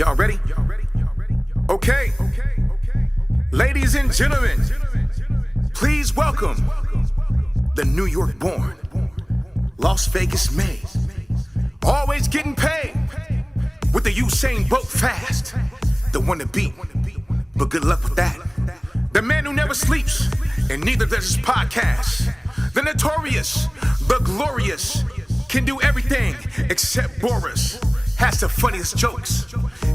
Y'all ready? Okay. Ladies and gentlemen, please welcome the New York born, Las Vegas made, always getting paid, with the Usain Bolt fast, the one to beat, but good luck with that. The man who never sleeps, and neither does his podcast. The notorious, but glorious, can do everything except Boris. Has the funniest jokes.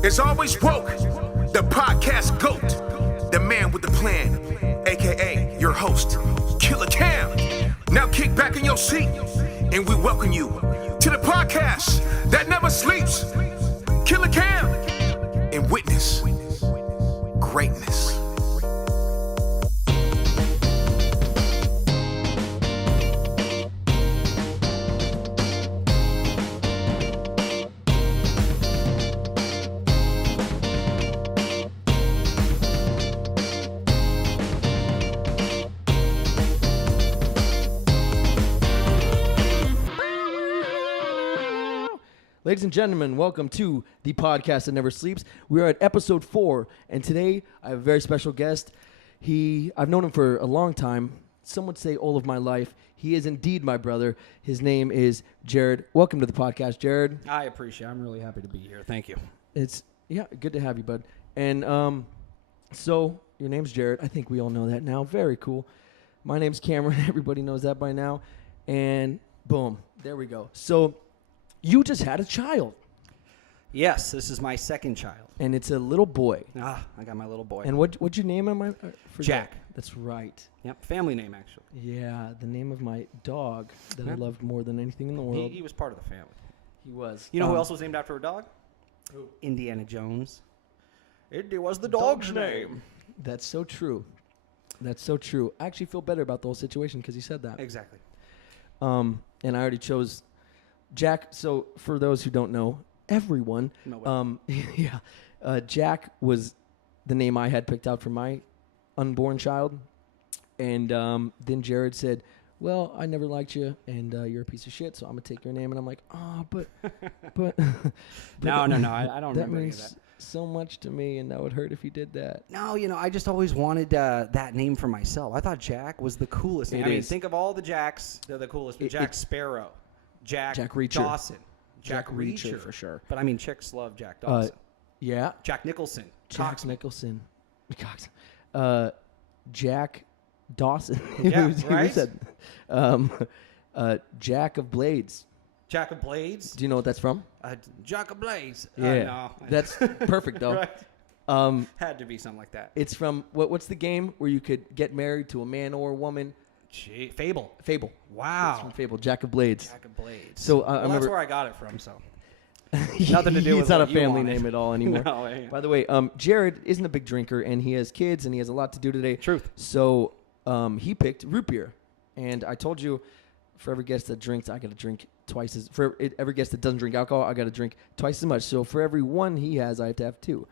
Is always woke. The podcast GOAT. The man with the plan. AKA your host, Killer Cam. Now kick back in your seat and we welcome you to the podcast that never sleeps. Killer Cam. And witness greatness. Ladies and gentlemen, welcome to the podcast that never sleeps. We are at episode 4, and today I have a very special guest. I've known him for a long time. Some would say all of my life. He is indeed my brother. His name is Jared. Welcome to the podcast, Jared. I appreciate it. I'm really happy to be here. Thank you. It's good to have you, bud. And so your name's Jared. I think we all know that now. Very cool. My name's Cameron. Everybody knows that by now. And boom, there we go. So you just had a child. Yes, this is my second child. And it's a little boy. I got my little boy. And what'd you name him? Jack. That's right. Yep, family name, actually. Yeah, the name of my dog that I loved more than anything in the world. He was part of the family. He was. You know who else was named after a dog? Who? Indiana Jones. It was the dog's name. That's so true. That's so true. I actually feel better about the whole situation because you said that. Exactly. And I already chose Jack. So for those who don't know, everyone, Jack was the name I had picked out for my unborn child. And then Jared said, well, I never liked you, and you're a piece of shit, so I'm going to take your name. And I'm like, but No, I don't that remember any of means that. so much to me, and that would hurt if you did that. No, I just always wanted that name for myself. I thought Jack was the coolest name. I mean, think of all the Jacks. They're the coolest. Jack Sparrow. Jack Reacher. Dawson. Jack Reacher, for sure. But I mean, chicks love Jack Dawson. Yeah. Jack Nicholson. Jack Nicholson. Jack Dawson. Yeah, right? Who said? Jack of Blades. Jack of Blades. Do you know what that's from? Jack of Blades. Yeah. No. That's perfect, though. Right. Had to be something like that. It's from, what's the game where you could get married to a man or a woman? Fable. Wow. It's from Fable, Jack of Blades. Jack of Blades. So I remember, that's where I got it from, so. Nothing to do with it's not a what you family wanted. name at all anymore. No, yeah. By the way, Jared isn't a big drinker, and he has kids, and he has a lot to do today. Truth. So he picked root beer. And I told you, for every guest that drinks, I got to drink twice as... For every guest that doesn't drink alcohol, I got to drink twice as much. So for every one he has, I have to have 2.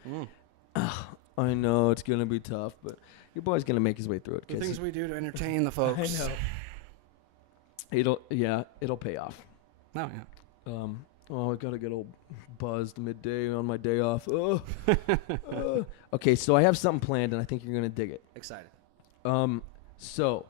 I know, it's going to be tough, but your boy's going to make his way through it. The things we do to entertain the folks. I know. It'll pay off. Oh, yeah. I got to get all buzzed midday on my day off. Okay, so I have something planned, and I think you're going to dig it. Excited. So,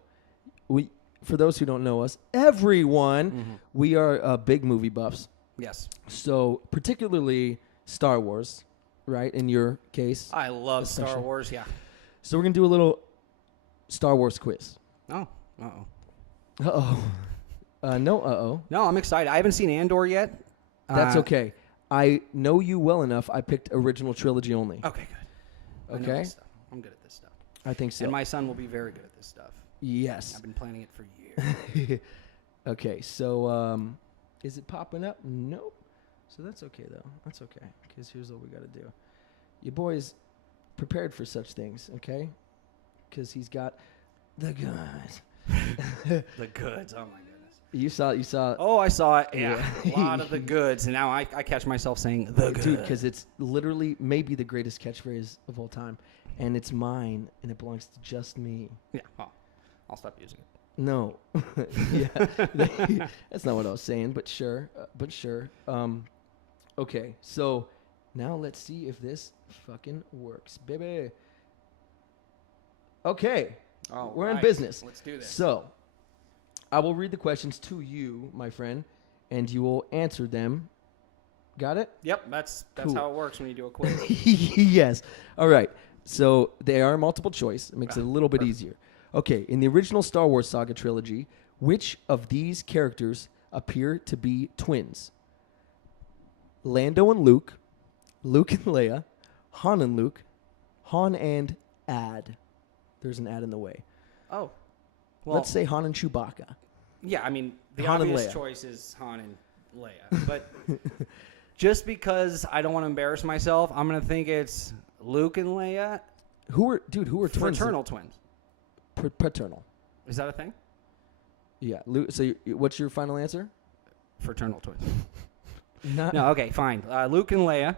for those who don't know us, everyone, we are big movie buffs. Yes. So, particularly Star Wars, right, in your case. I love Star Wars, yeah. So, we're going to do a little Star Wars quiz. Oh, uh-oh. Uh-oh. No uh-oh. No, I'm excited. I haven't seen Andor yet. That's okay. I know you well enough. I picked original trilogy only. Okay, good. Okay. I know this stuff. I'm good at this stuff. I think so. And my son will be very good at this stuff. Yes. I've been planning it for years. Okay, so is it popping up? Nope. So that's okay, though. That's okay, because here's what we got to do. Your boy's prepared for such things, okay? Because he's got the goods. The goods. Oh, my goodness. You saw. Oh, I saw it. Yeah. A lot of the goods. And now I catch myself saying the goods. Dude, because it's literally maybe the greatest catchphrase of all time. And it's mine, and it belongs to just me. Yeah. Oh, I'll stop using it. No. Yeah. That's not what I was saying, but sure. Okay, so Now let's see if this fucking works, baby. Okay. We're in business. Let's do this. So, I will read the questions to you, my friend, and you will answer them. Got it? Yep, that's Cool. how it works when you do a quiz. Yes. All right. So, they are multiple choice. It makes it a little bit easier. Okay. In the original Star Wars saga trilogy, which of these characters appear to be twins? Lando and Luke, Luke and Leia, Han and Luke, Han and Ad. There's an ad in the way. Oh. Well, Let's say Han and Chewbacca. yeah, I mean, the Han and obvious Leia. choice is Han and Leia. But just because I don't want to embarrass myself, I'm going to think it's Luke and Leia. Who are twins? Fraternal twins. Paternal. Is that a thing? Yeah. Luke, so what's your final answer? Fraternal twins. Not, No, okay, fine. Luke and Leia.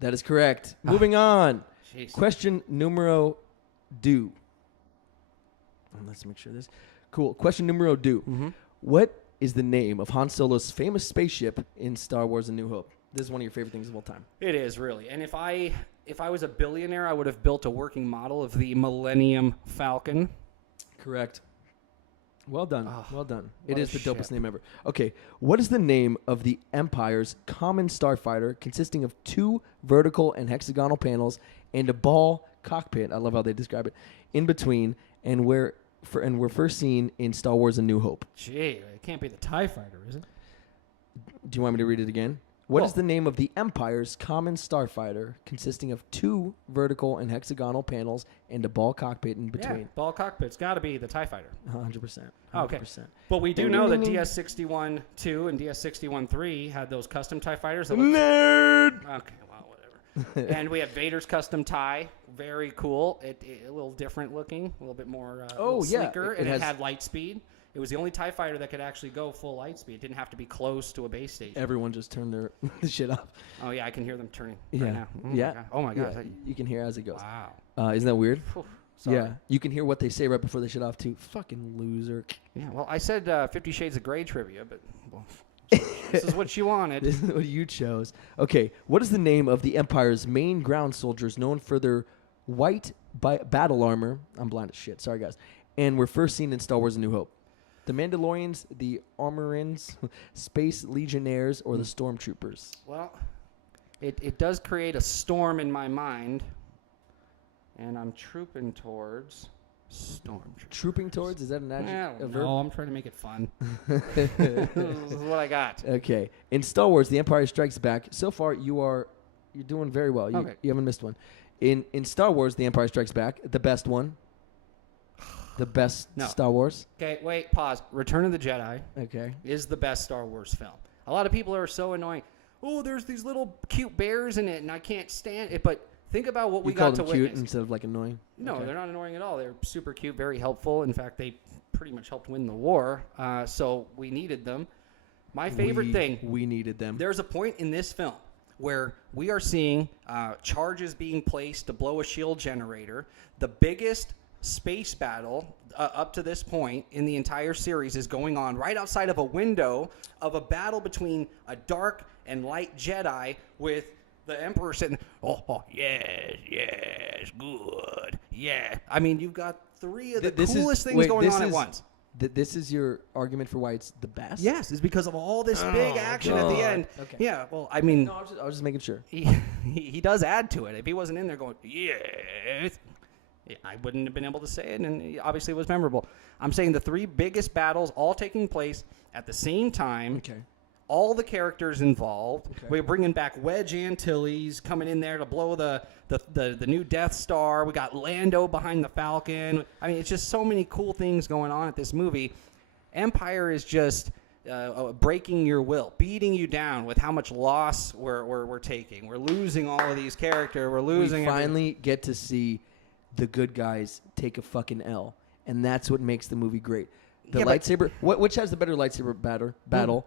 That is correct. Moving on. Jeez. Question numero deux. Let's make sure this. Cool. Question numero deux. Mm-hmm. What is the name of Han Solo's famous spaceship in Star Wars: A New Hope? This is one of your favorite things of all time. It is, really. And if I was a billionaire, I would have built a working model of the Millennium Falcon. Correct. Well done. Oh, well done. It what a is the dopest ship. name ever. Okay. What is the name of the Empire's common starfighter consisting of 2 vertical and hexagonal panels and a ball cockpit? I love how they describe it. In between, and we're first seen in Star Wars: A New Hope. Gee, it can't be the TIE Fighter, is it? Do you want me to read it again? What is Well- the name of the Empire's common starfighter consisting of 2 vertical and hexagonal panels and a ball cockpit in Yeah, between? ball cockpit's got to be the TIE Fighter. 100%. Okay. 100%. But we do Ding, know ding, that ding, ding. DS-61-2 and DS-61-3 had those custom TIE Fighters. That looked, Nerd! okay, well, whatever. And we had Vader's custom TIE. Very cool. It a little different looking, a little bit more Oh, yeah. sleeker. It And it has- had light speed. It was the only TIE Fighter that could actually go full light speed. It didn't have to be close to a base station. Everyone just turned their shit off. Oh, yeah, I can hear them turning Yeah. right now. Yeah. Oh, my gosh. Yeah, you can hear as it goes. Wow. Isn't that weird? Whew, sorry. Yeah. You can hear what they say right before they shut off, too. Fucking loser. Yeah, well, I said 50 Shades of Grey trivia, but well, this is what you wanted. This is what you chose. Okay. What is the name of the Empire's main ground soldiers known for their white battle armor? I'm blind as shit. Sorry, guys. And were first seen in Star Wars: A New Hope. The Mandalorians, the Armorins, Space Legionnaires, or the Stormtroopers? Well, it does create a storm in my mind, and I'm trooping towards Stormtroopers. Trooping towards? Is that an adjective? A verb? No, I'm trying to make it fun. This is what I got. Okay. In Star Wars: The Empire Strikes Back, so far you're doing very well. You, Okay. you haven't missed one. In Star Wars: The Empire Strikes Back, the best one. The best No. Star Wars. Okay, wait, pause. Return of the Jedi Okay. is the best Star Wars film. A lot of people are so annoying. Oh, there's these little cute bears in it, and I can't stand it. But think about what we You called got to them cute witness. instead of like annoying. No, Okay. they're not annoying at all. They're super cute, very helpful. In fact, they pretty much helped win the war, so we needed them. My favorite thing, We needed them. there's a point in this film where we are seeing charges being placed to blow a shield generator. The biggest space battle up to this point in the entire series is going on right outside of a window of a battle between a dark and light Jedi with the Emperor sitting, oh yes, good, yeah. I mean, you've got 3 of the coolest things going on at once. This is your argument for why it's the best? Yes, it's because of all this big action at the God. end. Okay. Yeah, well, I mean, No, I was just making sure. he does add to it. If he wasn't in there going, yes, I wouldn't have been able to say it, and obviously it was memorable. I'm saying the 3 biggest battles all taking place at the same time. Okay. All the characters involved. Okay. We're bringing back Wedge Antilles coming in there to blow the new Death Star. We got Lando behind the Falcon. I mean, it's just so many cool things going on at this movie. Empire is just breaking your will, beating you down with how much loss we're taking. We're losing all of these characters. We're losing. We finally get to see the good guys take a fucking L, and that's what makes the movie great. The Yeah, but- lightsaber. Which has the better lightsaber battle?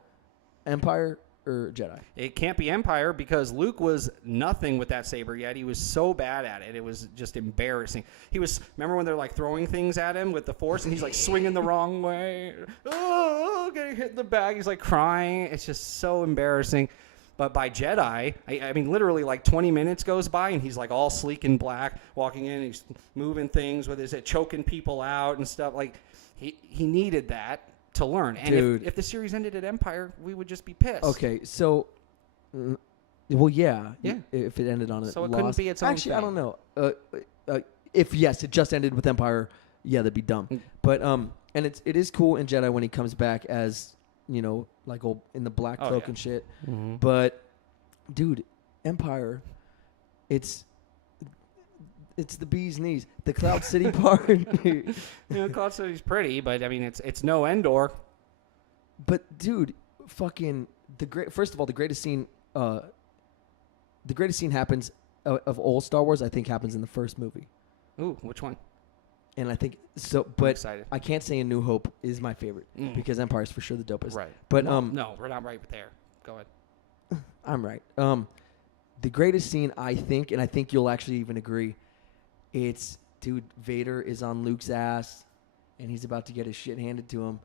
Empire or Jedi? It can't be Empire because Luke was nothing with that saber yet. He was so bad at it. It was just embarrassing. Remember when they're like throwing things at him with the Force and he's like swinging the wrong way? Oh, getting hit in the back. He's like crying. It's just so embarrassing. But by Jedi, I mean, literally like 20 minutes goes by and he's like all sleek and black, walking in, he's moving things with his, choking people out and stuff. Like, he needed that to learn. And if the series ended at Empire, we would just be pissed. Okay, so, well, yeah. If it ended on so it couldn't be its own Actually, thing. I don't know. If it just ended with Empire, yeah, that'd be dumb. But and it is cool in Jedi when he comes back as, you know, like old in the black cloak and shit. Mm-hmm. But dude, Empire, it's the bee's knees. The Cloud City part. You know, Cloud City's pretty, but I mean, it's no Endor. But dude, fucking first of all, the greatest scene happens of old Star Wars. I think happens in the first movie. Ooh, which one? And I think so, but excited. I can't say A New Hope is my favorite because Empire is for sure the dopest. Right. But no, we're not right there. Go ahead. I'm right. The greatest scene, I think, and I think you'll actually even agree, it's dude, Vader is on Luke's ass, and he's about to get his shit handed to him,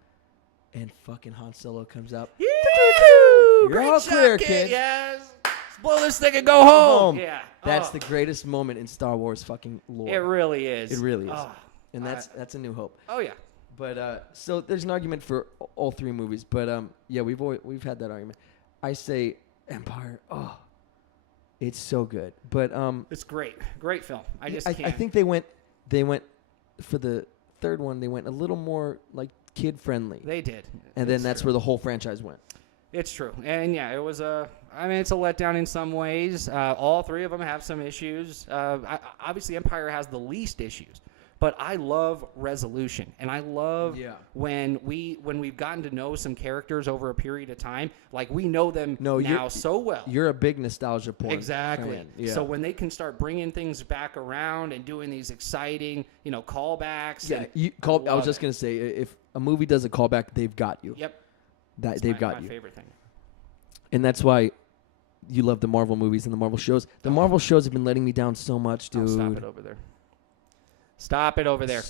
and fucking Han Solo comes up. You're all clear, kid. Yes. Let's blow this thing and go home. Yeah. That's the greatest moment in Star Wars fucking lore. It really is. It really is. Oh. And that's A New Hope. Oh yeah. But so there's an argument for all three movies. But yeah, we've had that argument. I say Empire. Oh, it's so good. But it's great. Great film. I think they went for the third one. They went a little more like kid friendly. They did. And then that's where the whole franchise went. It's true. And yeah, it was it's a letdown in some ways. All three of them have some issues. Obviously, Empire has the least issues. But I love resolution, and I love when we've gotten to know some characters over a period of time, like we know them now so well. You're a big nostalgia porn Exactly. fan. Yeah. So when they can start bringing things back around and doing these exciting, callbacks. Yeah, I was just gonna say, if a movie does a callback, they've got you. Yep. They've got you. My favorite thing. And that's why you love the Marvel movies and the Marvel shows. The Marvel shows have been letting me down so much, dude. Oh, stop it over there. Stop it over there.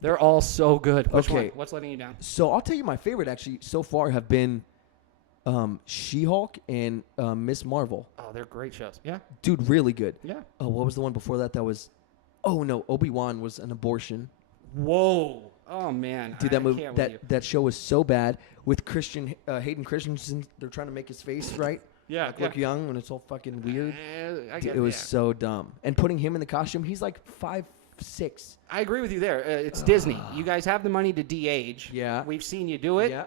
They're all so good. Which one? What's letting you down? So I'll tell you my favorite actually so far have been She-Hulk and Miss Marvel. Oh, they're great shows. Yeah. Dude, really good. Yeah. Oh, what was the one before that? That was, oh no, Obi-Wan was an abortion. Whoa. Oh man. Dude, that movie, that show was so bad with Hayden Christensen. They're trying to make his face right. Yeah. Look young and it's all fucking weird. It was so dumb. And putting him in the costume, he's like 5'6". I agree with you there. It's Disney. You guys have the money to de-age. Yeah. We've seen you do it. Yeah.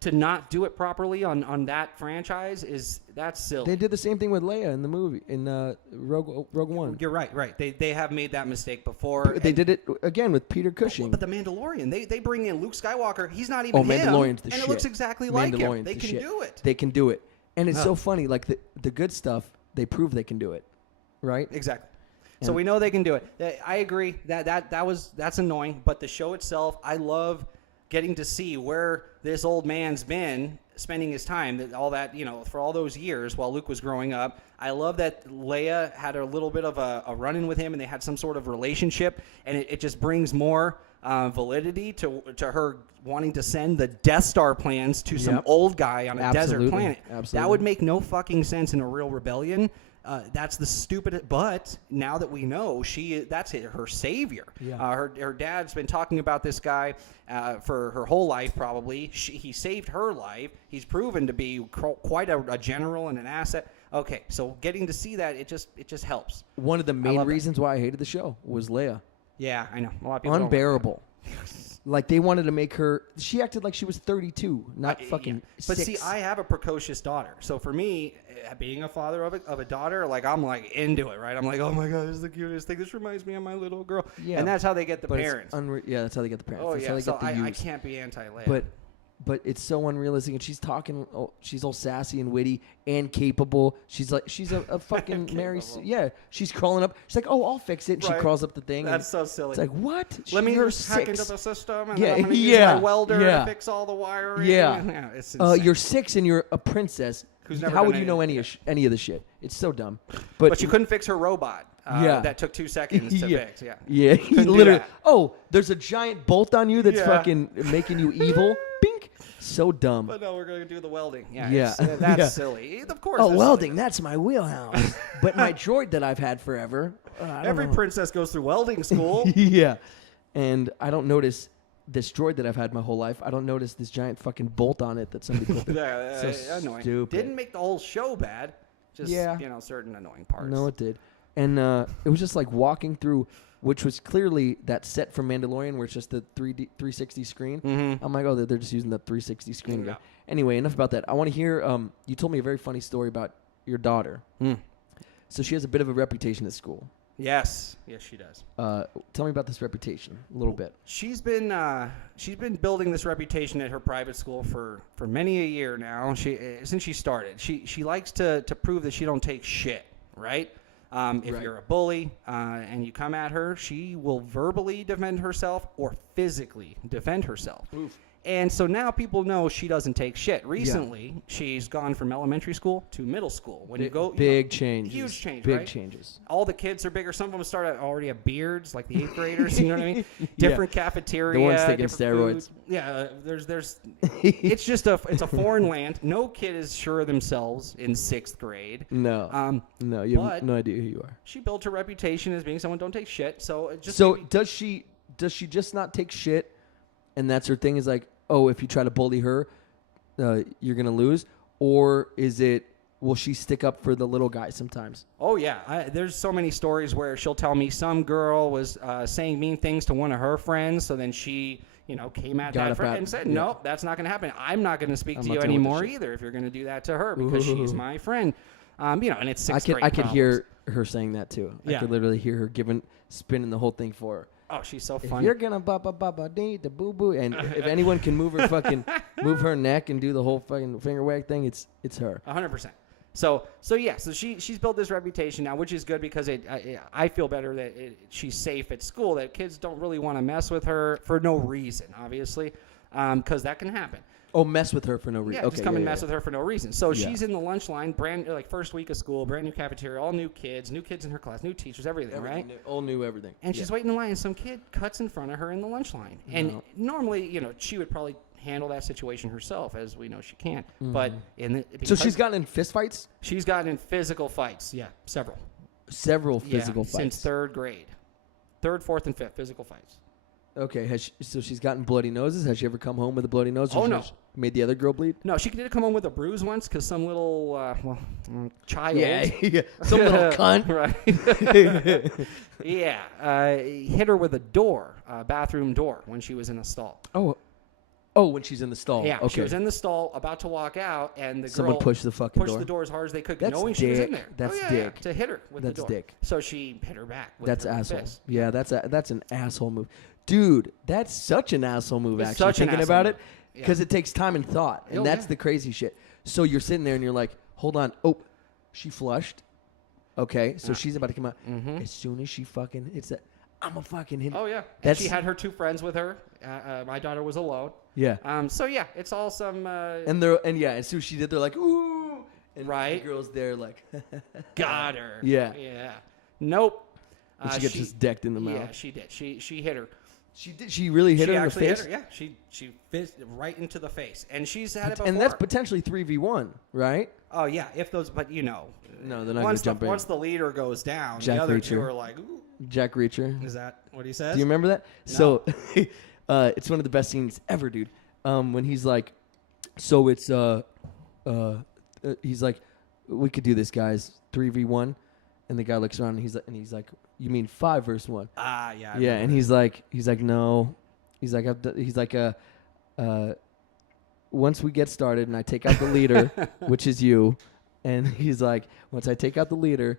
To not do it properly on that franchise that's silly. They did the same thing with Leia in the movie in Rogue One. You're right. They have made that mistake before. They did it again with Peter Cushing. But the Mandalorian, they bring in Luke Skywalker. He's not even him. Mandalorian's the shit. And it looks exactly like him. They can do it. They can do it. And it's so funny. Like the good stuff, they prove they can do it, right? Exactly. So we know they can do it. I agree that's annoying. But the show itself, I love getting to see where this old man's been spending his time, all that, for all those years while Luke was growing up. I love that Leia had a little bit of a run-in with him, and they had some sort of relationship, and it just brings more validity to her wanting to send the Death Star plans to some old guy on a desert planet. Absolutely. That would make no fucking sense in a real rebellion. That's the stupid. But now that we know that's her savior. Yeah. Her dad's been talking about this guy for her whole life. Probably he saved her life. He's proven to be quite a general and an asset. Okay, so getting to see that it just helps. One of the main reasons why I hated the show was Leia. Yeah, I know. A lot of people unbearable. Like they wanted to make her. She acted like she was 32, not fucking. But 6. see, I have a precocious daughter, so for me, being a father of a daughter, like I'm like into it, right? I'm like, oh my god, this is the cutest thing. This reminds me of my little girl. Yeah, and that's how they get the parents. That's how they get the parents. Oh that's yeah, how they so get the I can't be anti-Leia. But it's so unrealistic, and she's talking. She's all sassy and witty and capable. She's a fucking Mary. Yeah, she's crawling up. She's like, oh, I'll fix it. And she crawls up the thing. That's so silly. It's like, what? Let me just hack into the system, and then I'm gonna use my welder to fix all the wiring. Yeah, it's insane. You're 6 and you're a princess. How would you know any of the shit? It's so dumb. But you couldn't fix her robot. That took 2 seconds to fix. Yeah, literally. Oh, there's a giant bolt on you that's fucking making you evil. Bink. So dumb. But no, we're going to do the welding. Yeah. Yeah. That's Yeah. silly. Of course. Oh, that's welding, silly. that's my wheelhouse. But my droid that I've had forever. I don't Every know. princess goes through welding school. Yeah. And I don't notice this droid that I've had my whole life. I don't notice this giant fucking bolt on it that somebody put. Yeah, So annoying. stupid. Didn't make the whole show bad. Just, Yeah. certain annoying parts. No, it did. And it was just like walking through, which was clearly that set from Mandalorian where it's just the 360 screen. Mm-hmm. I'm like, oh, they're just using the 360 screen. Yeah. Anyway, enough about that. I want to hear, you told me a very funny story about your daughter. Mm. So she has a bit of a reputation at school. Yes, she does. Tell me about this reputation a little bit. She's been building this reputation at her private school for many a year now. Since she started, she likes to prove that she don't take shit, right? If Right. you're a bully and you come at her, she will verbally defend herself or physically defend herself. Oof. And so now people know she doesn't take shit. Recently, she's gone from elementary school to middle school. When you go, Big changes. huge change, Big right? changes. All the kids are bigger. Some of them already have beards, like the 8th graders. You know what I mean? Different cafeteria. The ones taking different steroids. food. Yeah, there's. It's just it's a foreign land. No kid is sure of themselves in 6th grade. No. No, you have but- no idea who you are. She built her reputation as being someone who don't take shit. So it just So maybe- does she just not take shit, and that's her thing? Is like, oh, if you try to bully her, you're gonna lose, or will she stick up for the little guy sometimes? Oh yeah, there's so many stories where she'll tell me some girl was saying mean things to one of her friends, so then she, came at Got that up friend at- and said, yeah. "Nope, that's not going to happen. I'm not going to speak I'm to not you dealing with this anymore shit." either if you're going to do that to her because she's my friend." And it's 6th grade. I could problems. hear her saying that too. I Yeah. could literally hear her spinning the whole thing for her. Oh, she's so If funny. you're gonna dee the boo boo, and if anyone can move her neck and do the whole fucking finger wag thing, it's her. 100%. So she's built this reputation now, which is good because I feel better that she's safe at school. That kids don't really want to mess with her for no reason, obviously, because that can happen. Oh, mess with her for no reason. Yeah, Okay, just come and mess with her for no reason. So Yeah. she's in the lunch line, first week of school, brand new cafeteria, all new kids in her class, new teachers, everything, right? All new everything. And she's waiting in line, and some kid cuts in front of her in the lunch line. And No. normally, she would probably handle that situation herself, as we know she can't. But So she's gotten in fist fights. she's gotten in physical fights. Yeah, several. Several physical fights since 3rd grade, 3rd, 4th, and 5th physical fights. Okay, so she's gotten bloody noses. Has she ever come home with a bloody nose? Oh, no. Made the other girl bleed? No, she did come home with a bruise once because some little child. Yeah, some little cunt. Right. Yeah. Hit her with a bathroom door when she was in a stall. Oh, when she's in the stall. Yeah, okay. she was in the stall about to walk out, and the Someone girl pushed the fucking pushed door. the door as hard as they could, That's knowing she was in dick. there. That's yeah, dick. to hit her with That's the door. dick. So she hit her back. With That's her asshole. fist. Yeah, that's an asshole move, dude. That's such an asshole move. It's Actually, such an thinking asshole about move. it, because it takes time and thought, and Oh, that's yeah. the crazy shit. So you're sitting there and you're like, hold on. Oh, she flushed. Okay, so she's about to come out. As soon as she fucking hits that, I'm a fucking hit. Oh yeah. And That's- she had her 2 friends with her. My daughter was alone. Yeah. So yeah, it's all some. And as soon as she did, they're like, ooh. And Right. the girl's there like, got her. Yeah. Yeah. Nope. and she gets just decked in the mouth. Yeah, she did. She hit her. She did. She really hit She her in the actually hit face. her. Yeah. She fit right into the face, and she's had it before. And that's potentially 3v1, right? Oh yeah, if those, but No, they're not once gonna jump in. once the leader goes down, Jack the other Reacher. 2 are like, ooh, Jack Reacher. is that what he says? Do you remember that? So, it's one of the best scenes ever, dude. When he's like, so it's he's like, we could do this, guys, 3v1, and the guy looks around and he's like, you mean 5 versus 1? Ah, yeah. I Yeah, remember and that. he's like, no, he's like, once we get started and I take out the leader, which is you, and he's like, once I take out the leader,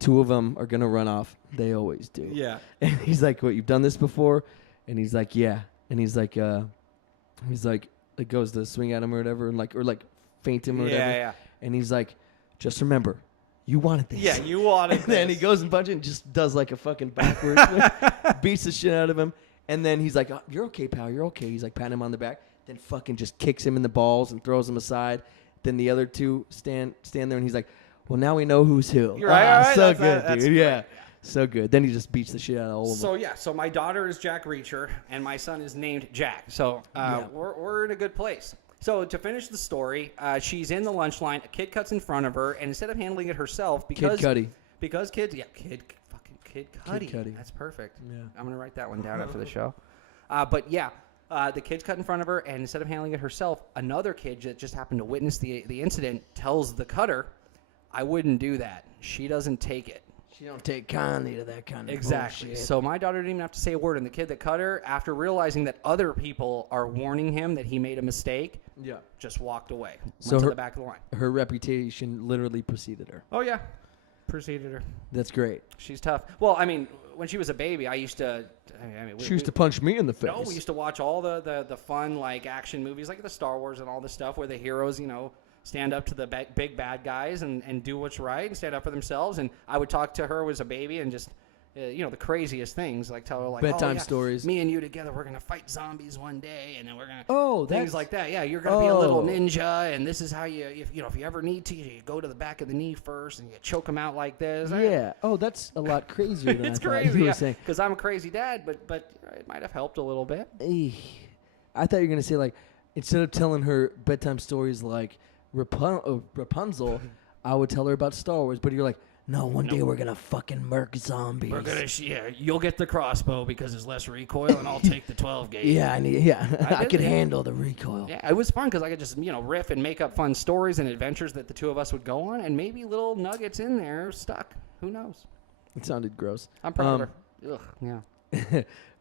2 of them are gonna run off. They always do. Yeah. And he's like, what, you've done this before? And he's like, yeah. And he's like, it goes to swing at him or whatever, and like feint him or whatever. Yeah. And he's like, just remember, you wanted this. Yeah, you wanted And then he this. goes and punches and just does like a fucking backwards, beats the shit out of him. And then he's like, oh, you're okay, pal, you're okay. He's like patting him on the back. Then fucking just kicks him in the balls and throws him aside. Then the other 2 stand there and he's like, well, now we know who's who. You're right, all right, So that's good, great. dude. Yeah. Yeah. So good. Then he just beats the shit out of all of them. So my daughter is Jack Reacher, and my son is named Jack. So we're in a good place. So to finish the story, she's in the lunch line. A kid cuts in front of her, and instead of handling it herself, because Kid Cudi. That's perfect. Yeah. I'm gonna write that one down after the show. The kid's cut in front of her, and instead of handling it herself, another kid that just happened to witness the incident tells the cutter, "I wouldn't do that. She doesn't take it." She don't take kindly to that kind of Exactly. bullshit. So my daughter didn't even have to say a word, and the kid that cut her, after realizing that other people are warning him that he made a mistake, just walked away. Went to the back of the line. Her reputation literally preceded her. Oh yeah, preceded her. That's great. She's tough. Well, I mean, when she was a baby, I used to. She used to punch me in the face. No, we used to watch all the fun like action movies, like the Star Wars and all this stuff, where the heroes, stand up to the big bad guys and do what's right and stand up for themselves. And I would talk to her as a baby and just, the craziest things, like tell her like bedtime stories. Me and you together, we're gonna fight zombies one day, and then we're gonna things like that. Yeah, you're gonna be a little ninja, and this is how if you ever need to, you go to the back of the knee first and you choke them out like this. Yeah. Oh, that's a lot crazier than it's I thought crazy. you Yeah, were saying. because I'm a crazy dad, but it might have helped a little bit. I thought you were gonna say like instead of telling her bedtime stories like Rapunzel, I would tell her about Star Wars. But you're like, no, one day we're gonna fucking murk zombies. We're gonna, you'll get the crossbow because there's less recoil, and I'll take the 12 gauge. Yeah, I could handle the recoil. Yeah, it was fun because I could just riff and make up fun stories and adventures that the two of us would go on, and maybe little nuggets in there stuck. Who knows? It sounded gross. I'm proud of her. Ugh, yeah.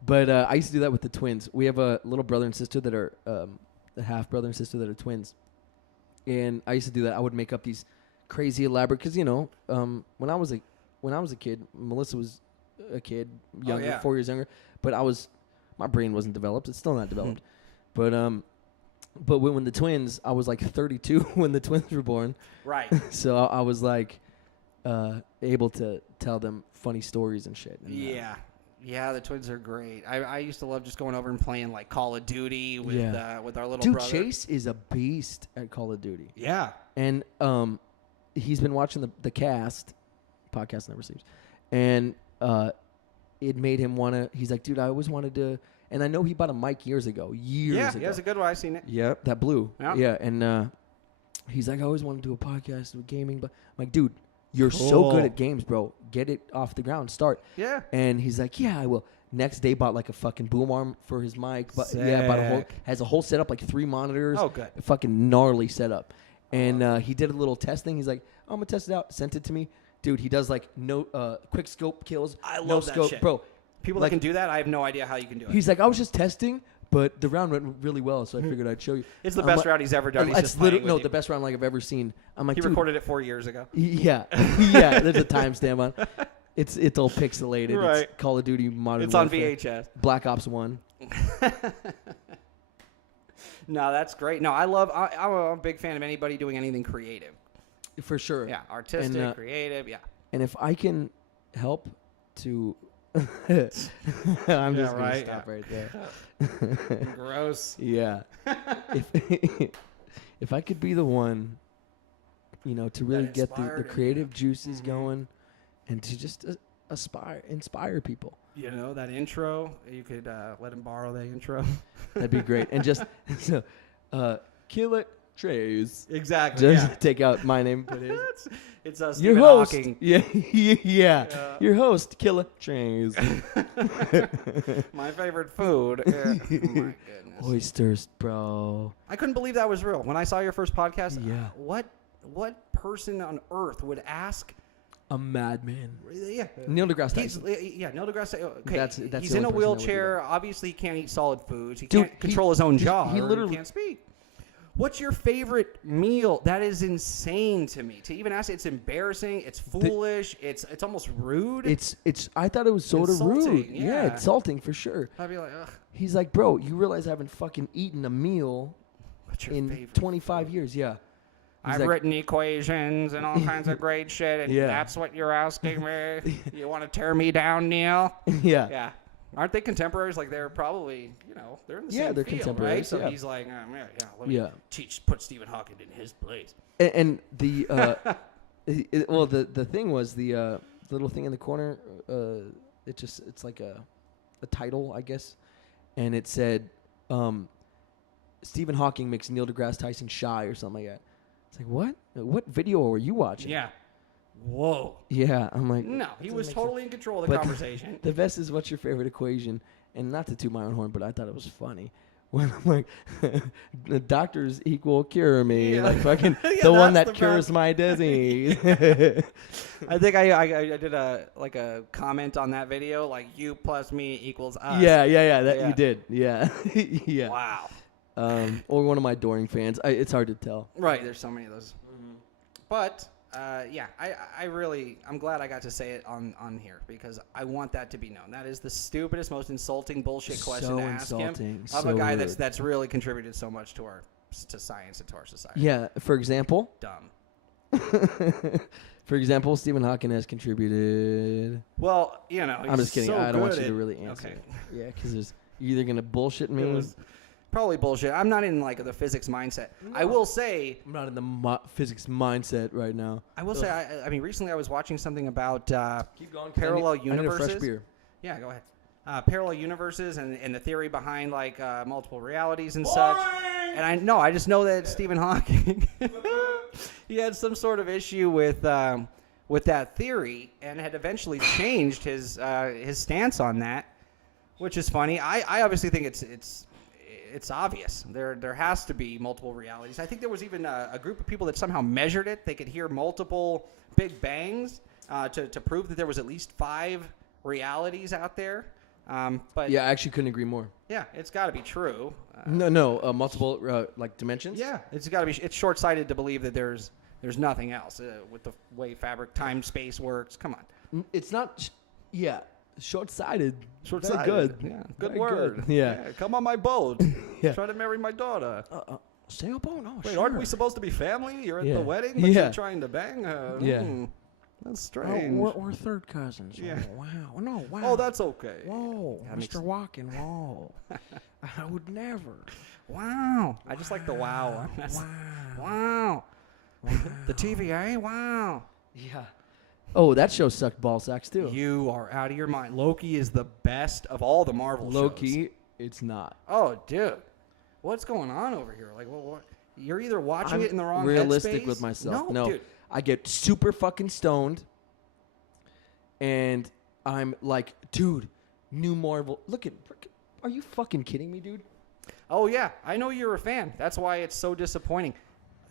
But I used to do that with the twins. We have a little brother and sister that are a half brother and sister that are twins. And I used to do that. I would make up these crazy elaborate, because when I was a kid, Melissa was a kid, younger, 4 years younger. But my brain wasn't developed. It's still not developed. But when the twins, I was like 32 when the twins were born. Right. So I was like able to tell them funny stories and shit. And, yeah, the twins are great. I used to love just going over and playing like Call of Duty with our little Dude, brother. Chase is a beast at Call of Duty. Yeah. And he's been watching the cast, podcast never sleeps, and it made him want to, he's like, dude, I always wanted to, and I know he bought a mic years ago. Yeah, it's a good one. I've seen it. Yeah, that blue. Yeah. Yeah, and he's like, I always wanted to do a podcast with gaming, but I'm like, dude, you're so good at games, bro. Get it off the ground. Start. Yeah. And he's like, yeah, I will. Next day, bought like a fucking boom arm for his mic. But yeah, has a whole setup, like 3 monitors. Oh, good. A fucking gnarly setup. And he did a little test thing. He's like, I'm gonna test it out. Sent it to me, dude. He does like no quick scope kills. I love no that scope, shit. bro. People that can do that, I have no idea how you can do it. He's like, I was just testing, but the round went really well, so I figured I'd show you. It's the best round he's ever done. He's just playing with you. The best round like I've ever seen. I'm like, he dude, recorded it 4 years ago. Yeah, yeah. There's a timestamp on. It's all pixelated. Right. It's Call of Duty Modern It's Warfare. on VHS. Black Ops 1. No, that's great. No, I'm a big fan of anybody doing anything creative. For sure. Yeah, artistic, and, creative, yeah. And if I can help to... I'm just going to stop right there. Gross. Yeah. If I could be the one, to really get the creative juices going and to just inspire people. That intro, you could let him borrow that intro. That'd be great. And just kill it, Trays. Exactly. Just take out my name. It's us. Your Stephen host. Hawking. Yeah. Your host, Killer Trays. My favorite food. Oh my goodness. Oysters, bro. I couldn't believe that was real. When I saw your first podcast, Yeah. What person on earth would ask? A madman. Yeah. Neil deGrasse Neil Tyson. deGrasse. Okay, That's he's the in a only person that would do wheelchair. that. Obviously, he can't eat solid foods. He Dude, can't control his own jaw. He literally he can't speak. What's your favorite meal? That is insane to me. To even ask, it's embarrassing. It's foolish. It's almost rude. It's. I thought it was sort of rude. Insulting, Yeah, yeah. insulting for sure. I'd be like, ugh. He's like, bro, you realize I haven't fucking eaten a meal What's your in favorite 25 years? Yeah. He's I've like, written equations and all kinds of great shit, and Yeah. that's what you're asking me? You want to tear me down, Neil? Yeah. Yeah. Aren't they contemporaries? Like, they're probably, they're in the same they're field, right? contemporaries, So yeah. he's like, let me put Stephen Hawking in his place. And the the thing was the little thing in the corner. It's like a title, I guess, and it said, Stephen Hawking makes Neil deGrasse Tyson shy or something like that. It's like, what? What video were you watching? Yeah. Whoa. Yeah, I'm like, No, he was totally in control of the But conversation. the best is, what's your favorite equation? And not to toot my own horn, but I thought it was funny. When I'm like, the doctors equal cure me. Yeah. Like fucking Yeah, the one that's that the cures best. my disease. I think I did a comment on that video, like you plus me equals us. Yeah, that Yeah. you did. Yeah. Yeah. Wow. Or one of my Doring fans. It's hard to tell. Right. There's so many of those. But yeah, I'm glad I got to say it on here because I want that to be known. That is the stupidest, most insulting bullshit question So to ask insulting, him of so a guy rude. that's really contributed so much to science and to our society. Yeah. For example, Dumb. for example, Stephen Hawking has contributed. Well, you know, I'm just kidding. so I don't want good you to at- really answer. Okay. Yeah, because you're either gonna bullshit me. It was probably bullshit. I'm not in like the physics mindset. I will say. I'm not in the physics mindset right now. I will say. I mean, recently I was watching something about Keep going. parallel I need a universes. fresh beer. Yeah, go ahead. Parallel universes and the theory behind like multiple realities and such. And I just know that Stephen Hawking, he had some sort of issue with that theory and had eventually changed his stance on that, which is funny. I obviously think it's obvious. There has to be multiple realities. I think there was even a group of people that somehow measured it. They could hear multiple big bangs to prove that there was at least 5 realities out there. But Yeah, I actually couldn't agree more. yeah, it's got to be true. No, multiple like dimensions. Yeah, it's got to be. It's short-sighted to believe that there's nothing else with the way fabric, time, space works. Come on, It's not. Yeah, short-sighted. short-sighted. Very good. Yeah, good Very word. good. Yeah. come on my boat. Yeah. Try to marry my daughter. Sailboat? Oh, Wait, sure. aren't we supposed to be family? You're at Yeah. the wedding, but Yeah. you're trying to bang. Yeah. That's Oh, strange. we're third cousins. Yeah. Oh, wow. No, wow. Oh, that's okay. Whoa, That makes- Mr. Walken. Whoa. I would never. Wow. I just like the wow. Wow. Wow. The TVA. Wow. Yeah. Oh, that show sucked ball sacks too. You are out of your mind. Loki is the best of all the Marvel shows. Loki, it's not. Oh, dude, what's going on over here? Like, what? You're either watching I'm it in the wrong realistic headspace- with myself. No, dude. I get super fucking stoned, and I'm like, dude, new Marvel. Look at. Are you fucking kidding me, dude? Oh yeah, I know you're a fan. That's why it's so disappointing.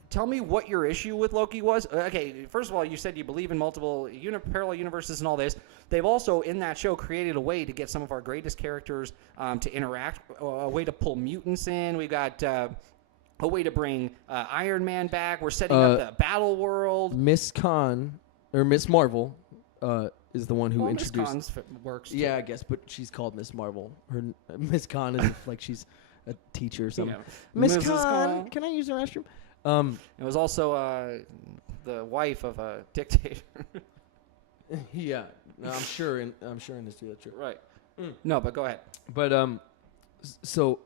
Tell me what your issue with Loki was. Okay, first of all, you said you believe in multiple parallel universes and all this. They've also, in that show, created a way to get some of our greatest characters to interact, a way to pull mutants in. We got a way to bring Iron Man back. We're setting up the battle world. Miss Khan or Miss Marvel is the one who Well, Miss introduced. Khan's works. Too. Yeah, I guess, but she's called Miss Marvel. Her Miss Khan is like she's a teacher or something. Yeah. Miss Mrs. Khan, Khan. can I use the restroom? It was also the wife of a dictator. Yeah, no, I'm sure in history that's true. Right. No, but go ahead. But so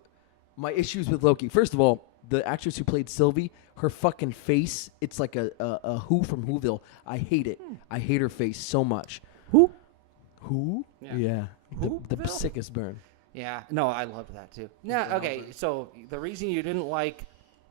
my issues with Loki. First of all, the actress who played Sylvie, her fucking face, it's like a Who from Whoville. I hate it. I hate her face so much. Who? Yeah. The Whoville? sickest burn. Yeah. No, I loved that too. Yeah. Okay. So the reason you didn't like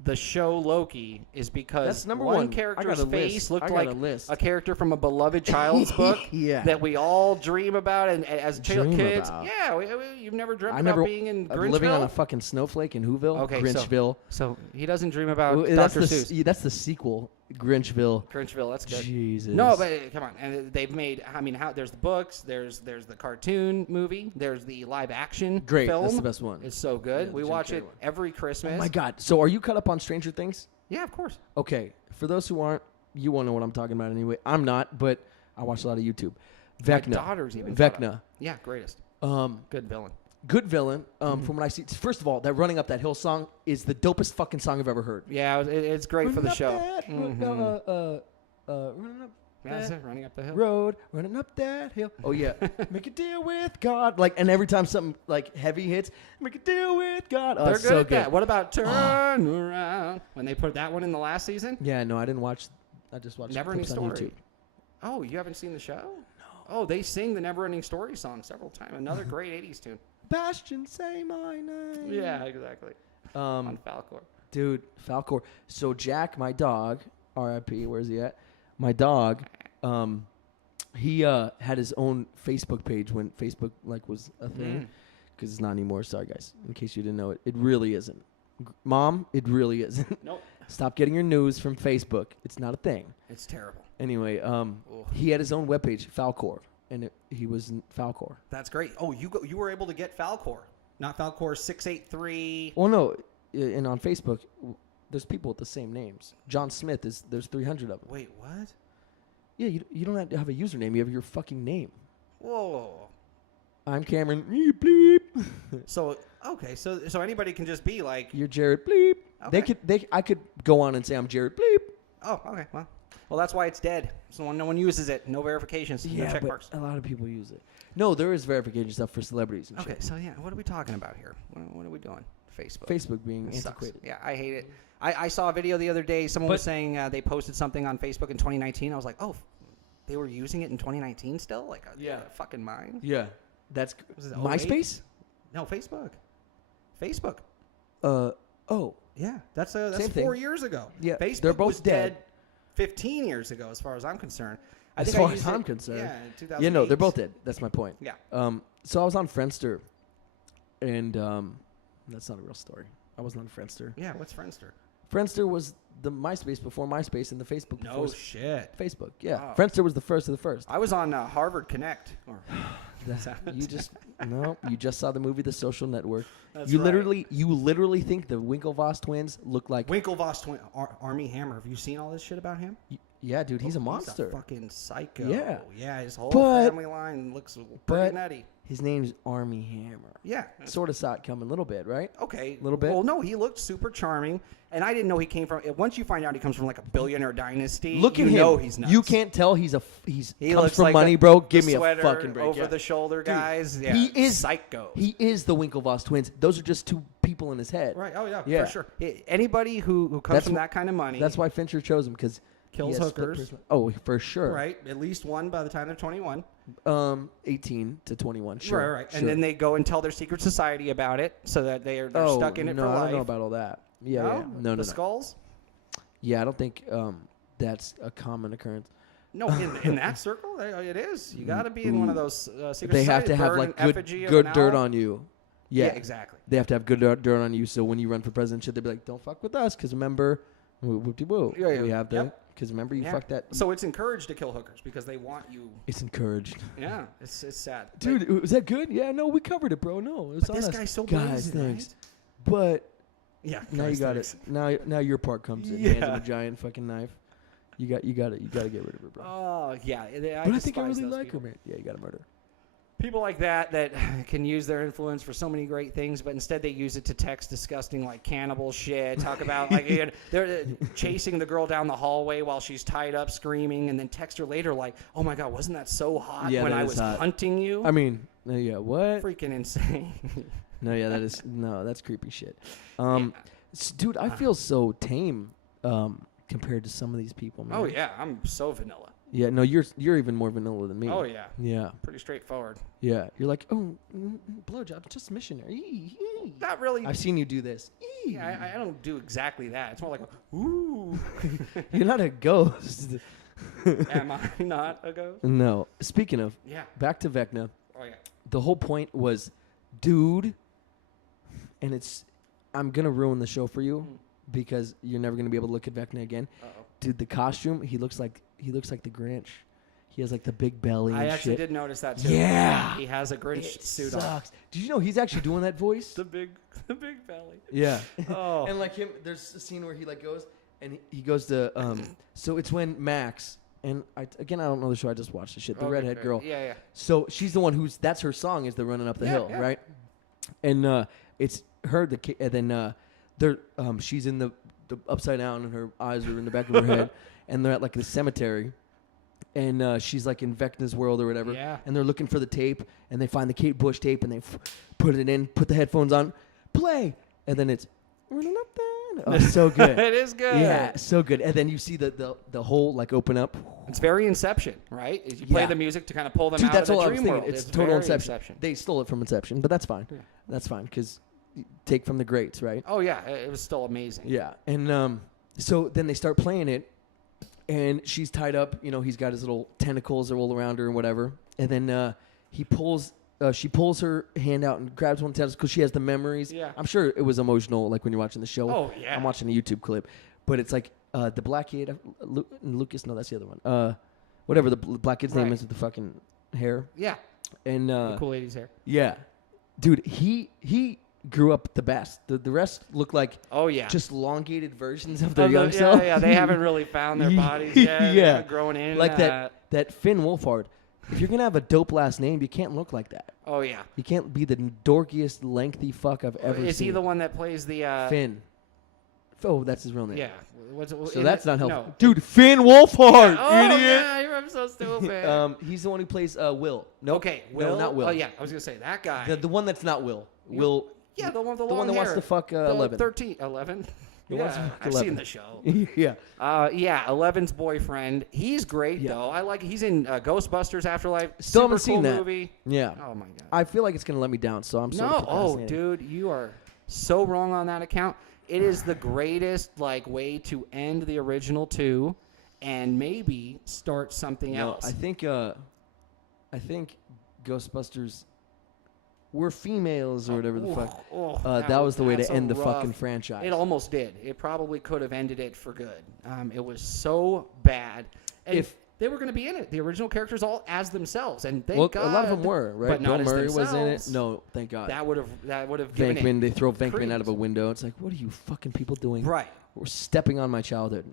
the show Loki is because That's number one one. I character's got a face list. looked I got like a list. a character from a beloved child's book Yeah. that we all dream about, and as Dream kids, about. yeah, you've never dreamt I about never being in living on a Grinchville? fucking snowflake in Whoville. Okay, Grinchville. So he doesn't dream about Well, that's Dr. the Seuss. that's the sequel. Grinchville. Grinchville, that's good. Jesus. No, but come on, and they've made. I mean, there's the books, there's the cartoon movie, there's the live action Great, film. that's the best one. It's so good. Yeah, we the Jim watch Carrey it one. every Christmas. Oh my God. So are you caught up on Stranger Things? Yeah, of course. Okay. For those who aren't, you won't know what I'm talking about anyway. I'm not, but I watch a lot of YouTube. Vecna. My daughter's even caught Vecna. up. Yeah, greatest. Good villain. Good villain. From what I see, first of all, that Running Up That Hill song is the dopest fucking song I've ever heard. Yeah, it's great for the show. Running up Yeah, that's that it, running up the hill. road, running up that hill. Oh yeah, make a deal with God. Like, and every time something like heavy hits, make a deal with God. Oh, They're it's good so at good. that. What about Turn Around? When they put that one in the last season? Yeah, no, I didn't watch. I just watched Never Any clips on Story. YouTube. Oh, you haven't seen the show? No. Oh, they sing the Never Ending Story song several times. Another great 80s tune. Bastion, say my name. Yeah, exactly. On Falcor. Dude, Falcor. So Jack, my dog, R.I.P., where's he at? My dog, he had his own Facebook page when Facebook was a thing. Because it's not anymore. Sorry, guys. In case you didn't know it. It really isn't. Mom, it really isn't. Nope. Stop getting your news from Facebook. It's not a thing. It's terrible. Anyway, he had his own webpage, Falcor, and he was in Falcor. That's great. Oh, you were able to get Falcor, not Falcor 683. Well, no, and on Facebook, there's people with the same names. John Smith there's 300 of them. Wait, what? Yeah, you don't have to have a username. You have your fucking name. Whoa. I'm Cameron. Bleep. So anybody can just be like. You're Jared. Bleep. Okay. I could go on and say I'm Jared. Bleep. Oh, okay. Well, that's why it's dead. So no one uses it. No verifications. No check but marks. a lot of people use it. No, there is verification stuff for celebrities and Okay, shit. so what are we talking about here? What are we doing? Facebook. Facebook being It sucks. antiquated. Yeah, I hate it. I saw a video the other day. Someone was saying they posted something on Facebook in 2019. I was like, oh, they were using it in 2019 still? Like, are they out of fucking mind? Yeah. That's Was it MySpace? No, Facebook. Facebook. Oh. Yeah, that's Same 4 thing. years ago. Yeah, Facebook they're both was dead. 15 years ago, as far as I'm concerned. As far as I'm concerned. Yeah, in 2008. Yeah, no, they're both dead. That's my point. Yeah. So I was on Friendster, and that's not a real story. I wasn't on Friendster. Yeah, what's Friendster? Friendster was the MySpace before MySpace and the Facebook before shit. Facebook. Yeah, Oh. Friendster was the first of the first. I was on Harvard Connect. You just saw the movie The Social Network. That's you right. literally think the Winklevoss twins look like Winklevoss twin, Army Hammer. Have you seen all this shit about him? Yeah, dude, he's a monster. He's a fucking psycho. Yeah. His whole But- family line looks pretty nutty. His name's Army Hammer. Yeah. Sort of saw it coming a little bit, right? Okay. Little bit? Well, no, he looked super charming, and I didn't know he came from. Once you find out he comes from like a billionaire dynasty, Look at you him. know he's nuts. You can't tell he He comes looks from like money, bro. the Give me a sweater fucking break. over Yeah. the shoulder guys. Yeah. He is psycho. He is the Winklevoss twins. Those are just two people in his head. Right. Oh yeah. Yeah. For sure. Anybody who comes from that kind of money. That's why Fincher chose him because Kills hookers. Oh, for sure. Right. At least one by the time they're 21. 18 to 21. Sure. Right. Sure. And then they go and tell their secret society about it, so that they're stuck in it no, for life. I don't know about all that. Yeah. No? Yeah. No. The skulls. Yeah, I don't think that's a common occurrence. No, in that circle, it is. You got to be in one of those secret They have societies. to have Burn like an effigy of good an dirt owl. on you. Yeah, Yeah, exactly. They have to have good dirt on you. So when you run for president, shit, they'll be like, "Don't fuck with us," because remember, whoop-de-woo. Yeah. We have the Yep. because remember you Yeah. fucked that. So it's encouraged to kill hookers because they want you. It's encouraged. Yeah, it's sad. Dude, was that good? Yeah, no, we covered it, bro. No, it's But this on us. guy's so guys, brazen, thanks. right? But Yeah. now you got it. Now your part comes in. Hands of a giant fucking knife. You got it. You got to get rid of it, bro. Oh yeah. But I think I really like her, man. Yeah, you got to murder. People like that can use their influence for so many great things, but instead they use it to text disgusting like cannibal shit. Talk about like they're chasing the girl down the hallway while she's tied up, screaming, and then text her later like, "Oh my god, wasn't that so hot Yeah, when that I is was hot. hunting you?" I mean, yeah, what? Freaking insane. No, yeah, that's creepy shit. Dude, I feel so tame compared to some of these people, man. Oh yeah, I'm so vanilla. Yeah, no, you're even more vanilla than me. Oh yeah, Yeah. pretty straightforward. Yeah. You're like, oh, blowjob, just missionary. Not really. I've seen you do this. Yeah, I don't do exactly that. It's more like, ooh. You're not a ghost. Am I not a ghost? No. Speaking of, Yeah. back to Vecna. Oh yeah. The whole point was, dude, and I'm going to ruin the show for you because you're never going to be able to look at Vecna again. Uh-oh. Dude, the costume, he looks like the Grinch. He has like the big belly and I actually shit. did notice that too. Yeah. He has a Grinch It suit on. sucks. Did you know he's actually doing that voice? The big belly. Yeah. Oh. And like him, there's a scene where he like goes and he goes to so it's when Max and I don't know the show, I just watched the shit. The Okay, Redhead fair. Girl. Yeah. So she's the one that's her song is the Running Up the Hill, yeah. right? And it's her and then they're she's in the upside down and her eyes are in the back of her head and they're at like the cemetery. And she's like in Vecna's world or whatever. Yeah. And they're looking for the tape and they find the Kate Bush tape and they put it in, put the headphones on, play. And then it's running up there. Oh, so good. It is good. Yeah, so good. And then you see the whole like open up. It's very Inception, right? Is you play Yeah. the music to kind of pull them Dude, out that's of the all I was dream thinking. world. It's total very Inception. They stole it from Inception, but that's fine. Yeah. That's fine because take from the greats, right? Oh yeah, it was still amazing. Yeah, and so then they start playing it, and she's tied up. You know, he's got his little tentacles that roll around her and whatever. And then she pulls her hand out and grabs one of the tentacles because she has the memories. Yeah. I'm sure it was emotional, like when you're watching the show. Oh, yeah. I'm watching a YouTube clip, but it's like the black kid, Lucas. No, that's the other one. Whatever the black kid's name Right. is with the fucking hair. Yeah. And The cool lady's hair. yeah, dude, he grew up the best. The rest look like Oh yeah. just elongated versions of their Oh, young self. yeah, they haven't really found their bodies yet. They Yeah. haven't grown in. Like that Finn Wolfhard. If you're gonna have a dope last name, you can't look like that. Oh yeah. You can't be the dorkiest, lengthy fuck I've ever seen. Is he the one that plays the Finn? Oh, that's his real name. Yeah. So that's not helpful. No. Dude, Finn Wolfhard, Oh idiot. yeah, I'm so stupid. He's the one who plays Will. Nope. Okay, No, Will. not Will. Oh yeah, I was gonna say that guy. The one that's not Will. Will. Yeah, the one with the the long one that hair. wants to fuck The 11. 13, 11. The one's Yeah, fuck I've 11. seen the show. Yeah. Yeah, 11's boyfriend. He's great Yeah. though. I like. He's in Ghostbusters Afterlife. Still Super haven't seen cool that. movie. Yeah. Oh my god. I feel like it's gonna let me down, so I'm so No, oh procrastinating. dude, you are so wrong on that account. It is the greatest like way to end the original two, and maybe start something No, else. I think Ghostbusters were females or whatever the fuck. That was the way that's to a end the rough- fucking franchise. It almost did. It probably could have ended it for good. It was so bad. And If- they were going to be in it, the original characters all as themselves, and thank Well, God. a lot of them were, right? But not Bill as Murray was in it. themselves. No, thank God. That would have given Venkman, it they throw Venkman out of a credence. window. It's like, what are you fucking people doing? Right. We're stepping on my childhood.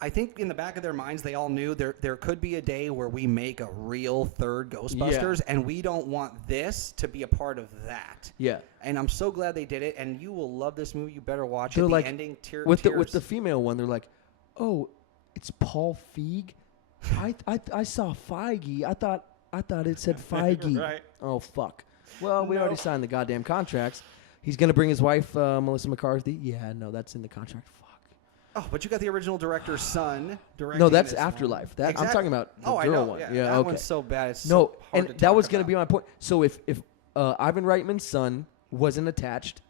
I think in the back of their minds, they all knew there could be a day where we make a real third Ghostbusters, and we don't want this to be a part of that. Yeah. And I'm so glad they did it, and you will love this movie. You better watch They're it. The like, ending, with tears. the female one, they're like, oh, it's Paul Feig. I saw Feige. I thought it said Feige. Right. Oh fuck. Well, we already Nope. signed the goddamn contracts. He's gonna bring his wife, Melissa McCarthy. Yeah, no, that's in the contract. Fuck. Oh, but you got the original director's son directing. No, that's this one. Afterlife. That I'm Exactly. talking about the I girl know. one. Yeah, Yeah, that okay. one's so bad. It's No, so hard and to that talk was gonna about. be my point. So if Ivan Reitman's son wasn't attached,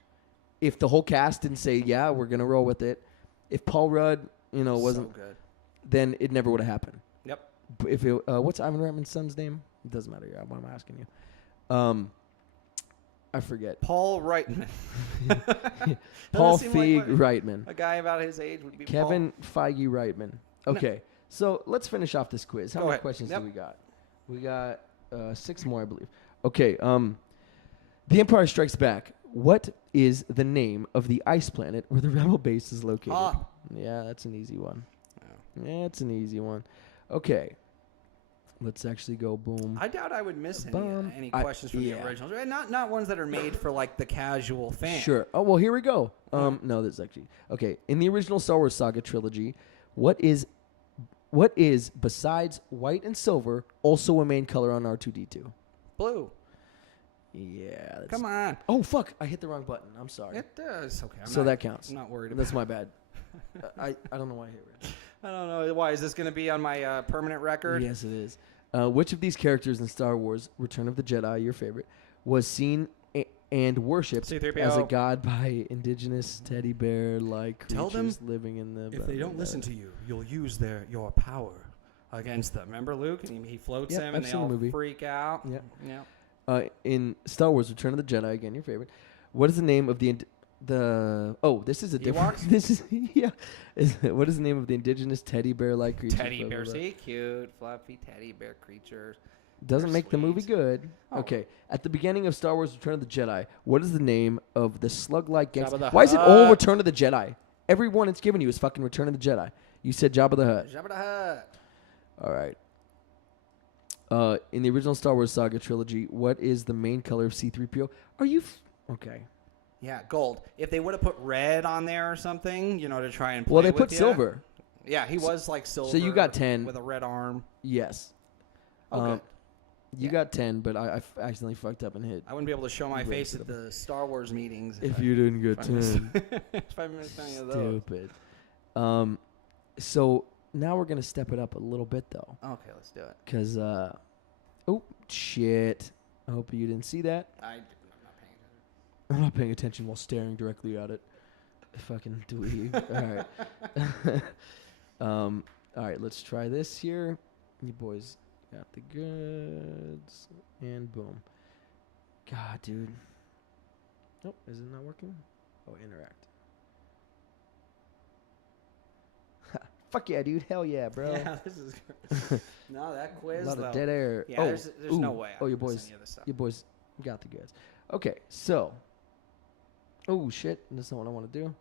if the whole cast didn't say, yeah, we're gonna roll with it, if Paul Rudd, wasn't, so good. then it never would have happened. Yep. If it, what's Ivan Reitman's son's name? It doesn't matter. Yeah, why am I asking you? I forget. Paul Reitman. Paul Doesn't seem Feig like Reitman. a guy about his age would be Kevin Feige Reitman. Okay, so let's finish off this quiz. How Go many ahead. questions Yep. do we got? We got 6 more, I believe. Okay, The Empire Strikes Back. What is the name of the ice planet where the rebel base is located? Ah. Yeah, that's an easy one. Yeah, it's an easy one. Okay, let's actually go boom. I doubt I would miss Bum. any I- questions from yeah. the originals. And not ones that are made for like the casual fan. Sure. Oh, well, here we go. No, this is actually okay. In the original Star Wars saga trilogy, what is besides white and silver also a main color on R2D2? Blue. Yeah. That's, Come on. Oh fuck! I hit the wrong button. I'm sorry. It does. Okay. So that counts. I'm not worried about That's my bad. I don't know why I hit red. I don't know. Why? Is this going to be on my permanent record? Yes, it is. Which of these characters in Star Wars: Return of the Jedi, your favorite, was seen and worshipped C-3PO. as a god by indigenous teddy bear-like Tell creatures them living in the? If they don't listen to you, you'll use your power against them. Remember Luke? And he floats Yep, them, I've and they seen the all movie. freak out. Yep. Yeah. In Star Wars: Return of the Jedi, again your favorite, what is the name of the this is a different. Ewoks? This is yeah. What is the name of the indigenous teddy bear-like creature? Teddy Blah, blah, bear, blah. see, cute, fluffy teddy bear creatures. Doesn't They're make the movie sweet. good. Oh. Okay. At the beginning of Star Wars: Return of the Jedi, what is the name of the slug-like gangster? Jabba the Why is it all Hutt. Return of the Jedi? Everyone it's given you is fucking Return of the Jedi. You said Jabba the Hutt. Jabba the Hutt. All right. In the original Star Wars saga trilogy, what is the main color of C-3PO? Are you okay? Yeah, gold. If they would have put red on there or something, to try and play Well, they with put ya. silver. Yeah, he was like silver. you got 10. with a red arm. Yes. Oh, good. You got 10, but I accidentally fucked up and hit. I wouldn't be able to show my Raise face it at the Star Wars meetings if you didn't get 10. if I missed any of those. Stupid. So now we're going to step it up a little bit, though. Okay, let's do it. Because, oh, shit. I hope you didn't see that. I'm not paying attention. I'm not paying attention while staring directly at it. Fucking dweeb. All right. All right, let's try this here. You boys got the goods. And boom. God, dude. Nope, is it not working? Oh, interact. Fuck yeah, dude. Hell yeah, bro. Yeah, this is good. No, that quiz, A lot though. of dead air. Yeah, oh, there's no way I your can miss boys, any of this stuff. your boys got the goods. Okay, so. Oh, shit. That's not what I want to do.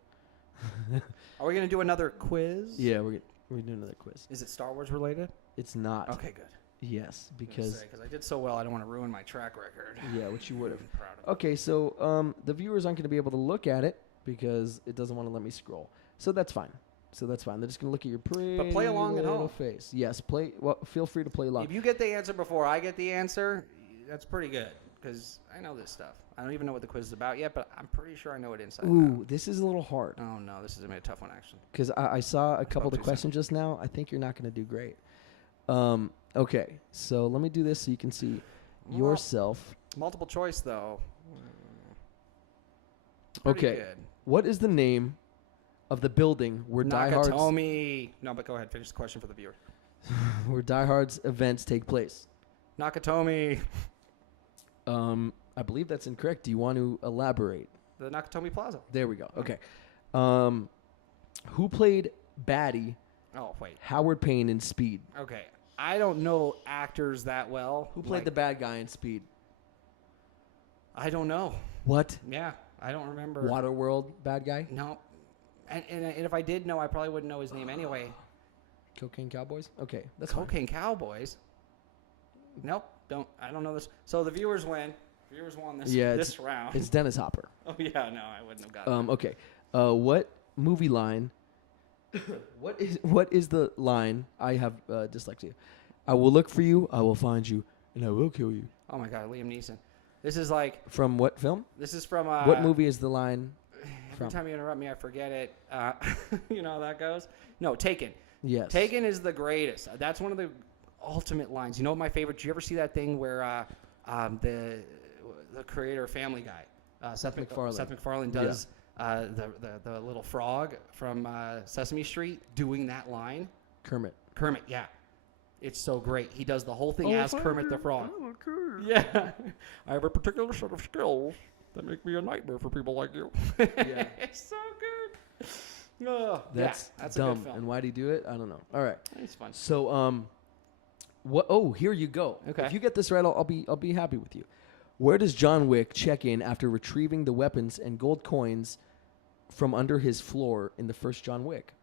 Are we going to do another quiz? Yeah, we're doing another quiz. Is it Star Wars related? It's not. Okay, good. Yes, because I did so well, I don't want to ruin my track record. yeah, which you would have. I'm proud of it. Okay, so the viewers aren't going to be able to look at it because it doesn't want to let me scroll. So that's fine. They're just going to look at your pretty play along at little home. face. Yes, play. Well, feel free to play along. If you get the answer before I get the answer, that's pretty good because I know this stuff. I don't even know what the quiz is about yet, but I'm pretty sure I know it inside out. Ooh, this is a little hard Oh, no, this is going to be a tough one, actually. because I saw a couple of the too soon. questions just now. I think you're not going to do great. Okay, so let me do this so you can see Well, yourself. Multiple choice, though. Pretty Okay, good. what is the name of the building where diehards Nakatomi. No, but go ahead. Finish the question for the viewer. where diehards events take place? Nakatomi. I believe that's incorrect. Do you want to elaborate? The Nakatomi Plaza. There we go. Okay. Who played Batty Oh, wait. Howard Payne in Speed? Okay. I don't know actors that well. Who played the bad guy in Speed? I don't know. What? Yeah, I don't remember. Waterworld bad guy? No. And if I did know, I probably wouldn't know his name anyway. Cocaine Cowboys? Okay, that's fine. Cocaine Cowboys? Nope. I don't know this. So the viewers win. Viewers won this round. It's Dennis Hopper. Oh, yeah, no, I wouldn't have gotten it. Okay. What movie line? What is the line? I have dyslexia. I will look for you. I will find you, and I will kill you. Oh, my God, Liam Neeson. This is like... From what film? This is from... What movie is the line? Every time you interrupt me, I forget it. You know how that goes? No, Taken. Yes. Taken is the greatest. That's one of the ultimate lines. You know what my favorite? Did you ever see that thing where the creator of Family Guy, Seth MacFarlane does the little frog from Sesame Street doing that line? Kermit, yeah. It's so great. He does the whole thing as Kermit the Frog. Yeah. I have a particular set of skills that make me a nightmare for people like you. Yeah. It's so good. Oh, That's a dumb. good film. And why do you do it? I don't know. All right. It's fun. So, what? Oh, here you go. Okay. If you get this right, I'll be happy with you. Where does John Wick check in after retrieving the weapons and gold coins from under his floor in the first John Wick?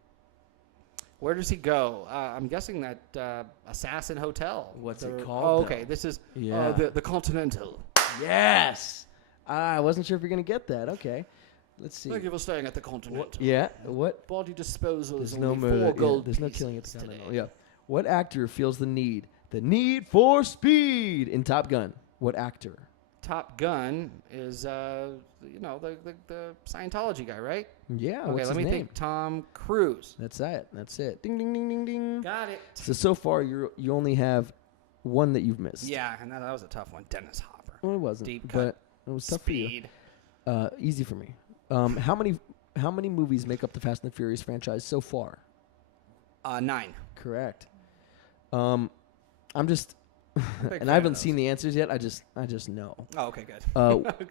Where does he go? I'm guessing that Assassin Hotel. What's it called, Oh, though? okay. This is Yeah. the Continental. Yes. I wasn't sure if you're gonna get that. Okay. Let's see. Thank you for staying at the Continental. Yeah. What? Body disposal is There's no only murder. 4 Yeah, gold there's no pieces killing at the today. Continental. Yeah. What actor feels the need for speed in Top Gun? What actor? Top Gun is the Scientology guy, right? Yeah. Okay, what's let his me name? think. Tom Cruise. That's it. Ding ding ding ding ding. Got it. So far you only have one that you've missed. Yeah, and that was a tough one. Dennis Hopper. Well, it wasn't. Deep but cut. it was tough Speed. for you. Easy for me. How many movies make up the Fast and the Furious franchise so far? 9. Correct. I'm just, big and fan I haven't of seen the answers yet. I just know. Oh, okay, good.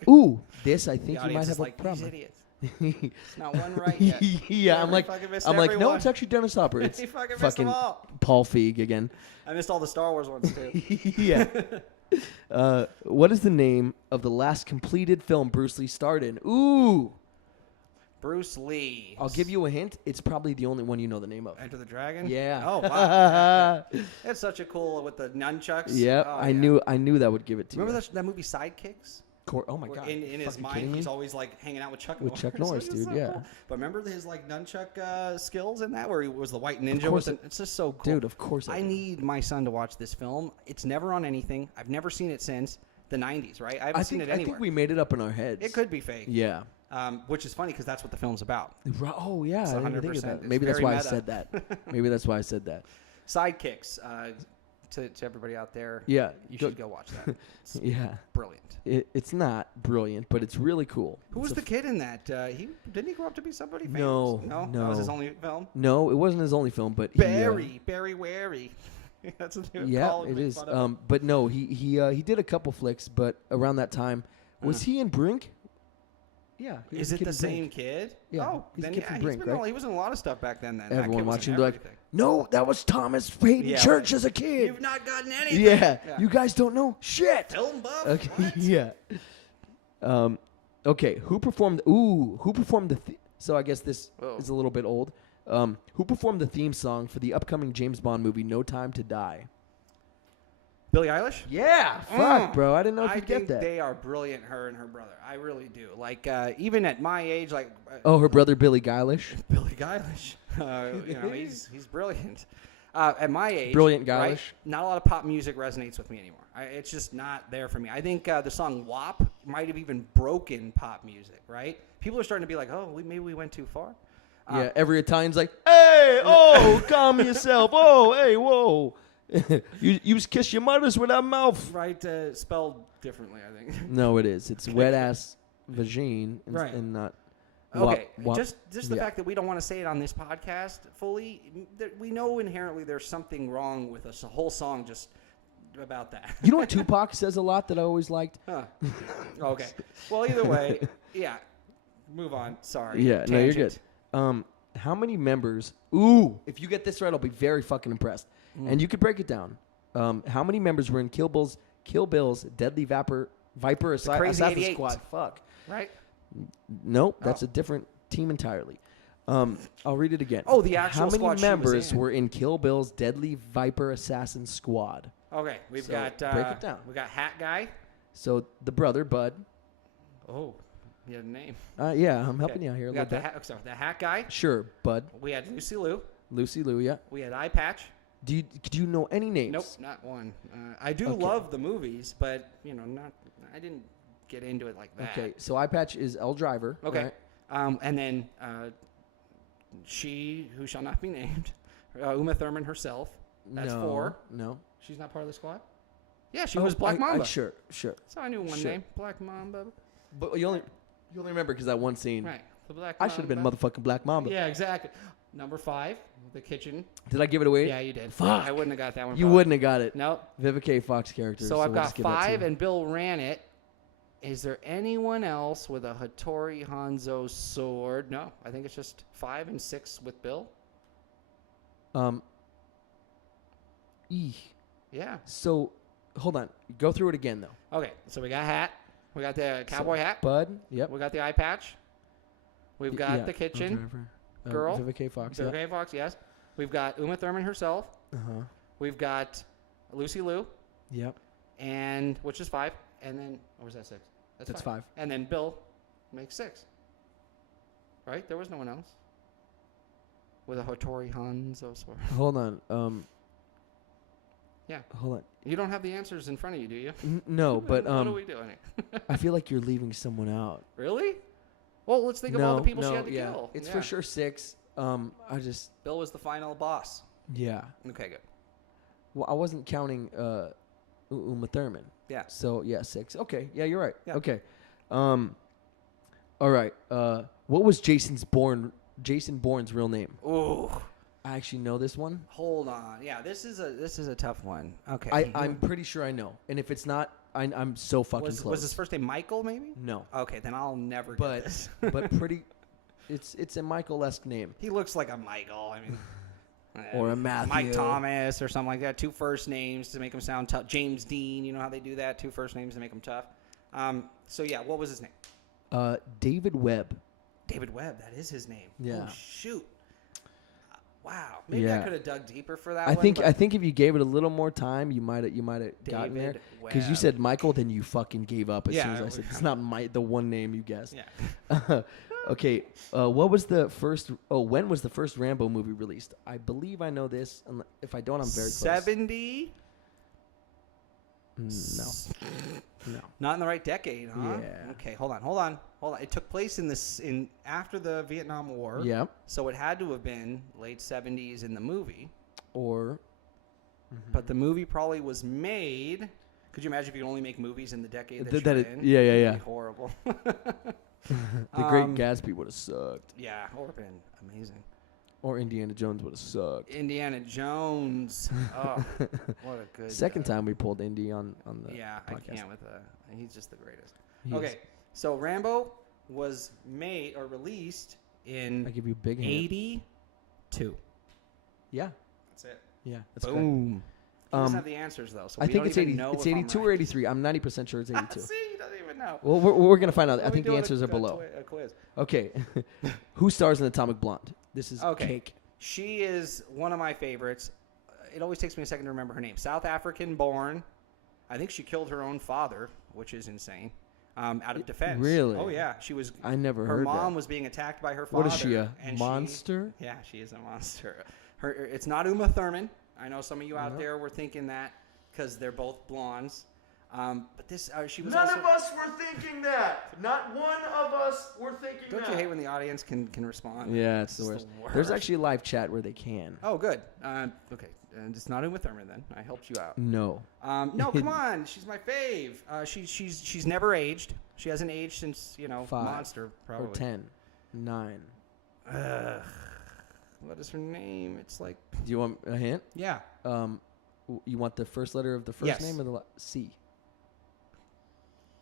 Ooh, this I think The you might audience have is a like, these problem. idiots. It's not one right yet. Yeah, I'm like, fucking missed no, everyone. it's actually Dennis Hopper. It's He fucking missed them fucking all. Paul Feig again. I missed all the Star Wars ones, too. Yeah. What is the name of the last completed film Bruce Lee starred in? Ooh. Bruce Lee. I'll give you a hint. It's probably the only one you know the name of. Enter the Dragon? Yeah. Oh, wow. It's such a cool with the nunchucks. Yep. Oh, I yeah. knew that would give it to Remember you. that movie Sidekicks? Of course. Oh my god. In his Fucking mind, kidding me? he's always like hanging out with Chuck With Norris. Chuck Norris, which is dude, yeah. Cool. But remember his like nunchuck skills in that, where he was the white ninja. course It's just so cool, Dude, of course I do. need my son to watch this film. It's never on anything. I've never seen it since the '90s. Right? I haven't seen it I anywhere. think we made it up in our heads. It could be fake. Yeah. Which is funny because that's what the film's about. Oh yeah. I didn't even think of 100%. that. It's Maybe that's very why meta. I said that. Maybe that's why I said that. Sidekicks. To everybody out there. Yeah. You should go watch that. It's Yeah. brilliant. It's not brilliant, but it's really cool. Who was the kid in that? Didn't he grow up to be somebody famous? No, That no. was his only film. No, it wasn't his only film, but Barry Wary. That's what they would yeah, call him, it make is. fun of him. But no, he did a couple flicks, but around that time, was he in Brink? Yeah. he was Is a it kid the in Brink. same kid? Yeah, Oh, he's a then kid from yeah, Brink, right? he was in a lot of stuff back then. That kid Everyone was watching in be like, everything. no, that was Thomas Hayden Yeah, Church right. as a kid. You've not gotten anything. Yeah. You guys don't know shit. Film buff. Okay, What? yeah. Okay, who performed the so I guess this Whoa. is a little bit old. Who performed the theme song for the upcoming James Bond movie No Time to Die? Billie Eilish. Yeah, fuck, bro. I didn't know if I you'd think get that. they are brilliant, her and her brother. I really do. Like even at my age, like Oh, her brother Billy Eilish. Billie Eilish. He's brilliant. At my age, Brilliant right, Eilish. not a lot of pop music resonates with me anymore. It's just not there for me. I think the song WAP might have even broken pop music, right? People are starting to be like, oh, maybe we went too far. Yeah, every Italian's like, hey, oh, calm yourself. Oh, hey, whoa. you kiss your mothers with that mouth. Right, spelled differently, I think. No, it is. It's wet ass vagine and, Right. and not. Okay, wop. just the Yeah. fact that we don't want to say it on this podcast fully, we know inherently there's something wrong with us. A whole song just about that. You know what Tupac says a lot that I always liked? Huh. Okay. Well, either way, yeah. Move on. Sorry. Yeah, no, you're Tangent. good. How many members? Ooh, if you get this right, I'll be very fucking impressed. And you could break it down. How many members were in Kill Bill's Deadly Viper Crazy Assassin 88. Squad? Fuck. Right? Nope, that's a different team entirely. I'll read it again. Oh, the actual How squad many she was members in. were in Kill Bill's Deadly Viper Assassin Squad? Okay, we've So, got break it down. We got Hat Guy. So the brother, Bud. Oh, he had a name. Yeah, I'm helping you out here a We little got bit. the Hat Guy. Sure, Bud. We had Lucy Liu. Lucy Liu, yeah. We had Eye Patch. Do you know any names? Nope, not one. I do Okay. love the movies, but not. I didn't get into it like that. Okay, so Eye Patch is L Driver. Okay. right? And then she, who shall not be named, Uma Thurman herself. That's no, 4. No. She's not part of the squad? Yeah, she was Black I- Mamba. Sure. So I knew one Sure. name. Black Mamba. But you only remember because that one scene. Right. The Black I should have been Mamba. motherfucking Black Mamba. Yeah, exactly. Number 5, the kitchen. Did I give it away? Yeah, you did. Fuck. I wouldn't have got that one. You probably. wouldn't have got it. Nope. Vivica A. Fox character. So I've we'll got just give that to 5, you. and Bill ran it. Is there anyone else with a Hattori Hanzo sword? No, I think it's just 5 and 6 with Bill. Yeah. So, hold on. Go through it again though. Okay, so we got hat. We got the cowboy hat. Bud. Yep. We got the eye patch. We've got Yeah, the kitchen. Driver. girl. Vivica A. Fox. Vivica A. Fox, yes. We've got Uma Thurman herself. Uh-huh. We've got Lucy Liu, Yep. and which is 5. And then, or was that 6? That's 5. And then Bill makes 6. Right? There was no one else with a Hattori Hanzo sword. Hold on. Yeah. Hold on. You don't have the answers in front of you, do you? No, but what are we doing? I feel like you're leaving someone out. Really? Well, let's think of all the people she had to yeah. kill. It's Yeah. for sure 6. I just Bill was the final boss. yeah. Okay, good. Well, I wasn't counting Uma Thurman. Yeah. So yeah, 6. Okay. Yeah, you're right. Yeah. Okay. All right. What was Jason Bourne's real name? Ooh. I actually know this one. Hold on. Yeah, this is a tough one. Okay. I'm pretty sure I know. And if it's not, I'm so fucking was close. his first name Michael? Maybe. No. Okay, then I'll never get But this. but pretty. It's a Michael-esque name. He looks like a Michael. I mean. Or a Matthew. Mike Thomas or something like that. 2 first names to make him sound tough. James Dean. You know how they do that? 2 first names to make him tough. So yeah, what was his name? David Webb. David Webb. That is his name. Yeah. Oh shoot. Wow. Maybe I Yeah. could have dug deeper for that I one. think but I think if you gave it a little more time, you might have gotten there. David Because you Webb. said Michael, then you fucking gave up as soon Yeah, as I said it's not the one name you guessed. Yeah. Okay, what was the first? Oh, when was the first Rambo movie released? I believe I know this. If I don't, I'm very close. 70? No, no. Not in the right decade, huh? Yeah. Okay, hold on. It took place in after the Vietnam War. Yeah. So it had to have been late 70s in the movie. Or But the movie probably was made. Could you imagine if you could only make movies in the decade that Th- you're that in? it- yeah, yeah, It'd yeah. be horrible. The Great Gatsby would have sucked, Yeah, or been amazing. or Indiana Jones would have sucked. Indiana Jones. Oh, what a good. Second time we pulled Indy on the Yeah, podcast. I can't with he's just the greatest. He is. Okay, so Rambo was made or released in I give you a big hand. 82. Yeah, That's it. yeah, that's correct. Boom. He doesn't have the answers though, so I we think don't it's even 80. know It's if I'm 82 right. or 83. I'm 90% sure it's 82. See, he doesn't even know. Well, we're gonna find out. I Let me think the do answers are below. A quiz. Okay, who stars in Atomic Blonde? This is Okay. cake. She is one of my favorites. It always takes me a second to remember her name. South African born. I think she killed her own father, which is insane. Out of defense. Really? Oh yeah, she was. I never Her heard mom that. was being attacked by her father. What is she, a and monster? Yeah, she is a monster. It's not Uma Thurman. I know some of you out No. there were thinking that because they're both blondes. But this, she was None also. of us were thinking that. Not one of us were thinking Don't that. you hate when the audience can respond? Yeah, it's the It's worst. the worst. There's actually a live chat where they can. Oh, good. Okay, and it's not Uma Thurman then. I helped you out. No. No, come on. She's my fave. She's never aged. She hasn't aged since 5 Monster probably. Or 10. 9. Ugh. What is her name? It's like Do you want a hint? yeah. You want the first letter of the first Yes. name or the C?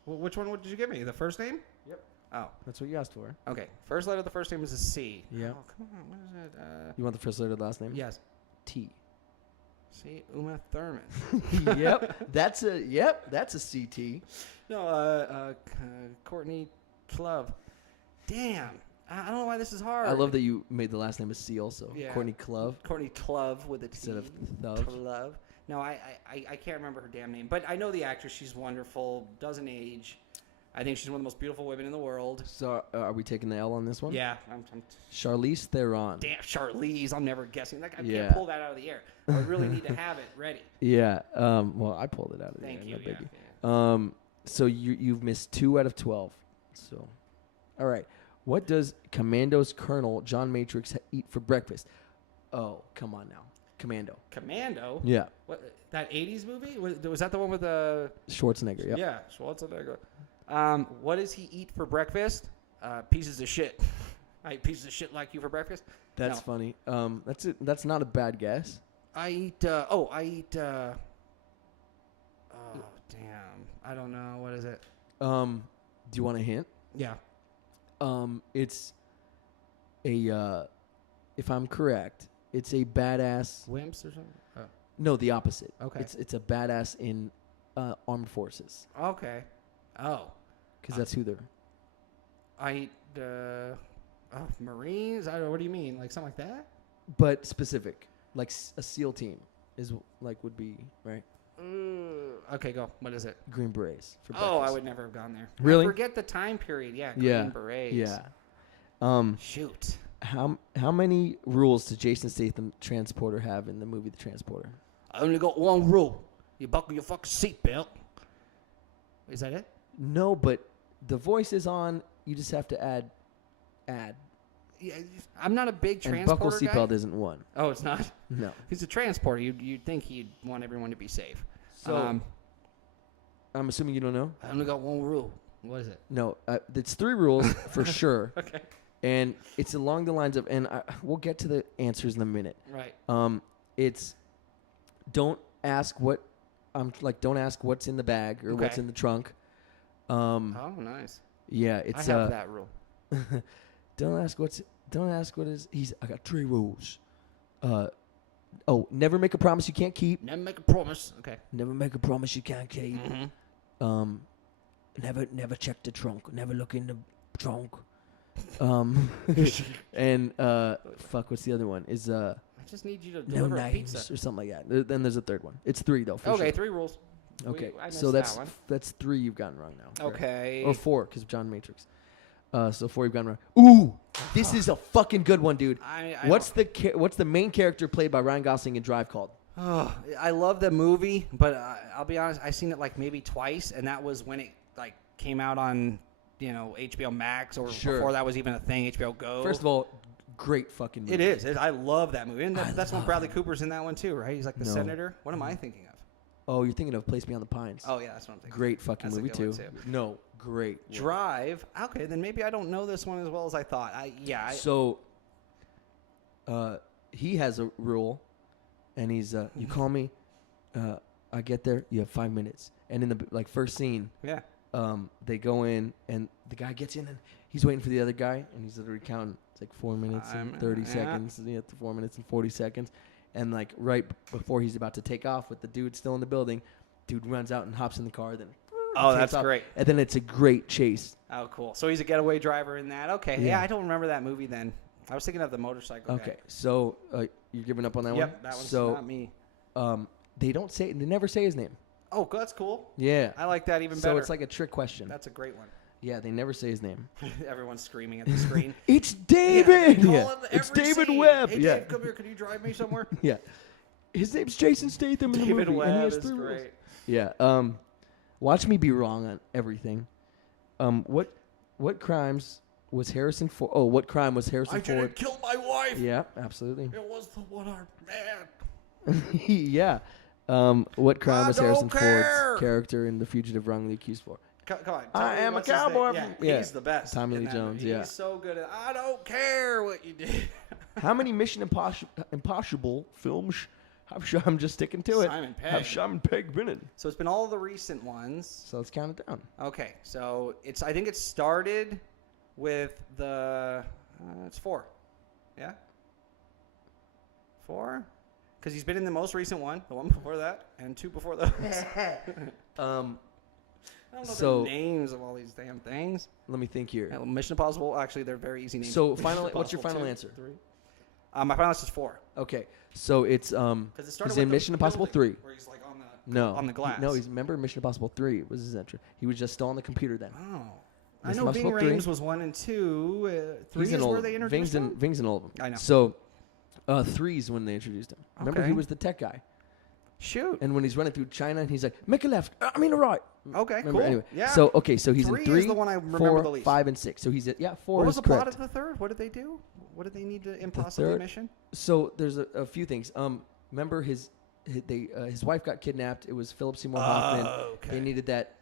Well, which one did you give me? The first name? Yep. Oh, That's what you asked for. okay. First letter of the first name is a C. Yeah. Oh, come on. What is it? You want the first letter of the last name? Yes. T. See, Uma Thurman. That's a CT. No, Courtney Clove. Damn. I don't know why this is hard. I love that you made the last name a C also. Yeah. Courtney Clove Courtney Clove with a T. instead of Thove. Clove. No, I can't remember her damn name, but I know the actress. She's wonderful. Doesn't age. I think she's one of the most beautiful women in the world. So are we taking the L on this one? Yeah. I'm Charlize Theron. damn Charlize. I'm never guessing. Like I Yeah. can't pull that out of the air. I really need to have it ready. Yeah. Well, I pulled it out of the Thank air. you. No Yeah, biggie. yeah. So you've missed 2 out of 12. So, all right. What does Commando's Colonel John Matrix eat for breakfast? Oh, come on now, Commando. Commando. Yeah, What that '80s movie was that the one with the Schwarzenegger. Yep. yeah Schwarzenegger. What does he eat for breakfast? Pieces of shit. I eat pieces of shit like you for breakfast. That's No. funny. That's it. That's not a bad guess. I eat. Oh, damn. I don't know. What is it? Do you want a hint? Yeah. It's a. If I'm correct, it's a badass. Wimps or something. No, the opposite. Okay. It's a badass in armed forces Okay. Oh. because that's who they're. I eat. Marines. I don't know. What do you mean? Like something like that? But specific, like a SEAL team is like would be right. Okay, go. What is it? Green Berets. For Oh, breakfast. I would never have gone there. Really? I forget the time period. Yeah. Green Yeah. Berets. Yeah. Shoot. How many rules does Jason Statham Transporter have in the movie The Transporter? I only got one rule. You buckle your fucking seatbelt. Is that it? No, but the voice is on. You just have to add. Yeah, I'm not a big And buckle transporter guy. seatbelt isn't one. Oh, it's not? No. He's a transporter. You'd think he'd want everyone to be safe. So I'm assuming you don't know. I only got one rule. What is it? No, it's 3 rules for sure, Okay. and it's along the lines of. And we'll get to the answers in a minute. Right. It's don't ask what. Don't ask what's in the bag or what's Okay. in the trunk. Oh, nice. Yeah, it's I have that rule. Don't ask what is. I got 3 rules. Never make a promise you can't keep. Never make a promise. Okay. Never make a promise you can't keep. Mm-hmm. Never check the trunk. Never look in the trunk. And fuck, what's the other one? Is Man, I just need you to No deliver a names pizza. or something like that. Then there's a third one. It's 3 though. For Okay, sure. 3 rules. Okay, I missed so that one. that's 3 you've gotten wrong now. correct? Okay. Or 4 because John Matrix. So 4 you've gotten wrong. Ooh, this is a fucking good one, dude. What's the main character played by Ryan Gosling in Drive called? Oh, I love the movie, but I'll be honest, I've seen it like maybe twice, and that was when it like came out on, HBO Max, or before that was even a thing, HBO Go. First of all, great fucking movie. It is. I love that movie, and that's when Bradley Cooper's in that one too, right? He's like the No. senator. What am I thinking of? Oh, you're thinking of Place Beyond the Pines. Oh yeah, that's what I'm thinking. Great fucking That's a movie good too. one, too. No, great. Drive. Okay, then maybe I don't know this one as well as I thought. So, he has a rule, and he's you call me, I get there, you have 5 minutes, and in the first scene, yeah. they go in, and the guy gets in, and he's waiting for the other guy, and he's literally counting. It's like 4 minutes and 30 seconds, and 4 minutes and 40 seconds, and like right before he's about to take off with the dude still in the building, dude runs out and hops in the car, then. Oh, takes that's off, great. And then it's a great chase. Oh, cool. So he's a getaway driver in that. Okay. Yeah. Yeah, I don't remember that movie then. I was thinking of the motorcycle guy. Okay, so you're giving up on that one? Yep, that one's not me. They never say his name. Oh, that's cool. Yeah. I like that even So better. it's like a trick question. That's a great one. Yeah, they never say his name. Everyone's screaming at the screen. It's David. They call Yeah, him it's every David scene. Webb. Hey, Yeah, Dave, come here. Can you drive me somewhere? yeah. His name's Jason Statham in the David movie, and he Webb has is 3 rules. great. Yeah. Watch me be wrong on everything. What crimes was Harrison Ford? Oh, what crime was Harrison I Ford? didn't kill my wife. Yeah, absolutely. It was the one-armed man. Yeah. What crime I was Harrison don't care. Ford's character in The Fugitive wrongly accused for? Come on. I tell me am a what's his name. cowboy Yeah, from- yeah. he's the best. Tommy in Lee that Jones, movie. yeah. He's so good at I don't care what you did. How many Mission Impossible films have Simon just sticking to it? Simon Pegg. Have Simon Pegg been in? So it's been all the recent ones. So let's count it down. Okay, so I think it started with it's 4. Yeah? 4? Because he's been in the most recent one, the one before that, and 2 before those. I don't know So- the names of all these damn things. Let me think here. Mission Impossible, actually, they're very easy names. So Mission what's your Impossible final 2, answer? 3. My final answer is 4. Okay, so it's Because it started he's with in the Mission Impossible building 3. Where he's like No, on the glass. No, he's remember Mission Impossible 3 was his entry. He was just still on the computer then. Oh. I Mission know Ving Impossible 3. Rhames was 1 and 2. 3 He's is in all where of they them. introduced him? Ving's in all of them. I know. So 3 is when they introduced him. Remember Okay. he was the tech guy. Shoot. And when he's running through China and he's like, make a left, I mean a right. Okay, Remember? cool. Anyway, Yeah. so he's 3 in 3, is the one I remember 4, the least. 5, and 6. So he's at 4 What is was the correct. plot of the third? What did they do? What did they need to impossibly third- mission? So there's a few things. Remember his wife got kidnapped. It was Philip Seymour Hoffman. okay. They needed that.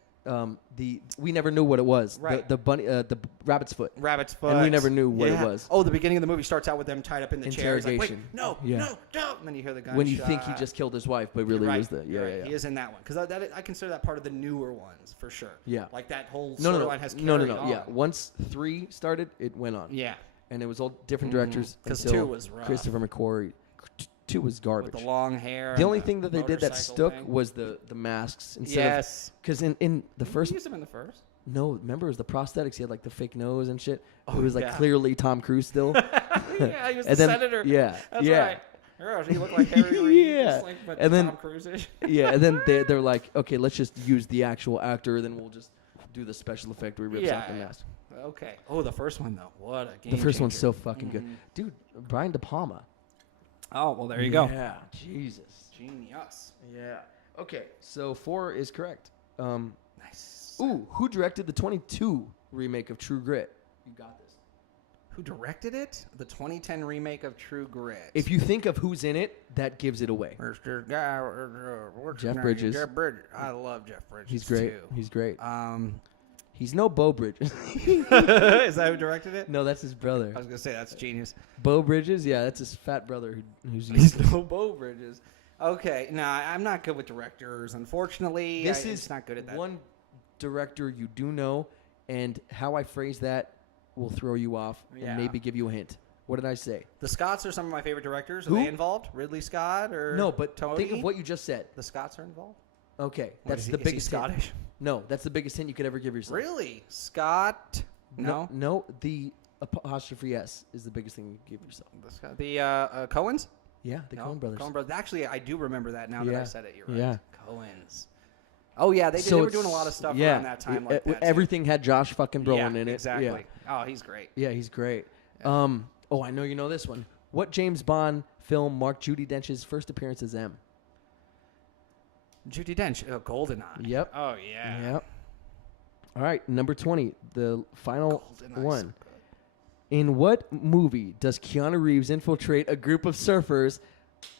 We never knew what it was. Right. The bunny, the rabbit's foot. Rabbit's foot. And we never knew what it was. Oh, the beginning of the movie starts out with them tied up in the chair. It's like, wait, Interrogation. no, Yeah. no, don't. And then you hear the gunshot. When you think he just killed his wife, but really right. was the Right. He is in that one because I consider that part of the newer ones for sure. Yeah. Like that whole no. storyline has carried on. Yeah, once 3 started, it went on. Yeah. And it was all different directors. 'Cause until 2 was rough. Christopher McQuarrie. 2 was garbage. With the long hair. The and only thing that they did that motorcycle stuck thing. was the masks instead Yes. because in the Did first we use them in the first? no, remember it was the prosthetics. He had like the fake nose and shit. Oh, it was like yeah. clearly Tom Cruise still. Yeah, he was And the then- senator. yeah, That's yeah. right. Gosh, he looked like Harry Reid. Yeah. Just like, but And then- Tom Cruise-ish. Yeah, and then they're like, okay, let's just use the actual actor, then we'll just do the special effect where he rips off the Yeah. mask. Okay. Oh, the first one though. What a game. The first one's changer. so fucking good, dude. Brian De Palma. Oh well, there you go. Yeah, Jesus. Genius. Yeah. Okay, so 4 is correct. Nice. Ooh, who directed the 22 remake of True Grit? You got this. Who directed it? The 2010 remake of True Grit. If you think of who's in it, that gives it away. Where's this guy? What's his Jeff name? Bridges. Jeff Bridges. I love Jeff Bridges. He's great. Too. He's great. Um, He's no Bo Bridges. is that who directed it? No, that's his brother. I was gonna say that's genius. Bo Bridges, yeah, that's his fat brother who's He's no Bo Bridges. Okay, nah, I'm not good with directors. Unfortunately, This it's is not good at that. one director you do know, and how I phrase that will throw you off Yeah. and maybe give you a hint. What did I say? The Scotts are some of my favorite directors. Are Who? they involved? Ridley Scott or No, but Tony? think of what you just said. The Scots are involved. Okay, What, that's is the he biggest hint. Scottish? No, that's the biggest hint you could ever give yourself. Really, Scott? No, No, the apostrophe S is the biggest thing you give yourself. the Coens. Yeah, the Coen brothers. Coen brothers. Actually, I do remember that now that I said it. You're right. Yeah. Coens. Oh yeah, they were doing a lot of stuff around that time like that. Everything had Josh fucking Brolin in it. Exactly. Yeah. Oh, he's great. Yeah, he's great. Oh, I know you know this one. What James Bond film marked Judi Dench's first appearance as M? Judi Dench, GoldenEye. Yep. Oh yeah. Yep. All right, number 20, the final GoldenEye's one. so good. In what movie does Keanu Reeves infiltrate a group of surfers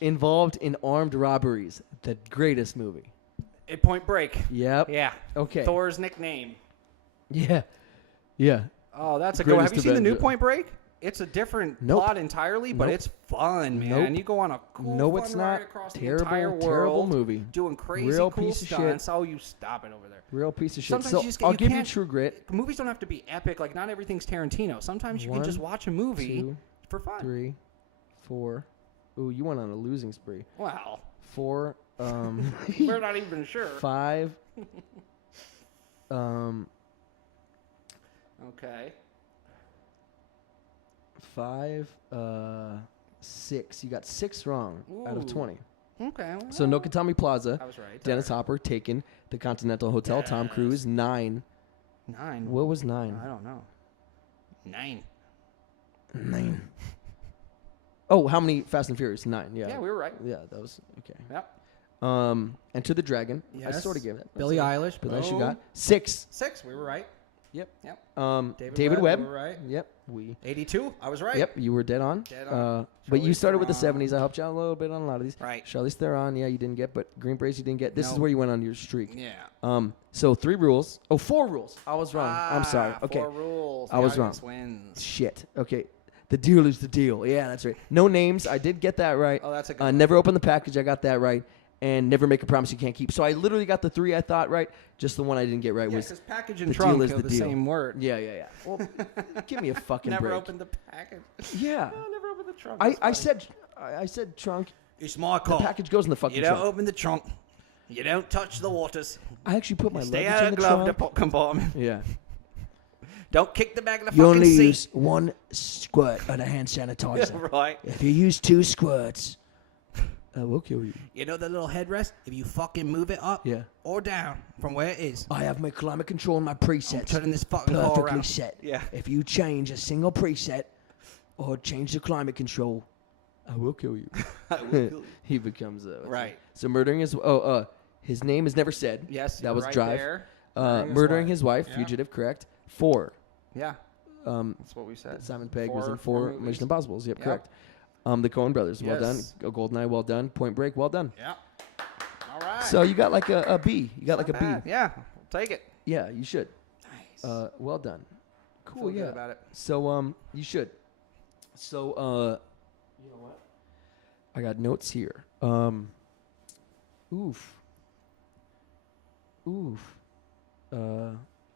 involved in armed robberies? The greatest movie. At Point Break. Yep. Yeah. Okay. Thor's nickname. Yeah. Yeah. Oh, that's a good one. Have you Greatest seen the new Avenger. Point Break? It's a different Nope. plot entirely, but Nope. it's fun, man. Nope. You go on a cool No, fun it's ride not. across the Terrible, entire world. terrible movie. Doing crazy Real cool piece of shit. stunts. Oh, you stop it over there. Real piece of shit. Sometimes So you just I'll give you can't- True Grit. Movies don't have to be epic. Like, not everything's Tarantino. Sometimes you can just watch a movie 2, for fun. 3, 4. Ooh, you went on a losing spree. Wow. 4. We're not even sure. 5. Okay. 5. 6. You got 6 wrong out of Ooh. 20. Okay. Well, So Nokatami Plaza, I was right. Dennis Hopper, Taken, The Continental Hotel, Tom Yes. Cruise, 9. 9. What was 9? I don't know. 9. 9. Oh, how many Fast and Furious? 9. Yeah. Yeah, we were right. Yeah, that was okay. Yep. Enter the Dragon. I Yes. sort of gave that. Billie Eilish. But then you boom. got 6. 6. We were right. Yep. Yep. David Webb. We were right. Yep. We. 82. I was right. Yep. You were dead on. Dead on. But you Charlize started with the Theron. 70s. I helped you out a little bit on a lot of these. Right. Charlize Theron. Yeah, you didn't get. But Green Berets you didn't get. This is Nope. where you went on your streak. Yeah. So 3 rules. Oh, 4 rules. I was wrong. I'm sorry. Okay. 4 rules. I was wrong. The audience wins. Shit. Okay. The deal is the deal. Yeah, that's right. No names. I did get that right. Oh, that's a good one. Never open the package. I got that right. And never make a promise you can't keep. So I literally got the 3 I thought right. Just the one I didn't get right Yeah, was because package the and deal trunk is are the the deal. same word. Yeah. Well, give me a fucking Never break. opened the package. Yeah. No, never opened the trunk. I That's funny. said trunk. It's my The car. package goes in the fucking You don't trunk. open the trunk. You don't touch the waters. I actually put my Stay luggage out in of the glove trunk. compartment. Yeah. Don't kick the back of the You fucking only seat. use 1 squirt of the hand sanitizer. Right. If you use 2 squirts, I will kill you. You know the little headrest? If you fucking move it up Yeah. or down from where it is, I have my climate control and my I'm presets turning this fucking car perfectly around. set. Yeah. If you change a single preset or change the climate control, I will kill you. He becomes Right. So murdering his name is never said. Yes, that you're was right Drive. there. Murdering his wife, Yeah. Fugitive, correct. 4. Yeah. That's what we said. Simon Pegg was 4 in 4 movies. Mission Impossibles. Yep, Yep. correct. The Coen brothers, well done. Yes. GoldenEye, well done. Point Break, well done. Yeah. All right. So you got like a B. You got like a B. Bad. Yeah. I'll take it. Yeah, you should. Nice. Well done. Cool. Feel good Yeah. about it. So you should. So you know what? I got notes here. Oof.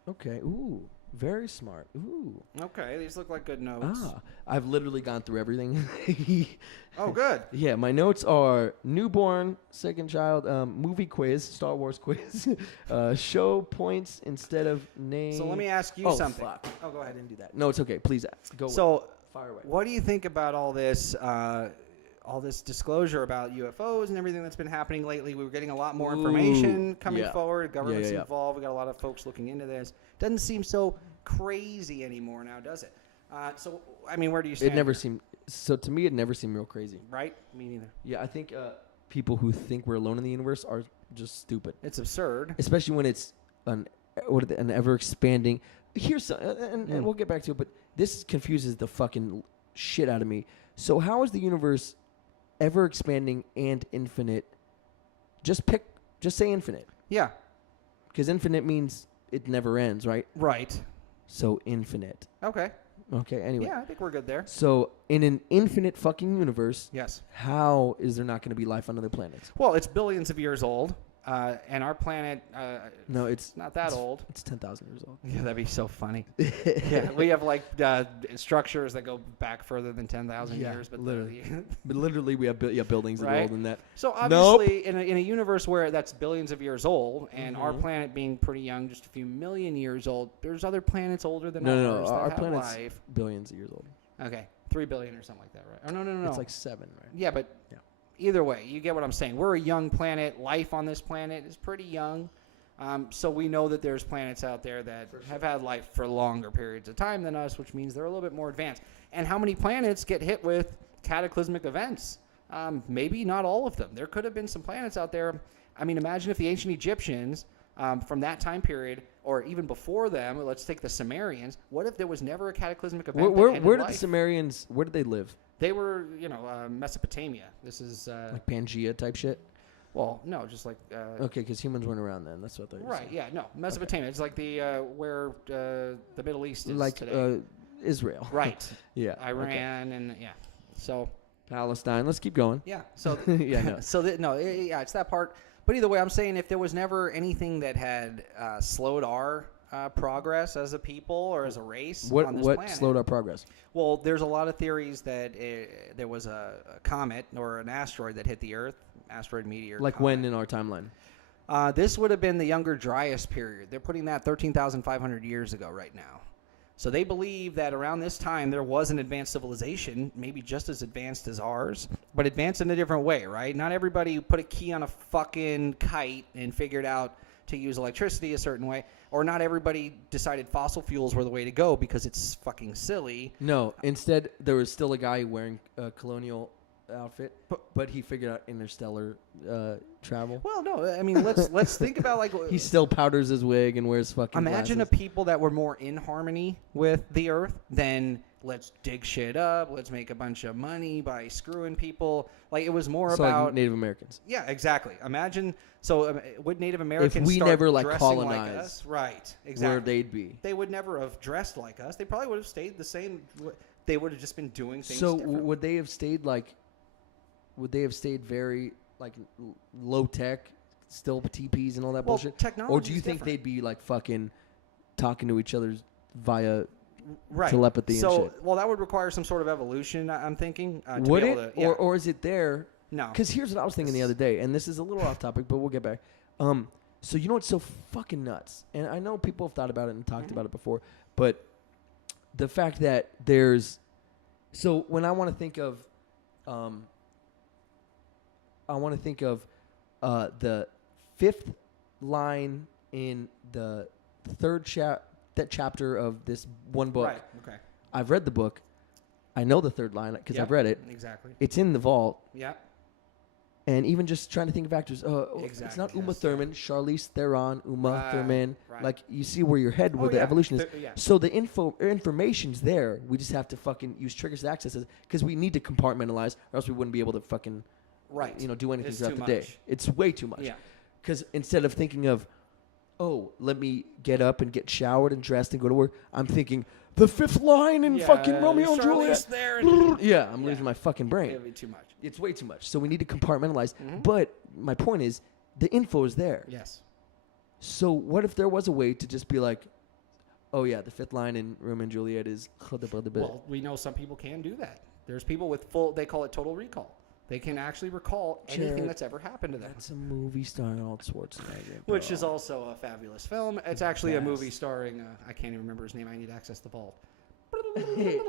Okay. Ooh. Very smart. Ooh. Okay. These look like good notes. I've literally gone through everything. Oh, good. Yeah, my notes are newborn, second child, movie quiz, Star Wars quiz, show points instead of name. So let me ask you something. Fuck. Oh, go I ahead. didn't do that. No, it's okay. Please go. So, fire away. what do you think about all this disclosure about UFOs and everything that's been happening lately? We were getting a lot more information coming forward. Government's involved. We got a lot of folks looking into this. Doesn't seem so crazy anymore now, does it? So, I mean, where do you stand? It never seemed. So to me, it never seemed real crazy. Right? Me neither. Yeah, I think people who think we're alone in the universe are just stupid. It's absurd. Especially when it's an ever expanding. Here's some, and we'll get back to it, but this confuses the fucking shit out of me. So how is the universe ever expanding and infinite? Just say infinite, Yeah. because infinite means it never ends, right? Right. So infinite. Okay. Okay. Anyway. Yeah, I think we're good there. So in an infinite fucking universe, Yes. how is there not going to be life on other planets? Well, it's billions of years old, and our planet No, it's not that old. It's 10,000 years old. Yeah, that'd be so funny. Yeah, we have like structures that go back further than 10,000 Yeah, years, but literally. But literally, we have buildings that are Right. older than that. So obviously, in a universe where that's billions of years old, and our Mhm. planet being pretty young, just a few million years old, there's other planets older than No. ours that Our have planet's life. billions of years old. Okay, 3 billion or something like that, right? Oh no. It's like 7, right? Yeah, but Yeah. either way, you get what I'm saying. We're a young planet. Life on this planet is pretty young. So we know that there's planets out there that have had life for longer periods of time than us, which means they're a little bit more advanced. And how many planets get hit with cataclysmic events? Maybe not all of them. There could have been some planets out there. I mean, imagine if the ancient Egyptians from that time period, or even before them, let's take the Sumerians. What if there was never a cataclysmic event? Where did the Sumerians? Where did they live? They were, Mesopotamia. This is Like Pangea type shit. well, no, just like Okay, because humans weren't around then. That's what they. right. Yeah, no, Mesopotamia. It's like the where the Middle East is Like today. Israel. Right. Yeah. Iran and yeah. So Palestine. Let's keep going. yeah. So Yeah, no. it's that part. But either way, I'm saying if there was never anything that had slowed our progress as a people or as a race on this What planet. slowed our progress? Well, there's a lot of theories that there was a comet or an asteroid that hit the Earth, asteroid meteor. Like comet. when in our timeline? This would have been the Younger Dryas period. They're putting that 13,500 years ago right now. So they believe that around this time there was an advanced civilization, maybe just as advanced as ours, but advanced in a different way, right? Not everybody put a key on a fucking kite and figured out to use electricity a certain way, or not everybody decided fossil fuels were the way to go because it's fucking silly. No. Instead, there was still a guy wearing a colonial outfit, but he figured out interstellar travel. Well, no, I mean let's think about like He still powders his wig and wears fucking imagine glasses. a people that were more in harmony with the Earth than let's dig shit up, let's make a bunch of money by screwing people. Like it was more So about like Native Americans. yeah, exactly. Imagine would Native Americans we start never, like, dressing colonized like us? Right, exactly. Where they'd be. They would never have dressed like us. They probably would have stayed the same. They would have just been doing things. So differently. would they have stayed like? Would they have stayed very like low tech, still TPs and all that Well, bullshit? technology Or do you is think different. they'd be like fucking talking to each other via right. telepathy so, and shit? well, that would require some sort of evolution. I'm thinking. To Would be it? able to, yeah. Or is it there? No. Because here's what I was thinking the other day, and this is a little off topic, but we'll get back. So you know what's so fucking nuts? And I know people have thought about it and talked about it before, but the fact that there's so when I want to think of the fifth line in the third chapter of this one book. Right. Okay. I've read the book. I know the third line because I've read it. Exactly. It's in the vault. Yeah. And even just trying to think of actors, it's Exactly, not Uma yes. Thurman, Charlize Theron, Uma Right, Thurman. right. Like you see where your head, where the yeah. evolution is. Yeah. So the information's there. We just have to fucking use triggers to access it because we need to compartmentalize, or else we wouldn't be able to fucking, Right. do anything It's throughout too the day. much. It's way too much. Yeah. Because instead of thinking of, oh, let me get up and get showered and dressed and go to work, I'm thinking the fifth line in fucking Romeo and Charlize Juliet. there and- Yeah, I'm Yeah. losing my fucking brain. It'd be too much. It's way too much. So we need to compartmentalize. Mm-hmm. But my point is, the info is there. Yes. So what if there was a way to just be like, oh yeah, the fifth line in Romeo and Juliet is Well, we know some people can do that. There's people with they call it total recall. They can actually recall anything Jared, that's ever happened to them. That's a movie starring Arnold Schwarzenegger. Which bro. is also a fabulous film. It's actually a Yes. movie starring, I can't even remember his name. I need to access the vault. Hey,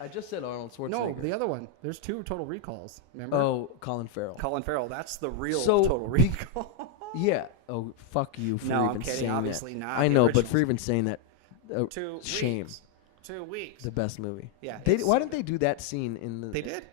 I just said Arnold Schwarzenegger. No, the other one. There's two Total Recalls. Remember? Oh, Colin Farrell. Colin Farrell. That's the real So, Total Recall. Yeah. Oh, fuck you for No, I'm even kidding. saying Obviously that. not. I The know, but originals. for even saying that, 2 shame. weeks. 2 weeks. The best movie. Yeah, They, it's- why didn't they do that scene in the? They did.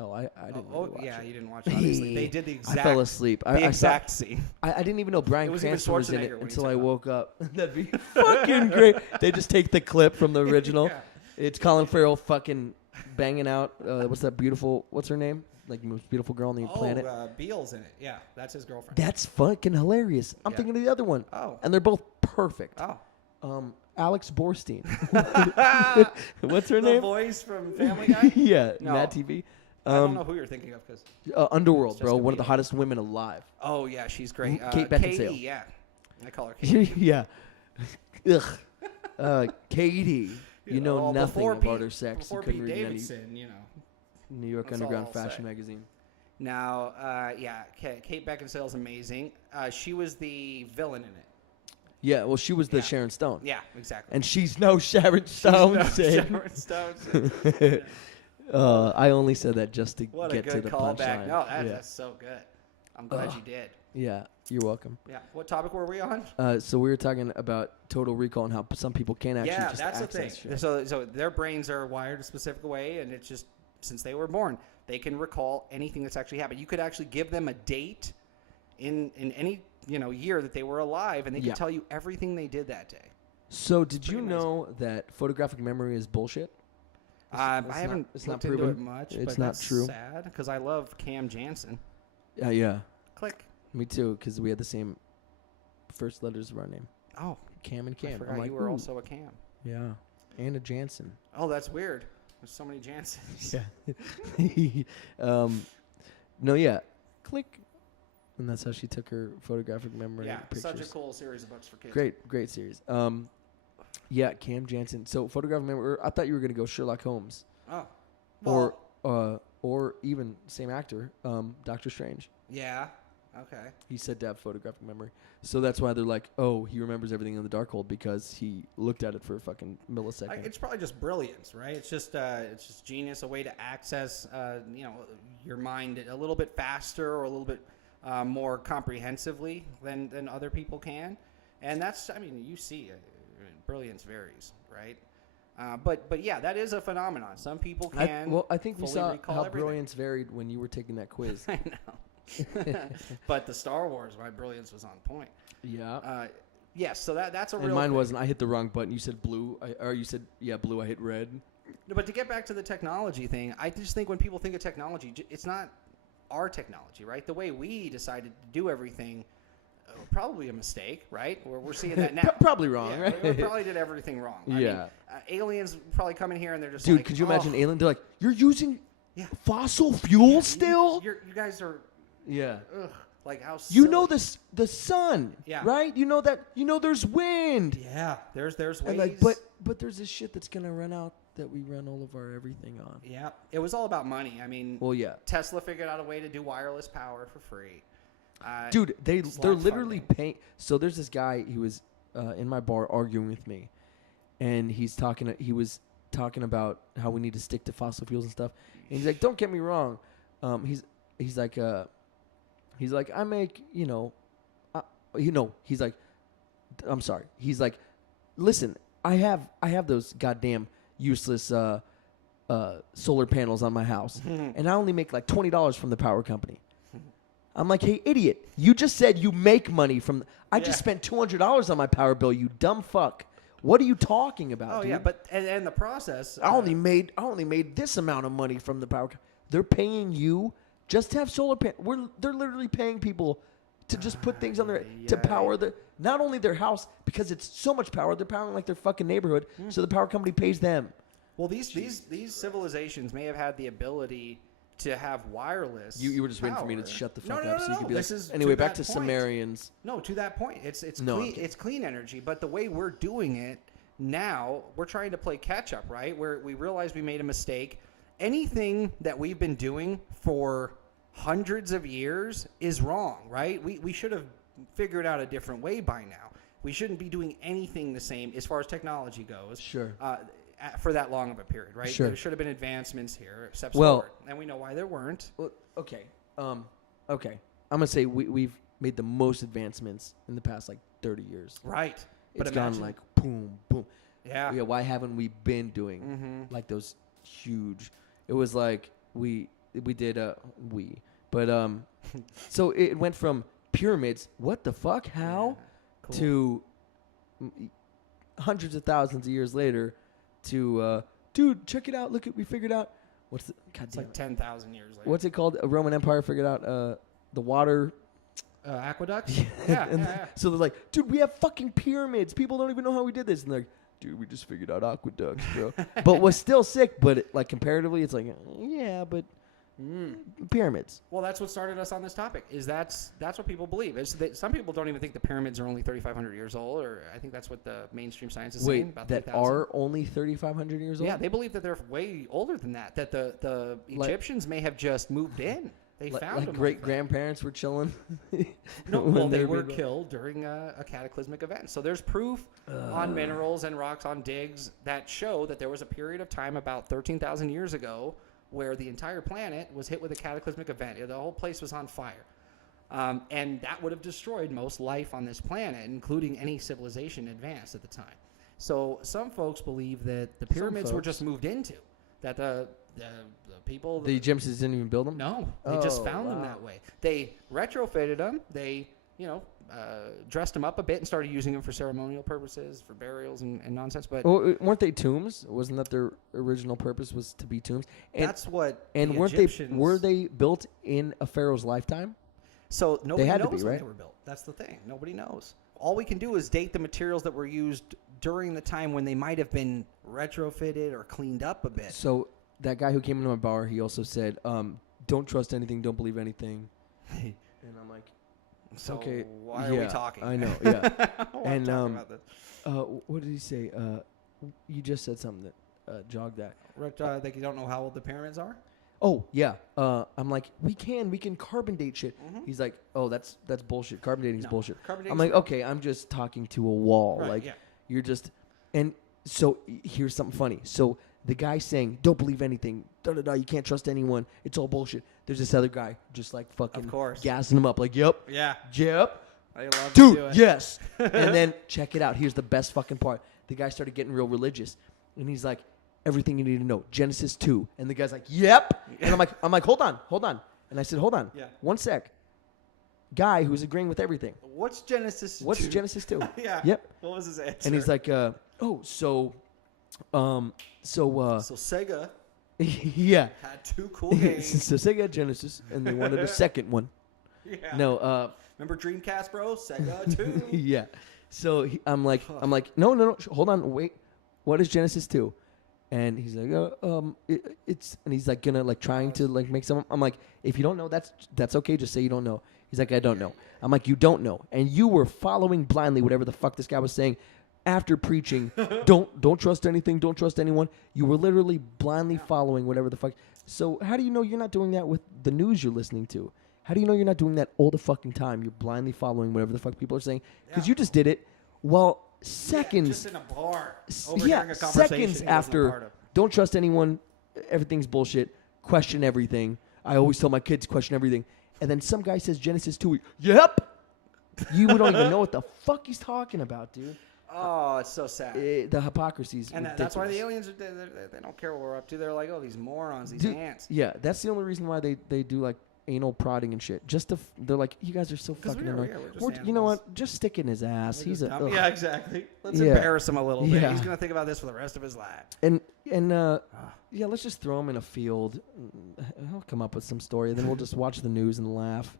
Oh, I didn't. Oh, really watch yeah, it. you didn't watch it. Obviously, they did the exact. I fell asleep. The I saw- exact scene. I didn't even know Bryan It was even Cranston was in Schwarzenegger it when he until took I off. woke up. That'd be fucking great. They just take the clip from the original. Yeah. It's Colin Farrell fucking banging out. What's her name? Like most beautiful girl on the planet. Beale's in it. Yeah, that's his girlfriend. That's fucking hilarious. I'm Yeah. thinking of the other one. Oh. And they're both perfect. Oh. Alex Borstein. What's her The name? voice from Family Guy? Yeah, No. Mad TV. I don't know who you're thinking of because. Underworld, bro. Jessica One of the Biel. hottest women alive. Oh yeah, she's great. Kate Beckinsale. Katie, yeah, I call her Katie. Yeah. Ugh. Katie. You know Well, nothing before about Pete- her sex. You Before couldn't Pete read any Davidson, you know. New York That's all Underground I'll fashion say. magazine. Now, yeah, Kate Beckinsale's amazing. She was the villain in it. Yeah, well, she was the Yeah. Sharon Stone. Yeah, exactly. And she's no Sharon Stone. No, Sid. Sharon Stone. I only said that just to What get a to good the callback. punchline. No, yeah. that's so good. I'm glad you did. Yeah, you're welcome. Yeah. What topic were we on? So we were talking about Total Recall and how some people can't actually Yeah, just that's the thing. access shit. So their brains are wired a specific way, and it's just since they were born, they can recall anything that's actually happened. You could actually give them a date in any year that they were alive, and they can tell you everything they did that day. So did you pretty know that photographic memory is bullshit? I haven't it's looked not into it proven. much, It's but not that's true. sad because I love Cam Jansen. Yeah. Click. Me too, because we had the same first letters of our name. Oh, Cam and Cam. I forgot I'm like, you were ooh. also a Cam. Yeah. And a Jansen. Oh, that's weird. There's so many Jansens. Yeah. No, yeah. Click. And that's how she took her photographic memory Yeah, pictures. such a cool series of books for kids. Great series. Yeah, Cam Jansen. So photographic memory. I thought you were gonna go Sherlock Holmes, Oh. Well, or even same actor, Doctor Strange. yeah. Okay. He said to have photographic memory. So that's why they're like, oh, he remembers everything in the Darkhold because he looked at it for a fucking millisecond. It's probably just brilliance, right? It's just genius, a way to access your mind a little bit faster or a little bit more comprehensively than other people can, and that's you see brilliance varies, right? But yeah, that is a phenomenon. Some people can. I think we fully saw recall how everything. brilliance varied when you were taking that quiz. I know. But the Star Wars, my brilliance was on point. Yeah. Yes, so that's a real And mine thing. wasn't. I hit the wrong button. You said blue, or you said blue. I hit red. No, but to get back to the technology thing, I just think when people think of technology, it's not our technology, right? The way we decided to do everything, probably a mistake, right? We're seeing that now. Probably wrong, Yeah, right? we probably did everything wrong. I mean, Yeah. aliens probably come in here and they're just Dude, like, could you imagine oh, alien? They're like, you're using Yeah. fossil fuel still? You guys are, Yeah. ugh, like how You silly. know the sun, Yeah. right? You know that. You know there's wind. Yeah, there's ways. And like, but there's this shit that's gonna run out that we run all of our everything on. Yeah, it was all about money. I mean, Well, yeah. Tesla figured out a way to do wireless power for free. Dude, they're Slack literally funding. paying. So there's this guy. He was in my bar arguing with me, and he was talking about how we need to stick to fossil fuels and stuff. And he's like, "Don't get me wrong." He's like, I make He's like, I'm sorry. He's like, listen, I have those goddamn useless solar panels on my house, and I only make like $20 from the power company. I'm like, hey, idiot! You just said you make money from. I just spent $200 on my power bill. You dumb fuck! What are you talking about? Oh dude? yeah, but and the process. I only made this amount of money from the power. They're paying you just to have solar panels. They're literally paying people to just put things on their to power not only their house because it's so much power. They're powering like their fucking neighborhood. So the power company pays them. Well, these civilizations may have had the the to have wireless. You were just waiting for me to power. shut the No, fuck no, up no, so you no. could be This like. is Anyway, to back that to point. Sumerians. No, to that point, it's No, I'm clean. kidding. It's clean energy, but the way we're doing it now, we're trying to play catch up, right? Where we realize we made a mistake. Anything that we've been doing for hundreds of years is wrong, right? We should have figured out a different way by now. We shouldn't be doing anything the same as far as technology goes. Sure. For that long of a period, right? Sure. There should have been advancements here, steps Well- forward, and we know why there weren't. Well, okay. Okay. I'm gonna say we've made the most advancements in the past like 30 years. Right. It's But gone imagine, like boom, boom. yeah. Yeah. Why haven't we been doing like those huge? It was like we did but so it went from pyramids. What the fuck? How? Cool. To hundreds of thousands of years later, to dude, check it out. Look at we figured out. What's the? God It's damn like it. 10,000 years later. What's it called? A Roman Empire figured out the water. Aqueducts? And yeah. So they're like, dude, we have fucking pyramids. People don't even know how we did this. And they're like, dude, we just figured out aqueducts, bro. But was still sick. But like comparatively, it's like, yeah, but pyramids. Well, that's what started us on this topic. Is that's what people believe. Is that some people don't even think the pyramids are only 3,500 years old, or I think that's what the mainstream science is saying. Wait, About that 3,000. are only 3,500 years old? Yeah, they believe that they're way older than that. That the Egyptians may have just moved in. They found like them. great grandparents were chilling. No, when well, they were being- killed during a cataclysmic event. So there's proof on minerals and rocks on digs that show that there was a period of time about 13,000 years ago where the entire planet was hit with a cataclysmic event. The whole place was on fire. And that would have destroyed most life on this planet, including any civilization advanced at the time. So some folks believe that the pyramids were just moved into, that the people... The Egyptians didn't even build them? No, they just found them that way. They retrofitted them. They, dressed them up a bit and started using them for ceremonial purposes, for burials and nonsense. But weren't they tombs? Wasn't that their original purpose was to be tombs? And, that's what and the weren't Egyptians... were they built in a pharaoh's lifetime? So nobody had to knows be, when right? they were built. That's the thing. Nobody knows. All we can do is date the materials that were used during the time when they might have been retrofitted or cleaned up a bit. So that guy who came into my bar, he also said, don't trust anything, don't believe anything. And I'm like, So okay, why are we talking? I know, yeah. Why And talking about this? what did he say? You just said something that jogged that. Like you don't know how old the pyramids are? Oh yeah. I'm like, we can carbon date shit. Mhm. He's like, oh, that's bullshit. Carbon dating's No, bullshit. carbon I'm dating's like, real. okay, I'm just talking to a wall. Right, like yeah. you're just, and so here's something funny. So the guy saying, don't believe anything. Da da da. You can't trust anyone. It's all bullshit. There's this other guy just like fucking Of course. gassing him up. Like, yep, Yeah. yep. I love to Dude, do it. yes. And then check it out. Here's the best fucking part. The guy started getting real religious, and he's like, everything you need to know, Genesis 2. And the guy's like, yep. And I'm like, hold on. And I said, hold on, Yeah. 1 sec. Guy who's agreeing with everything. What's Genesis 2? What's Genesis 2? Yeah. Yep. What was his answer? And he's like, so Sega yeah. had 2 cool games. So Sega had Genesis, and they wanted a second one. Yeah. No, Remember Dreamcast, bro? Sega 2. yeah. So I'm like, no, hold on, wait. What is Genesis 2? And he's like, it's, and he's like gonna like trying to like make some. I'm like, if you don't know, that's okay. Just say you don't know. He's like, I don't know. I'm like, you don't know, and you were following blindly whatever the fuck this guy was saying. After preaching, don't trust anything, don't trust anyone. You were literally blindly following whatever the fuck. So how do you know you're not doing that with the news you're listening to? How do you know you're not doing that all the fucking time? You're blindly following whatever the fuck people are saying because you just did it. Well, seconds. Just in a bar. Overhearing a conversation seconds he wasn't a part after. of. Don't trust anyone. Everything's bullshit. Question everything. I always tell my kids question everything. And then some guy says Genesis 2. Yep. You don't even know what the fuck he's talking about, dude. Oh, it's so sad. The hypocrisy's And ridiculous. that's why the aliens, they don't care what we're up to. They're like, oh, these morons, these Dude, ants. Yeah, that's the only reason why they do like anal prodding and shit. Just to they're like, you guys are so 'Cause fucking we're annoying. just You know animals. what? Just stick it in his ass. They're He's just a dumb. ugh. Yeah, exactly. Let's Yeah. embarrass him a little bit. Yeah. He's gonna think about this for the rest of his life. And yeah, let's just throw him in a field. He'll come up with some story. Then we'll just watch the news and laugh.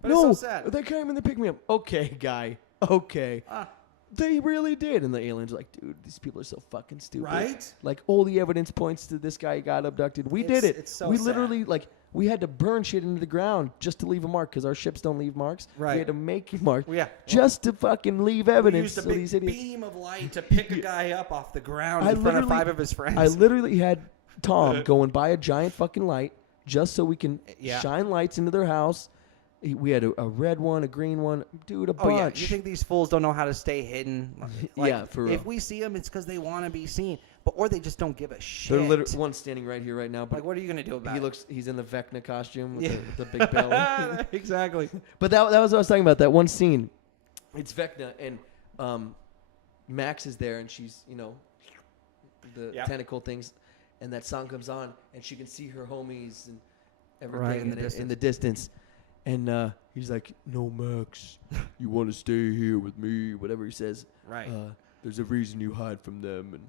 But no, it's so sad. they came and they picked me up. Okay, guy. Okay. Ah. They really did. And the aliens are like, dude, these people are so fucking stupid. Right? Like, all the evidence points to this guy got abducted. We did it. It's so we sad. literally, like, we had to burn shit into the ground just to leave a mark because our ships don't leave marks. Right. We had to make a mark Well, yeah. just to fucking leave We evidence. used a So big these idiots. beam of light to pick a guy up off the ground I in front of literally- 5 of his friends. I literally had Tom go and buy a giant fucking light just so we can Yeah. shine lights into their house. We had a red one, a green one, dude, a Oh yeah, bunch. you think these fools don't know how to stay hidden? Like, Yeah, for real. If we see them, it's because they want to be seen, or they just don't give a shit. They're literally one's standing right here right now, but Like, what are you gonna do about it? he's in the Vecna costume with, Yeah. the big belly. Exactly. But that was what I was talking about. That one scene, it's Vecna and Max is there, and she's the Yeah. tentacle things, and that song comes on, and she can see her homies and everything Right, in in the the distance. And he's like, "No, Max, you want to stay here with me?" Whatever he says. Right. There's a reason you hide from them, and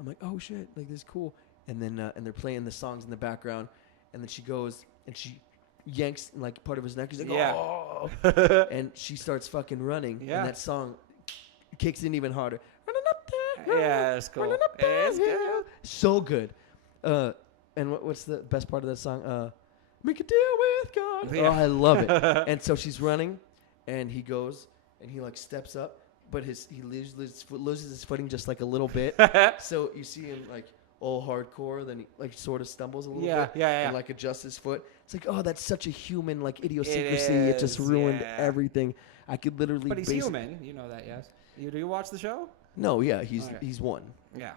I'm like, "Oh shit, like this is cool." And then and they're playing the songs in the background, and then she goes and she yanks like part of his neck. He's like, Yeah. "Oh!" and she starts fucking running, Yeah. and that song kicks in even harder. Running up there, Yeah, it's cool. running up that It's hill. good. So good. And what's the best part of that song? Make a deal with God. Yeah. Oh, I love it. And so she's running, and he goes, and he like steps up, but he loses his footing just like a little bit. So you see him like all hardcore, then he like sort of stumbles a little Yeah, bit. yeah. And like adjusts his foot. It's like, oh, that's such a human like idiosyncrasy. It just is, ruined yeah. everything. I could literally. But he's human. You know that, yes. Do you watch the show? No, yeah, Okay. he's one. Yeah.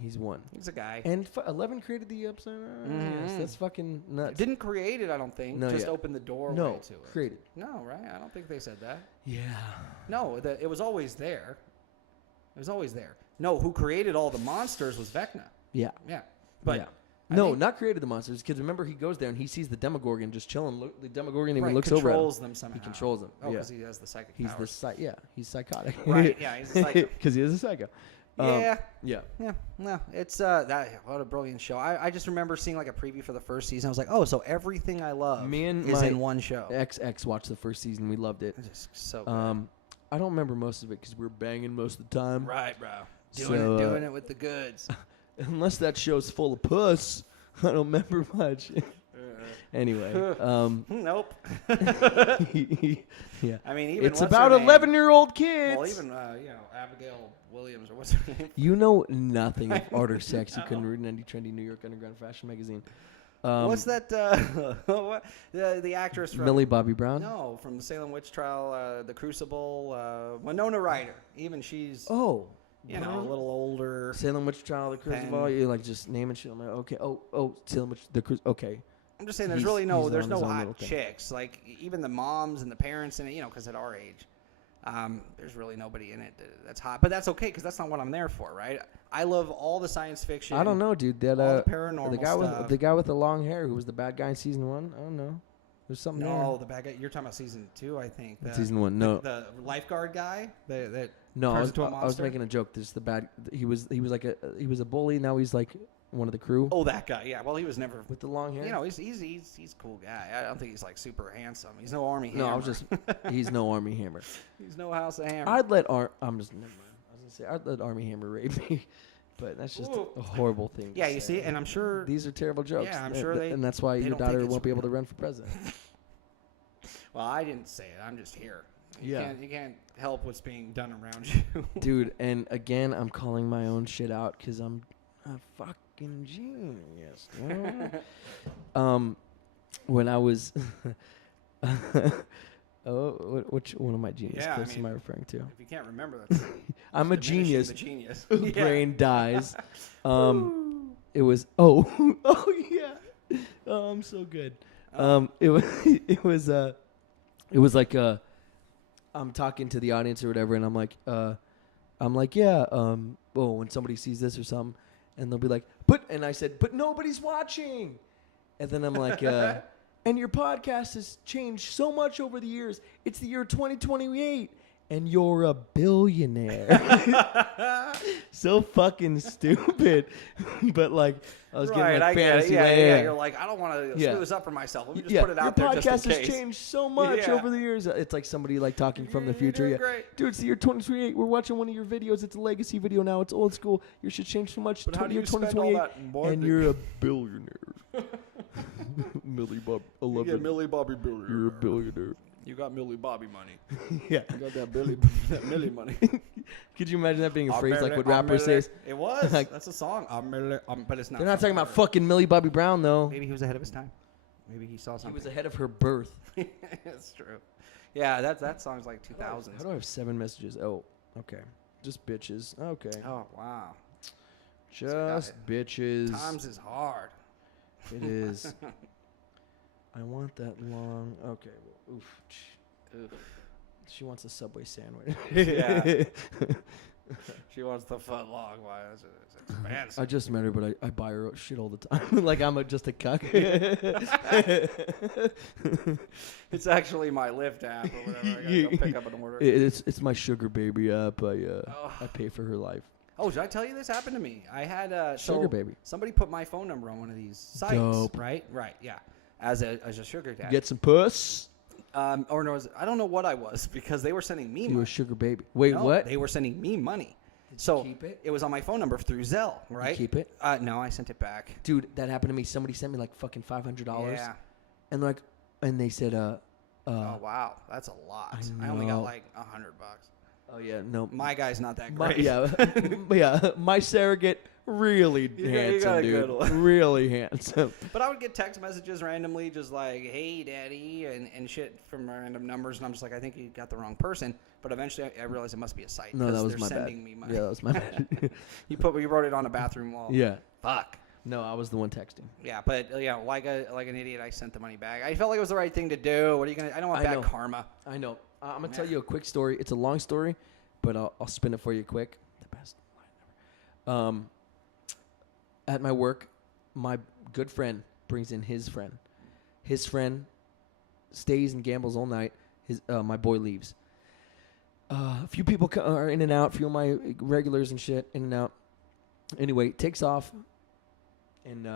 He's one. He's a guy. And 11 created the Upside Down. Yes, that's fucking nuts. Didn't create it, I don't think. No, just yeah. opened the doorway No, to it. created. No, right? I don't think they said that. Yeah. No, it was always there. It was always there. No, who created all the monsters was Vecna. Yeah. Yeah. But yeah. I No, think- not created the monsters. Because remember, he goes there and he sees the Demogorgon just chilling. The Demogorgon even right, looks over at him. controls them somehow. He controls them. Oh, yeah. because he has the psychic He's powers. he's psychotic. Right, yeah, he's a psycho. Because he is a psycho. Yeah. Yeah. Yeah, no, it's what a brilliant show. I just remember seeing like a preview for the first season. I was like, oh, so everything I love Me and is my in one show. XX watched the first season. We loved it. It's just so good. I don't remember most of it because we were banging most of the time. Right, bro. So, Doing it with the goods. Unless that show's full of puss, I don't remember much. Anyway, Nope. yeah. I mean, even It's what's about her name? 11-year-old kids. Well, even Abigail Williams or what's her name? You know nothing of art or sex. You couldn't read any trendy New York Underground fashion magazine. What's that? What, the actress from Millie Bobby Brown? No, from the Salem Witch Trial, The Crucible. Winona Ryder. Even she's Oh. a little older. Salem Witch Trial, The Crucible. You like just naming shit. I'm like, okay. Oh, Salem Witch, The Crucible. Okay. I'm just saying, there's He's- really he's no on his own hot little thing. chicks. Like even the moms and the parents in it, because at our age, there's really nobody in it that's hot. But that's okay because that's not what I'm there for, right? I love all the science fiction. I don't know, dude. That all the paranormal the guy stuff. the guy with the long hair who was the bad guy in season 1. I don't know. There's something No, the bad guy. You're talking about season 2, I think. there. Season 1. No. The lifeguard guy. That No, turns into a I was monster? making a joke. This the bad. He was like he was a bully. Now he's like one of the crew Oh, that guy. Yeah. Well, he was never. with the long hair. He's a cool guy. I don't think he's like super handsome. He's no Army no, Hammer. I was just he's no Army Hammer. He's no House of Hammer. I'm just never mind. I was gonna say I'd let Army Hammer rape me, but that's just a horrible thing. to yeah, you say. see, and I'm sure. These are terrible jokes. Yeah, I'm sure and that's why they your don't think daughter it's won't be able to real. run for president. Well, I didn't say it. I'm just here. Yeah. You can't help what's being done around you. Dude, and again, I'm calling my own shit out because I'm a fucking genius. When I was, which one of my genius Yeah, I clips am I mean, referring to? If you can't remember, that's I'm a diminishing genius. The genius. Whose Yeah. brain dies. It was oh yeah. Oh, I'm so good. It was like I'm talking to the audience or whatever, and I'm like yeah. When somebody sees this or something, and they'll be like, and I said, but nobody's watching, and then I'm like, and your podcast has changed so much over the years. It's the year 2028. And you're a billionaire. So fucking stupid. But like, I was Right, getting I like get it. fantasy. Yeah. You're like, I don't want to Yeah. screw this up for myself. Let me just Yeah, put it out your there just podcast in has case. changed so much Yeah. over the years. It's like somebody like talking from the You're future. doing Yeah, great. dude, it's the year 2028. We're watching one of your videos. It's a legacy video now. It's old school. Your shit changed so much. But how do Year you spend all 2028, that money? and you're a billionaire. Millie Bob, I love it. Millie Bobby Billy. You're a billionaire. You got Millie Bobby money. Yeah. You got that Millie money. Could you imagine that being a phrase like what I'm rappers Millie. say? It was. Like- That's a song. But it's not. They're not talking about her. fucking Millie Bobby Brown though. Maybe he was ahead of his time. Maybe he saw He something. was ahead of her birth. That's true. Yeah, that song's like 2000s. How do I have 7 messages? Oh, okay. Just bitches. Okay. Oh wow. Just bitches. Times is hard. It is. I want that long. Okay. Well, oof. Oof. She wants a Subway sandwich. Yeah. She wants the foot long. Why? It's expensive. I just met her, but I buy her shit all the time. Like I'm just a cuck. It's actually my Lyft app or whatever. I gotta go pick up an order. It's my sugar baby app. I pay for her life. Oh, did I tell you this happened to me? I had Sugar baby. Somebody put my phone number on one of these sites, Dope. right? Right, yeah. As a sugar daddy. Get some puss. Or no, I don't know what I was because they were sending me You a money. sugar baby. Wait, No, what? They were sending me money. So keep it? was on my phone number through Zelle, right? keep it? No, I sent it back. Dude, that happened to me. Somebody sent me like fucking $500. Yeah. And they said, Oh wow, that's a lot. I I only got know. like $100. oh yeah, no. My guy's not that My, great. yeah, yeah. My surrogate really You handsome, got a dude. good one. Really handsome. But I would get text messages randomly, just like, "Hey, Daddy," and shit from random numbers, and I'm just like, I think you got the wrong person. But eventually, I realized it must be a site. No, that 'cause was they're my sending bad. me money. Yeah, that was my bad. You wrote it on a bathroom wall. Yeah. Fuck. No, I was the one texting. Yeah, but like an idiot, I sent the money back. I felt like it was the right thing to do. What are you gonna? I don't want bad karma. I know. I'm gonna tell you a quick story. It's a long story, but I'll spin it for you quick. The best line ever. At my work, my good friend brings in his friend. His friend stays and gambles all night. My boy leaves. A few people are in and out. A few of my regulars and shit in and out. Anyway, takes off, and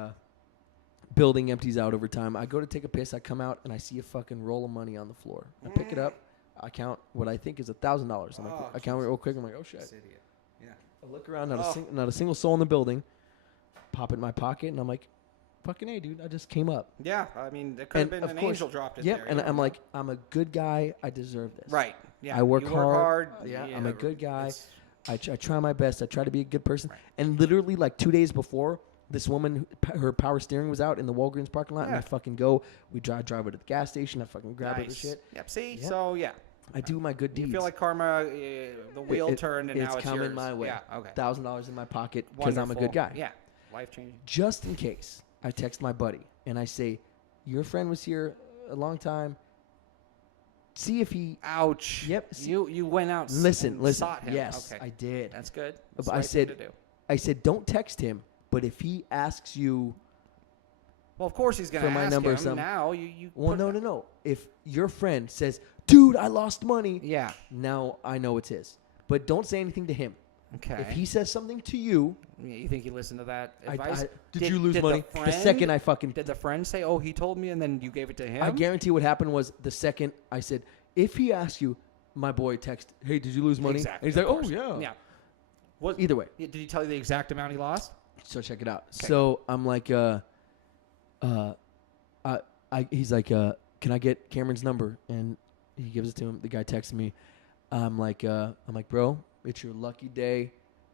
building empties out over time. I go to take a piss. I come out and I see a fucking roll of money on the floor. I pick it up. I count what I think is $1,000. I'm like, I count it real quick. I'm like, oh shit. Idiot. Yeah. I look around. Not a single soul in the building. Pop it in my pocket, and I'm like, fucking A, dude. I just came up. Yeah, I mean, it could have been an angel dropped it there. Yeah, and I'm like, I'm a good guy. I deserve this. Right. Yeah. I work you hard. Yeah, I'm a good guy. I try my best. I try to be a good person. Right. And literally, like 2 days before, this woman, her power steering was out in the Walgreens parking lot, and I fucking go. We drive her to the gas station. I fucking grab her and shit. Yep. See, so yeah. I do my good deeds. You feel like karma, the wheel turned, and now it's coming yours. my way. Yeah. Okay. $1,000 in my pocket because I'm a good guy. Yeah. Life changing. Just in case, I text my buddy and I say, "Your friend was here a long time. See if he." Ouch. Yep. You went out. Listen. Sought him. Yes, okay. I did. That's good. But That's I said, don't text him. But if he asks you, well, of course he's gonna for my ask number him. or something. Now you. Well, no. If your friend says, "Dude, I lost money," yeah. Now I know it's his. But don't say anything to him. Okay. If he says something to you, yeah, you think he listened to that advice? Did you lose money? The second I fucking... Did the friend say, "Oh, he told me," and then you gave it to him? I guarantee what happened was the second I said, if he asks you, my boy text, "Hey, did you lose money?" Exactly. And he's like, "Oh, yeah." Yeah. Either way. Did he tell you the exact amount he lost? So check it out. Okay. So I'm like, he's like, "Can I get Cameron's number?" And he gives it to him. The guy texts me. I'm like, "Bro, it's your lucky day,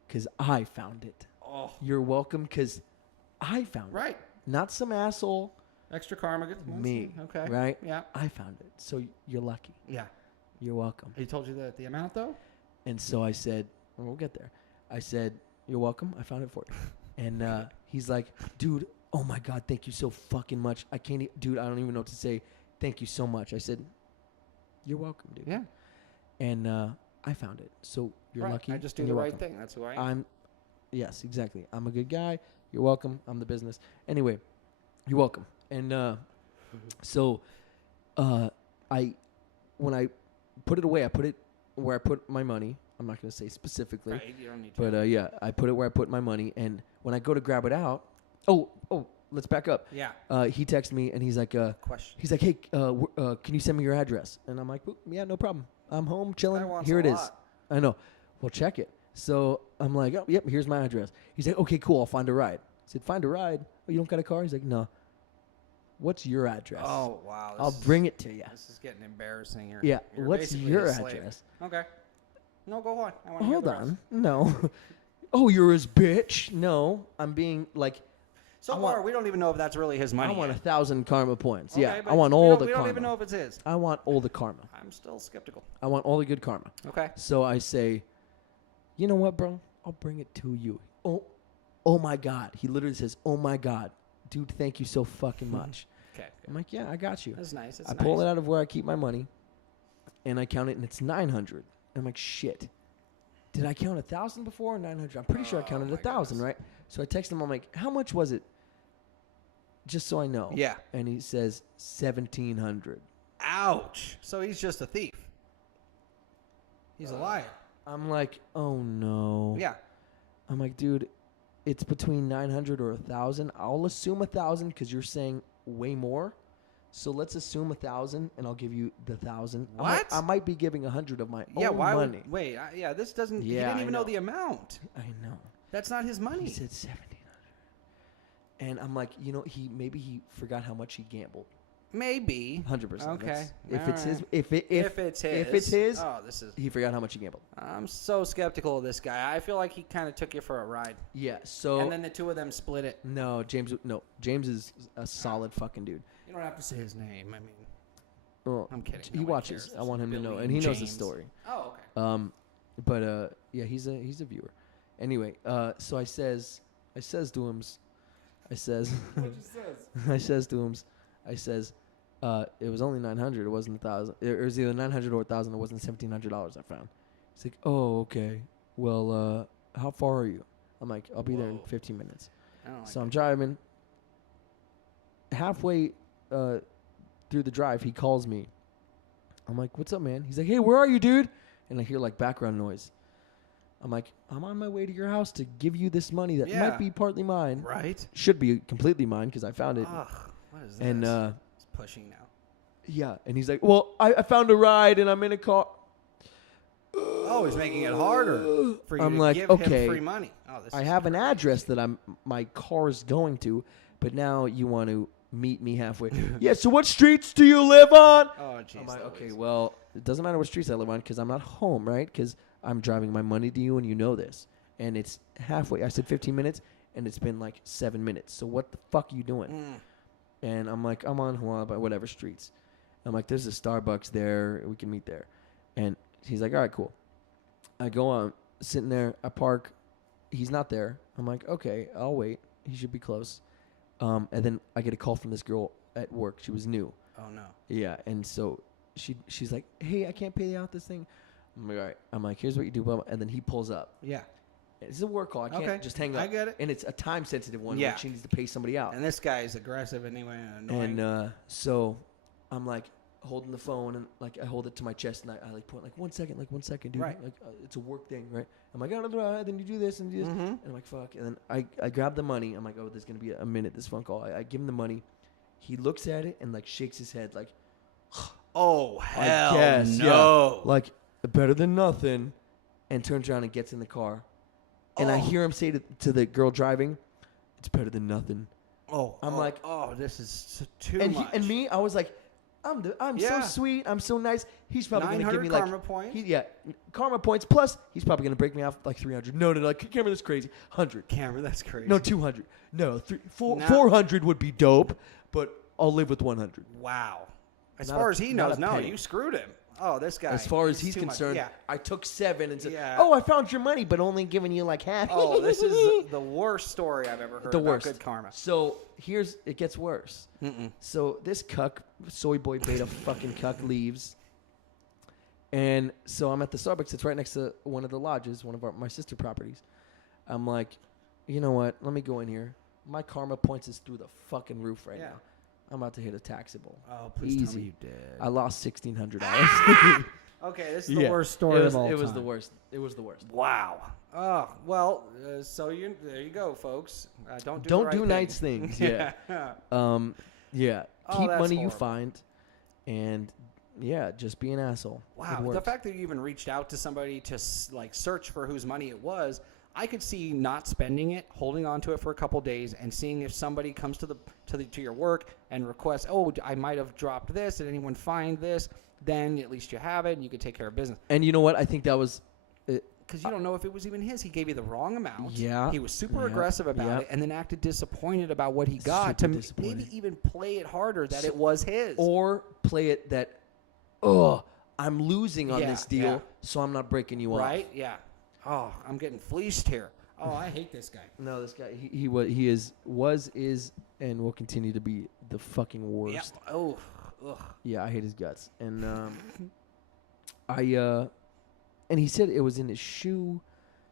'cause I found it." Oh. You're welcome, 'cause I found it. Right. Not some asshole. Extra karma. Me. Okay. Right? Yeah. I found it. So you're lucky. Yeah. You're welcome. He told you the amount though? And so I said, well, we'll get there. I said, "You're welcome. I found it for you." And he's like, "Dude, oh my God, thank you so fucking much. I can't, dude, I don't even know what to say. Thank you so much." I said, "You're welcome, dude." Yeah. And I found it. So you're lucky. I just do and the you're right welcome. thing. That's who I am. Yes, exactly. I'm a good guy. You're welcome. I'm the business. Anyway, you're welcome. And so when I put it away, I put it where I put my money. I'm not going to say specifically. Right, you don't need to. But yeah, I put it where I put my money. And when I go to grab it out, let's back up. Yeah. He texted me and he's like, Question. he's like, "Hey, can you send me your address?" And I'm like, "Yeah, no problem. I'm home chilling. Here it is." I know. Well, check it. So I'm like, "Oh, yep, here's my address." He's like, "Okay, cool. I'll find a ride." I said, "Find a ride? Oh, you don't got a car?" He's like, "No." "What's your address?" Oh, wow. "I'll bring it to you." This is getting embarrassing. Yeah. You're "What's basically your a slave. address?" Okay. No, go on. I want to hear Hold the rest. on. No. "Oh, you're his bitch." No, I'm being like, So far, we don't even know if that's really his money. I want yet. 1,000 karma points. Okay, Yeah, but I want we all don't- the We karma. don't even know if it's his. I want all the karma. I'm still skeptical. I want all the good karma. Okay. So I say, "You know what, bro? I'll bring it to you." Oh my God. He literally says, "Oh my God. Dude, thank you so fucking much." Okay. I'm like, "Yeah, I got you." That's nice. I pull it out of where I keep my money, and I count it, and it's 900. I'm like, "Shit. Did I count 1,000 before or 900? I'm pretty sure I counted 1,000, right?" So I text him. I'm like, "How much was it?" Just so I know. Yeah. And he says 1,700. Ouch. So he's just a thief. He's a liar. I'm like, "Oh no." Yeah. I'm like, "Dude, it's between 900 or 1,000. I'll assume 1,000 because you're saying way more. So let's assume 1,000, and I'll give you the 1,000. What? I might be giving 100 of my Yeah. own Why money." would? Wait. Yeah. This doesn't. He Yeah, didn't I even know know. the amount. I know. That's not his money. He said 1,700, and I'm like, maybe he forgot how much he gambled. Maybe. 100%. Okay. If it's his, if it's his. Oh, this is. he forgot how much he gambled. I'm so skeptical of this guy. I feel like he kind of took you for a ride. Yeah. So. And then the two of them split it. No, James is a solid fucking dude. You don't have to say his name. I mean, Well, I'm kidding. He No one watches. cares. I want him to know, Billy and he knows the James. story. Oh, okay. But yeah, he's a viewer. Anyway, so I says to him, I says it was only 900. It wasn't 1,000. It was either 900 or 1,000. It wasn't $1,700 I found. He's like, oh, okay. Well, how far are you? I'm like, I'll be there in 15 minutes. I don't like So I'm that. driving. Halfway through the drive, he calls me. I'm like, what's up, man? He's like, hey, where are you, dude? And I hear like background noise. I'm like, I'm on my way to your house to give you this money that might be partly mine. Right? Should be completely mine because I found it. Ugh, what is this? And It's pushing now. yeah, and he's like, well, I found a ride and I'm in a car. Oh, he's making it harder for you I'm to like, give okay, him free money. Oh, this I is have an address that my car's going to, but now you want to meet me halfway. Yeah, so what streets do you live on? Oh, jeez. I'm like, okay, well, it doesn't matter what streets I live on because I'm not home, right? Because I'm driving my money to you and you know this. And it's halfway. I said 15 minutes, and it's been like 7 minutes. So what the fuck are you doing? And I'm like, I'm on whatever streets. I'm like, there's a Starbucks there. We can meet there. And he's like, all right, cool. I go on, sitting there. I park. He's not there. I'm like, okay, I'll wait. He should be close. And then I get a call from this girl at work. She was new. Oh, no. Yeah, and so she's like, hey, I can't pay you out this thing. I'm like, all right. I'm like, here's what you do. Blah, blah. And then he pulls up. Yeah. It's a work call. I can't just hang up. I get it. And it's a time-sensitive one. Yeah. Like she needs to pay somebody out. And this guy is aggressive anyway. Annoying. And so I'm like holding the phone and like I hold it to my chest and I like point like 1 second, dude. Right. Like it's a work thing, right? I'm like, oh, then you do this and do this. And I'm like, fuck. And then I grab the money. I'm like, oh, there's gonna be a minute this phone call. I give him the money. He looks at it and like shakes his head like, oh, hell I guess, no. yeah. Like better than nothing, and turns around and gets in the car. And I hear him say to the girl driving, it's better than nothing. I'm like, oh, this is too and much. And me, I was like, I'm so sweet. I'm so nice. He's probably going to give me like karma points. Karma points. Plus, he's probably going to break me off like 300. No, like Cameron, that's crazy. 100. Cameron, that's crazy. No, 200. No, 400 would be dope, but I'll live with 100. Wow. As Not far a- as he not knows, a no, penny. you screwed him. Oh, this guy. As far as he's he's too much. concerned, Yeah. I took 7 and said, Yeah. oh, I found your money, but only giving you like half. Oh, this is the worst story I've ever heard The about worst. good karma. So it gets worse. So this cuck, soy boy beta fucking cuck leaves. And so I'm at the Starbucks. It's right next to one of the lodges, one of my sister properties. I'm like, you know what? Let me go in here. My karma points is through the fucking roof right now. I'm about to hit a taxable. Oh, please tell me Easy. you did. I lost $1,600. Okay, this is the worst story of all time. It was the worst. It was the worst. Wow. Oh, well, so there you go, folks. Don't do Don't the right do thing. nice things. Yeah. Yeah. Oh, Keep that's money you horrible. find, and yeah, just be an asshole. It Wow, the works. fact that you even reached out to somebody to like search for whose money it was, I could see not spending it, holding on to it for a couple days, and seeing if somebody comes to your work and requests, oh, I might have dropped this. Did anyone find this? Then at least you have it, and you can take care of business. And you know what? I think that was. Because you don't know if it was even his. He gave you the wrong amount. Yeah. He was super Yeah. aggressive about Yeah. it, and then acted disappointed about what he got. Super To disappointed. maybe even play it harder that it was his. Or play it that, oh, I'm losing on Yeah, this deal, yeah. so I'm not breaking you off. right? Yeah. Oh, I'm getting fleeced here. Oh, I hate this guy. No, this guy, he is, and will continue to be the fucking worst. Yep. Oh, ugh. Yeah, I hate his guts. And and he said it was in his shoe.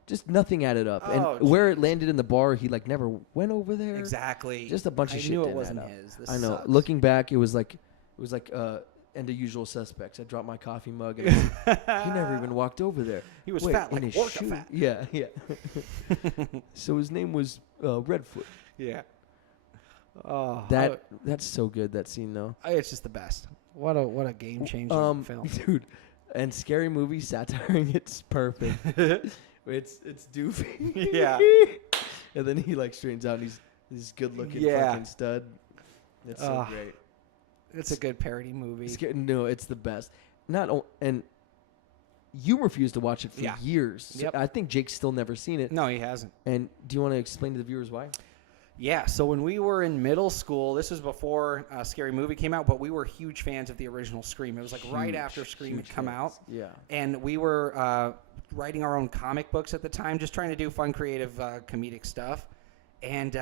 Just nothing added up. Oh, and where it landed in the bar, he like never went over there. Exactly. Just a bunch of I shit knew it didn't wasn't add up. his. This I know. sucks. Looking back, it was like and the usual suspects. I dropped my coffee mug, and he never even walked over there. He was Wait, fat in like his Orca shoe? fat. Yeah. So his name was Redfoot. Yeah. Oh, That's so good. That scene though. it's just the best. What a game changing film. Dude, and Scary Movie satiring, it's perfect. it's doofy. Yeah. And then he like straightens out. And he's good looking Yeah. fucking stud. It's so great. It's a good parody movie. No, it's the best. And you refused to watch it for years. Yep. I think Jake's still never seen it. No, he hasn't. And do you want to explain to the viewers why? Yeah, so when we were in middle school, this was before Scary Movie came out, but we were huge fans of the original Scream. It was like right after Scream had come out. Yeah. And we were writing our own comic books at the time, just trying to do fun, creative, comedic stuff. And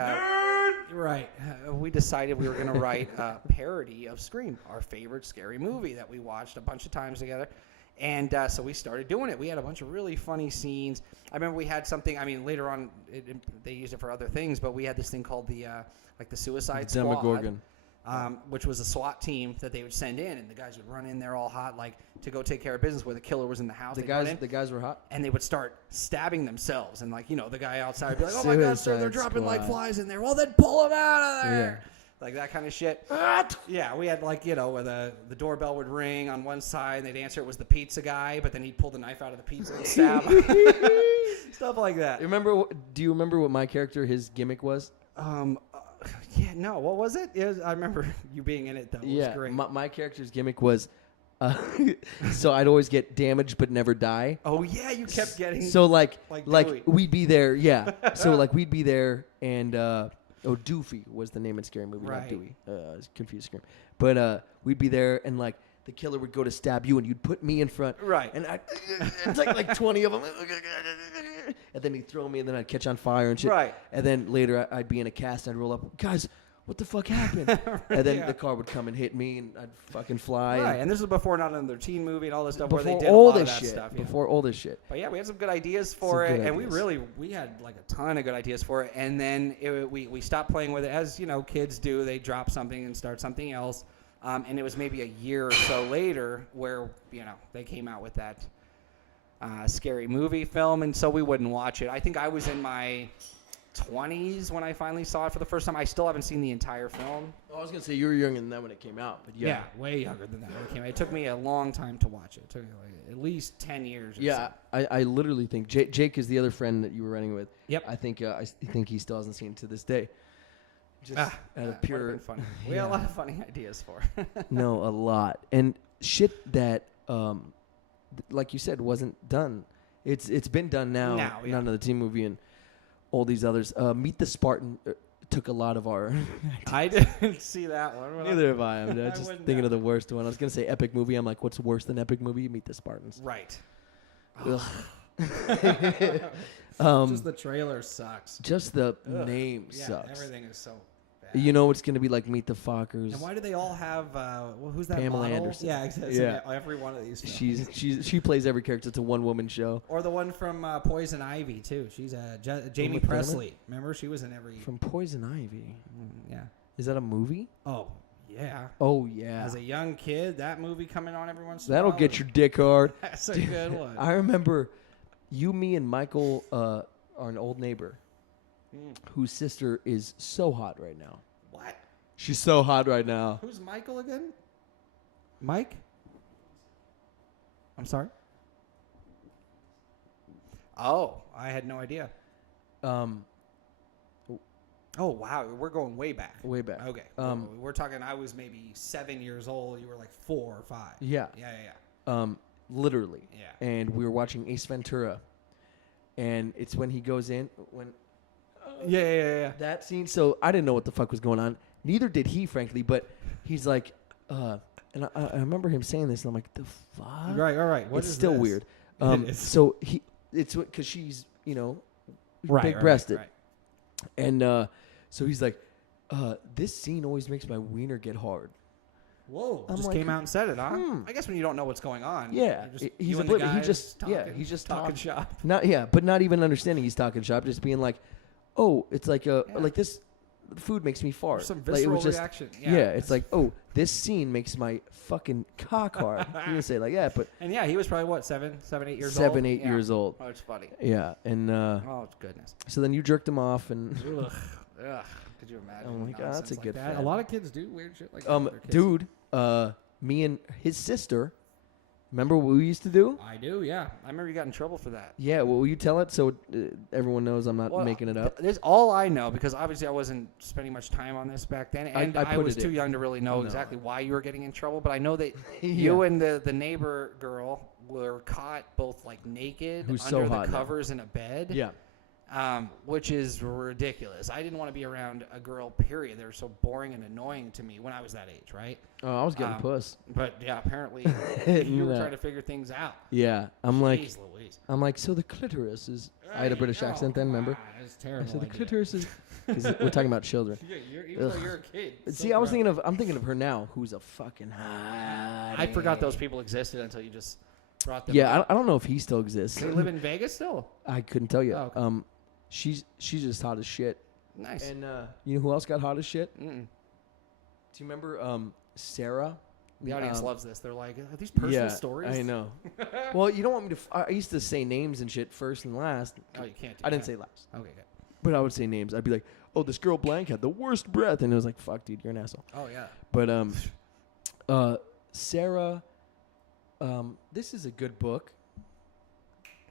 we decided we were going to write a parody of Scream, our favorite scary movie that we watched a bunch of times together. And so we started doing it. We had a bunch of really funny scenes. I remember we had something. I mean, later on, they used it for other things, but we had this thing called the Suicide Squad, Demogorgon. which was a SWAT team that they would send in, and the guys would run in there all hot, like to go take care of business where the killer was in the house. The guys were hot. And they would start stabbing themselves, and the guy outside would be like, "Oh my God, sir, they're dropping like flies in there." Well, then pull them out of there. Yeah. Like that kind of shit. Yeah, we had where the doorbell would ring on one side, and they'd answer it was the pizza guy, but then he'd pull the knife out of the pizza and stab. Stuff like that. Do you remember what my character, his gimmick was? Yeah, no. What was it? I remember you being in it, though. It was great. My character's gimmick was, so I'd always get damaged but never die. Oh, yeah, you kept getting... So, like Dewey. we'd be there, yeah. So, we'd be there, and... Doofy was the name in Scary Movie, not Dewey. I was confused. Scream. But we'd be there, and the killer would go to stab you, and you'd put me in front. Right. And it's like 20 of them. And then he'd throw me, and then I'd catch on fire and shit. Right. And then later I'd be in a cast, and I'd roll up. Guys, what the fuck happened? And then the car would come and hit me, and I'd fucking fly. Right, and this was before Not Another Teen Movie and all this stuff before where they did all a lot this of that shit. stuff. Yeah. Before all this shit. But yeah, we had some good ideas for it, and ideas. we had like a ton of good ideas for it. And then we stopped playing with it, as kids do. They drop something and start something else. And it was maybe a year or so later where they came out with that Scary Movie film, and so we wouldn't watch it. I think I was in my 20s when I finally saw it for the first time. I still haven't seen the entire film. I was gonna say you were younger than that when it came out, but Yeah, way younger than that when it came out. It took me a long time to watch it. It took me at least 10 years. Or so. I literally think Jake is the other friend that you were running with. Yep. I think he still hasn't seen it to this day. Just out of pure funny. We had a lot of funny ideas for. No, a lot, and shit that like you said wasn't done. It's been done now. Not another teen movie and all these others. Meet the Spartan took a lot of our... I didn't see that one. Neither have I. I'm just thinking of the worst one. I was going to say epic movie. I'm like, what's worse than epic movie? Meet the Spartans. Right. Just the trailer sucks. Just the name sucks. Everything is so bad. You know it's going to be like Meet the Fockers. And why do they all have... who's that Pamela model? Anderson. Yeah, exactly. Yeah. Every one of these films. She plays every character. It's a one-woman show. Or the one from Poison Ivy, too. She's Jamie Presley. Remember? She was in every... From Poison Ivy? Yeah. Is that a movie? Oh, yeah. Oh, yeah. As a young kid, that movie coming on every once in a while. That'll get your dick hard. That's a good one. I remember you, me, and Michael are an old neighbor whose sister is so hot right now. What? She's so hot right now. Who's Michael again? Mike? I'm sorry? Oh, I had no idea. Oh, wow. We're going way back. Way back. Okay. We're talking, I was maybe 7 years old. You were like 4 or 5. Yeah. Yeah. Literally. Yeah. And we were watching Ace Ventura. And it's when he goes in. Yeah. That scene. So I didn't know what the fuck was going on. Neither did he, frankly. But he's like, and I remember him saying this. And I'm like, the fuck? Right, all right. It's still weird. So it's because she's, big-breasted. Right. And so he's like, this scene always makes my wiener get hard. Whoa! I'm Just like, came out and said it, huh? I guess when you don't know what's going on. Yeah, he's just talking shop. But not even understanding he's talking shop. Just being like, oh, it's like like this food makes me fart. Some visceral reaction. Yeah, it's like, oh, this scene makes my fucking cock hard. You can say like that, but and he was probably what 7, 8 years old. 7, 8 years old. Oh, it's funny. Yeah, and oh goodness. So then you jerked him off, and ugh. Could you imagine? Oh my God, that's a good. A lot of kids do weird shit like that. Dude, me and his sister Remember what we used to do? I do, yeah. I remember you got in trouble for that. Yeah, well, will you tell it so everyone knows I'm not making it up? This all I know, because obviously I wasn't spending much time on this back then, and I was too young to really know exactly why you were getting in trouble. But I know that you and the neighbor girl were caught both like naked under the covers in a bed. Yeah. Which is ridiculous. I didn't want to be around a girl, period. They were so boring and annoying to me when I was that age, right? Oh, I was getting puss. But yeah, apparently you were trying to figure things out. Yeah, Jeez Louise. I'm like, so the clitoris is. I had a British accent then, remember? That's terrible. So the clitoris is. Because we're talking about children. Even though you're a kid. See, I'm thinking of her now, who's a fucking hot. I forgot those people existed until you just brought them. Yeah, up. I don't know if he still exists. They live in Vegas still. I couldn't tell you. Oh, okay. She's just hot as shit. Nice. And you know who else got hot as shit? Mm-mm. Do you remember Sarah? The audience loves this. They're like, are these personal stories? I know. Well, you don't want me to. I used to say names and shit first and last. Oh, you can't do I didn't that. say last. Okay, good. But I would say names. I'd be like, oh, this girl blank had the worst breath. And it was like, fuck, dude, you're an asshole. Oh, yeah. But Sarah, this is a good book.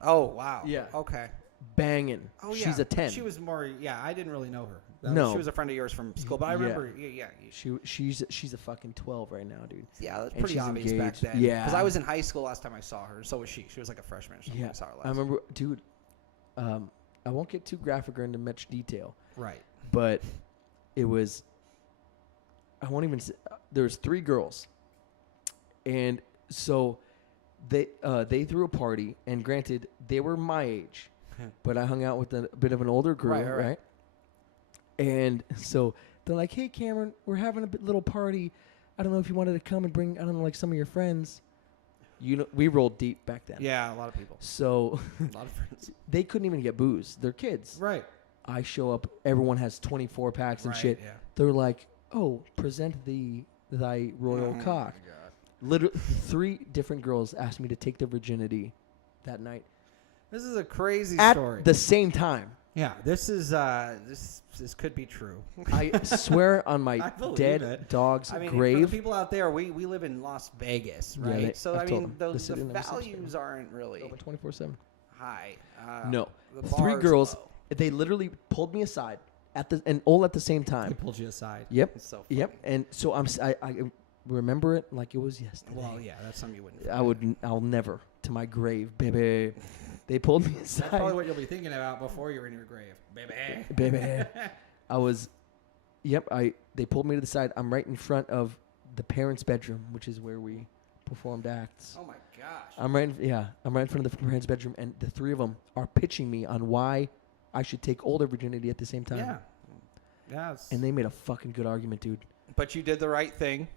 Oh, wow. Yeah. Okay. Banging. Oh, yeah. She's a 10. She was more, I didn't really know her. No. She was a friend of yours from school, but I remember, yeah. She's a fucking 12 right now, dude. Yeah, that's And pretty she's obvious engaged. back then. Yeah. Because I was in high school last time I saw her, and so was she. She was like a freshman or something when I saw her last. I remember, dude, I won't get too graphic or into much detail. Right. But it was, I won't even say, there was 3 girls. And so they threw a party, and granted, they were my age. But I hung out with a bit of an older girl, right? And so they're like, hey, Cameron, we're having a little party. I don't know if you wanted to come and bring, I don't know, like some of your friends. You know, we rolled deep back then. Yeah, a lot of people. So A lot of friends. they couldn't even get booze. They're kids. Right. I show up. Everyone has 24 packs and shit. Yeah. They're like, oh, present thy royal cock. Literally, 3 different girls asked me to take their virginity that night. This is a crazy At story. the same time. Yeah, this is this could be true. I swear on I my believe dead it. dog's I mean, grave. for the people out there, we live in Las Vegas, Yeah, right? So I've I told mean, them. the city never sleeps values aren't really Open 24/7. high. No, the 3 bar's girls. low. They literally pulled me aside and all at the same time. pulled you aside. Yep. It's so funny. Yep. And so I remember it like it was yesterday. Well, yeah, that's something you wouldn't. I'll never to my grave, baby. They pulled me aside. That's probably what you'll be thinking about before you're in your grave, baby. Baby. I was. Yep. They pulled me to the side. I'm right in front of the parents' bedroom, which is where we performed acts. Oh my gosh. I'm right in front of the parents' bedroom, and the 3 of them are pitching me on why I should take older virginity at the same time. Yeah. Yeah. And they made a fucking good argument, dude. But you did the right thing,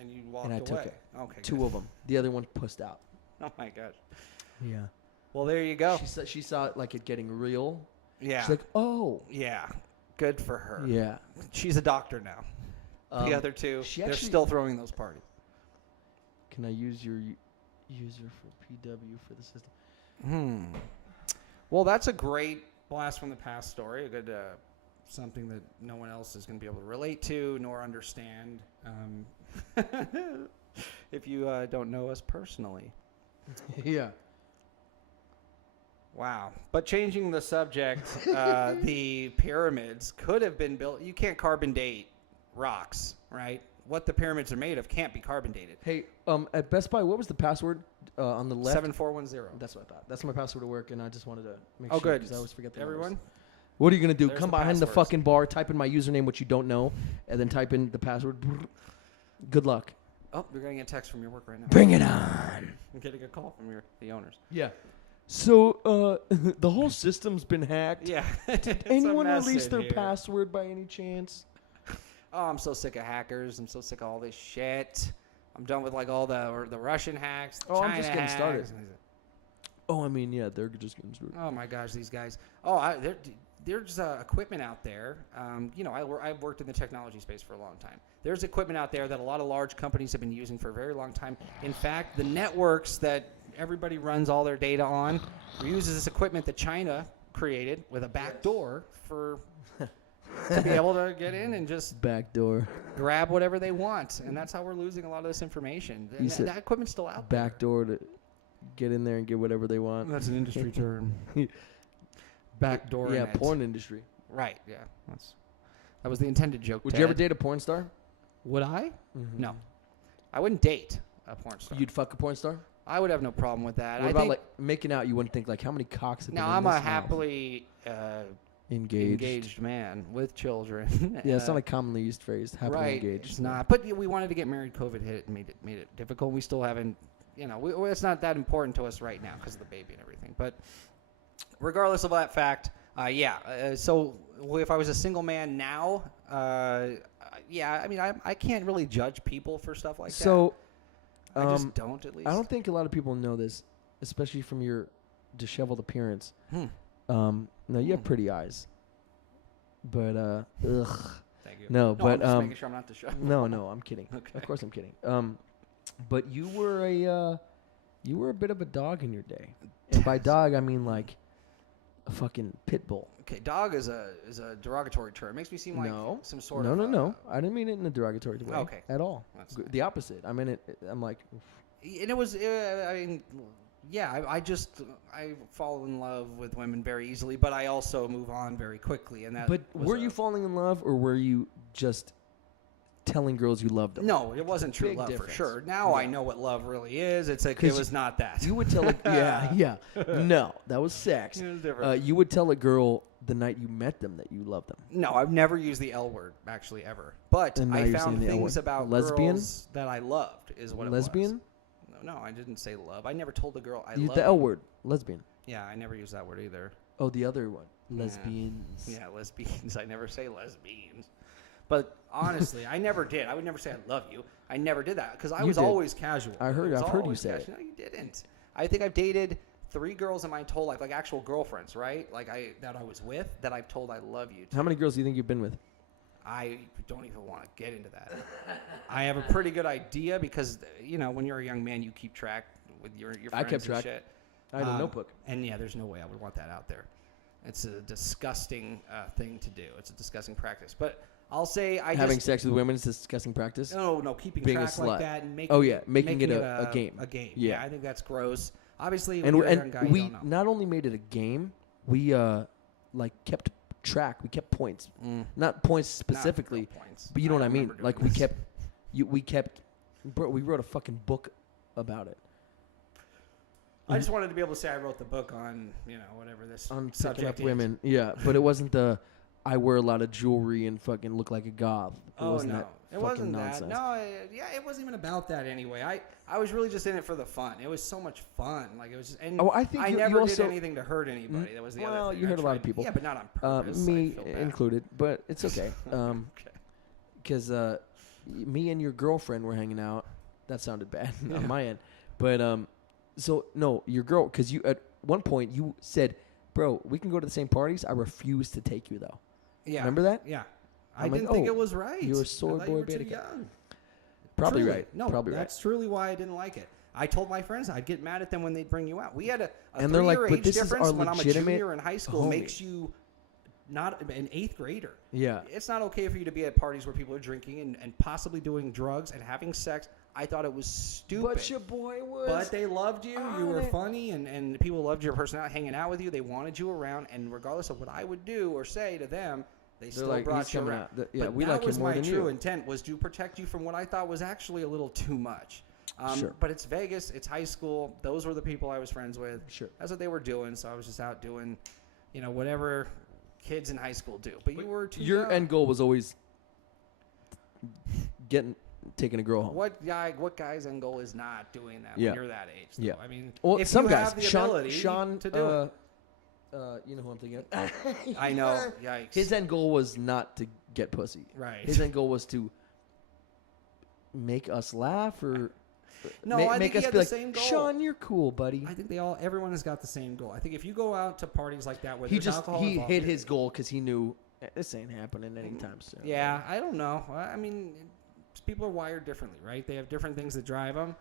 and you walked And I away. took it. Okay. 2 good. of them. The other one pussed out. Oh my gosh. Yeah. Well, there you go. She saw it like it getting real. Yeah. She's like, oh. Yeah. Good for her. Yeah. She's a doctor now. The other 2, they're still throwing those parties. Can I use your user for PW for the system? Well, that's a great blast from the past story. A good something that no one else is going to be able to relate to nor understand if you don't know us personally. Yeah. Wow. But changing the subject, the pyramids could have been built. You can't carbon date rocks, right? What the pyramids are made of can't be carbon dated. Hey, at Best Buy, what was the password on the left? 7410. That's what I thought. That's my password to work, and I just wanted to make Oh, sure good. because I always forget the Everyone? numbers. What are you going to do? There's Come the behind the passwords. fucking bar, type in my username, which you don't know, and then type in the password. Good luck. Oh, you're getting a text from your work right now. Bring it on. I'm getting a call from the owners. Yeah. So, the whole system's been hacked. Yeah. Anyone release their password by any chance? Oh, I'm so sick of hackers. I'm so sick of all this shit. I'm done with like all the Russian hacks. The China I'm just getting started. hacks. Oh, I mean, yeah, they're just getting started. Oh my gosh, these guys. Oh, there's equipment out there. I've worked in the technology space for a long time. There's equipment out there that a lot of large companies have been using for a very long time. In fact, the networks that everybody runs all their data on uses this equipment that China created with a back door for to be able to get in and just Backdoor. grab whatever they want. And that's how we're losing a lot of this information. And that equipment's still out there. Backdoor to get in there and get whatever they want. That's an industry term. Backdoor. Yeah, porn industry. Right. Yeah. That was the intended joke. Would you ever date a porn star? Would I? Mm-hmm. No. I wouldn't date a porn star. You'd fuck a porn star? I would have no problem with that. What about like making out? You wouldn't think like how many cocks have been now in I'm this a mouth? happily engaged man with children. Yeah, it's not a commonly used phrase. Happily right, engaged. it's not. But we wanted to get married. COVID hit and made it difficult. We still haven't. It's not that important to us right now because of the baby and everything. But regardless of that fact, so if I was a single man now, I can't really judge people for stuff like that. So. I just don't, at least. I don't think a lot of people know this, especially from your disheveled appearance. No, you have pretty eyes. But, ugh. Thank you. No, but, I'm just making sure I'm not disheveled. No, I'm kidding. Okay. Of course I'm kidding. But you were a bit of a dog in your day. And by dog, I mean like a fucking pit bull. Okay, dog is a derogatory term. It makes me seem like some sort of... No. I didn't mean it in a derogatory way. Okay. At all. The opposite. I mean, I'm like... And it was, I fall in love with women very easily, but I also move on very quickly. And that. But were you falling in love, or were you just telling girls you loved them? No, it wasn't true love difference. for sure. Now I know what love really is. It's like it was not that. You would tell yeah. No, that was sex. It was different. You would tell a girl the night you met them that you loved them. No, I've never used the L word actually ever. But I found things about girls that I loved is what it was. Lesbian? No, I didn't say love. I never told a girl I used love the L word, lesbian. Yeah, I never used that word either. Oh, the other one, lesbians. Yeah, lesbians. I never say lesbians. But honestly, I never did. I would never say I love you. I never did that because I was always casual. I've heard you say it. No, you didn't. I think I've dated 3 girls in my whole life, like actual girlfriends, right? Like that I was with, that I've told I love you to. How many girls do you think you've been with? I don't even want to get into that. I have a pretty good idea because, when you're a young man, you keep track with your friends I kept track. and shit. I had a notebook. And there's no way I would want that out there. It's a disgusting thing to do. It's a disgusting practice. But I'll say having sex with women is a disgusting practice. No, keeping being track like that and making it a game. A game. Yeah, I think that's gross. Obviously, and when you're a young guy, we you don't know. not only made it a game, we kept track. We kept points, not points specifically, not points. but you know what I mean. Like we this. kept, bro. We wrote a fucking book about it. I just wanted to be able to say I wrote the book on whatever this on subject is. women. Yeah, but it wasn't the I wear a lot of jewelry and fucking look like a goth. It wasn't that it wasn't nonsense. that. No, it wasn't even about that anyway. I was really just in it for the fun. It was so much fun. Like it was just. And I think I you never also did anything to hurt anybody. That was the other thing. Well, you hurt a lot of people. Yeah, but not on purpose. Me included, but it's okay. Because me and your girlfriend were hanging out. That sounded bad on my end, but so no, your girl. Because you at one point you said, "Bro, we can go to the same parties." I refused to take you though. Yeah. Remember that? Yeah. I'm I didn't think it was right. You were a sword boy, too beta young. Probably truly. right. No, probably that's right. truly why I didn't like it. I told my friends I'd get mad at them when they'd bring you out. We had a and they're like, age but this difference is our when I'm a legitimate junior in high school homie. makes you not an 8th grader. Yeah. It's not okay for you to be at parties where people are drinking and possibly doing drugs and having sex. I thought it was stupid. But your boy was. But they loved you. You were funny, and people loved your personality, hanging out with you. They wanted you around, and regardless of what I would do or say to them, they still brought you around. But we like was him more my than true you. intent, was to protect you from what I thought was actually a little too much. Sure. But it's Vegas. It's high school. Those were the people I was friends with. Sure. That's what they were doing, so I was just out doing, whatever kids in high school do. But you were too Your young. end goal was always taking a girl home. What guy's end goal is not doing that Yeah. when you're that age? Though? Yeah. I mean, Well, if some you guys, have the ability Sean, to do it. you know who I'm thinking of? I know. Yikes. His end goal was not to get pussy. Right. His end goal was to make us laugh or No, I make think he us had be the like, same goal. Sean, you're cool, buddy. I think everyone has got the same goal. I think if you go out to parties like that where He there's alcohol he involved, hit his goal because he knew this ain't happening anytime soon. Yeah, I don't know. I mean, people are wired differently, right? They have different things that drive them,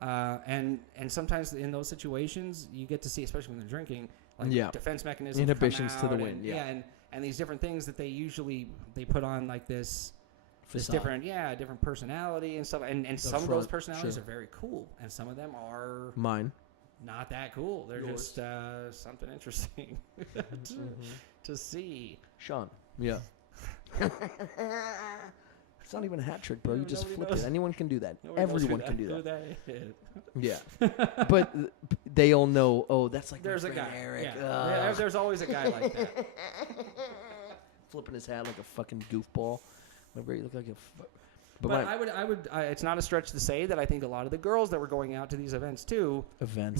and sometimes in those situations you get to see, especially when they're drinking, like defense mechanisms, inhibitions come to the out wind. Yeah, and these different things that they put on like this different personality and stuff. And some of those personalities are very cool, and some of them are mine. Not that cool. They're Yours. just something interesting to see. Sean. Yeah. It's not even a hat trick, bro. You just flipped it. Anyone can do that. Everyone can do that. Yeah. But they all know, oh, that's like there's a guy. Eric. Yeah. There's always a guy like that. Flipping his hat like a fucking goofball. Remember, you look like a... But I would. It's not a stretch to say that I think a lot of the girls that were going out to these events too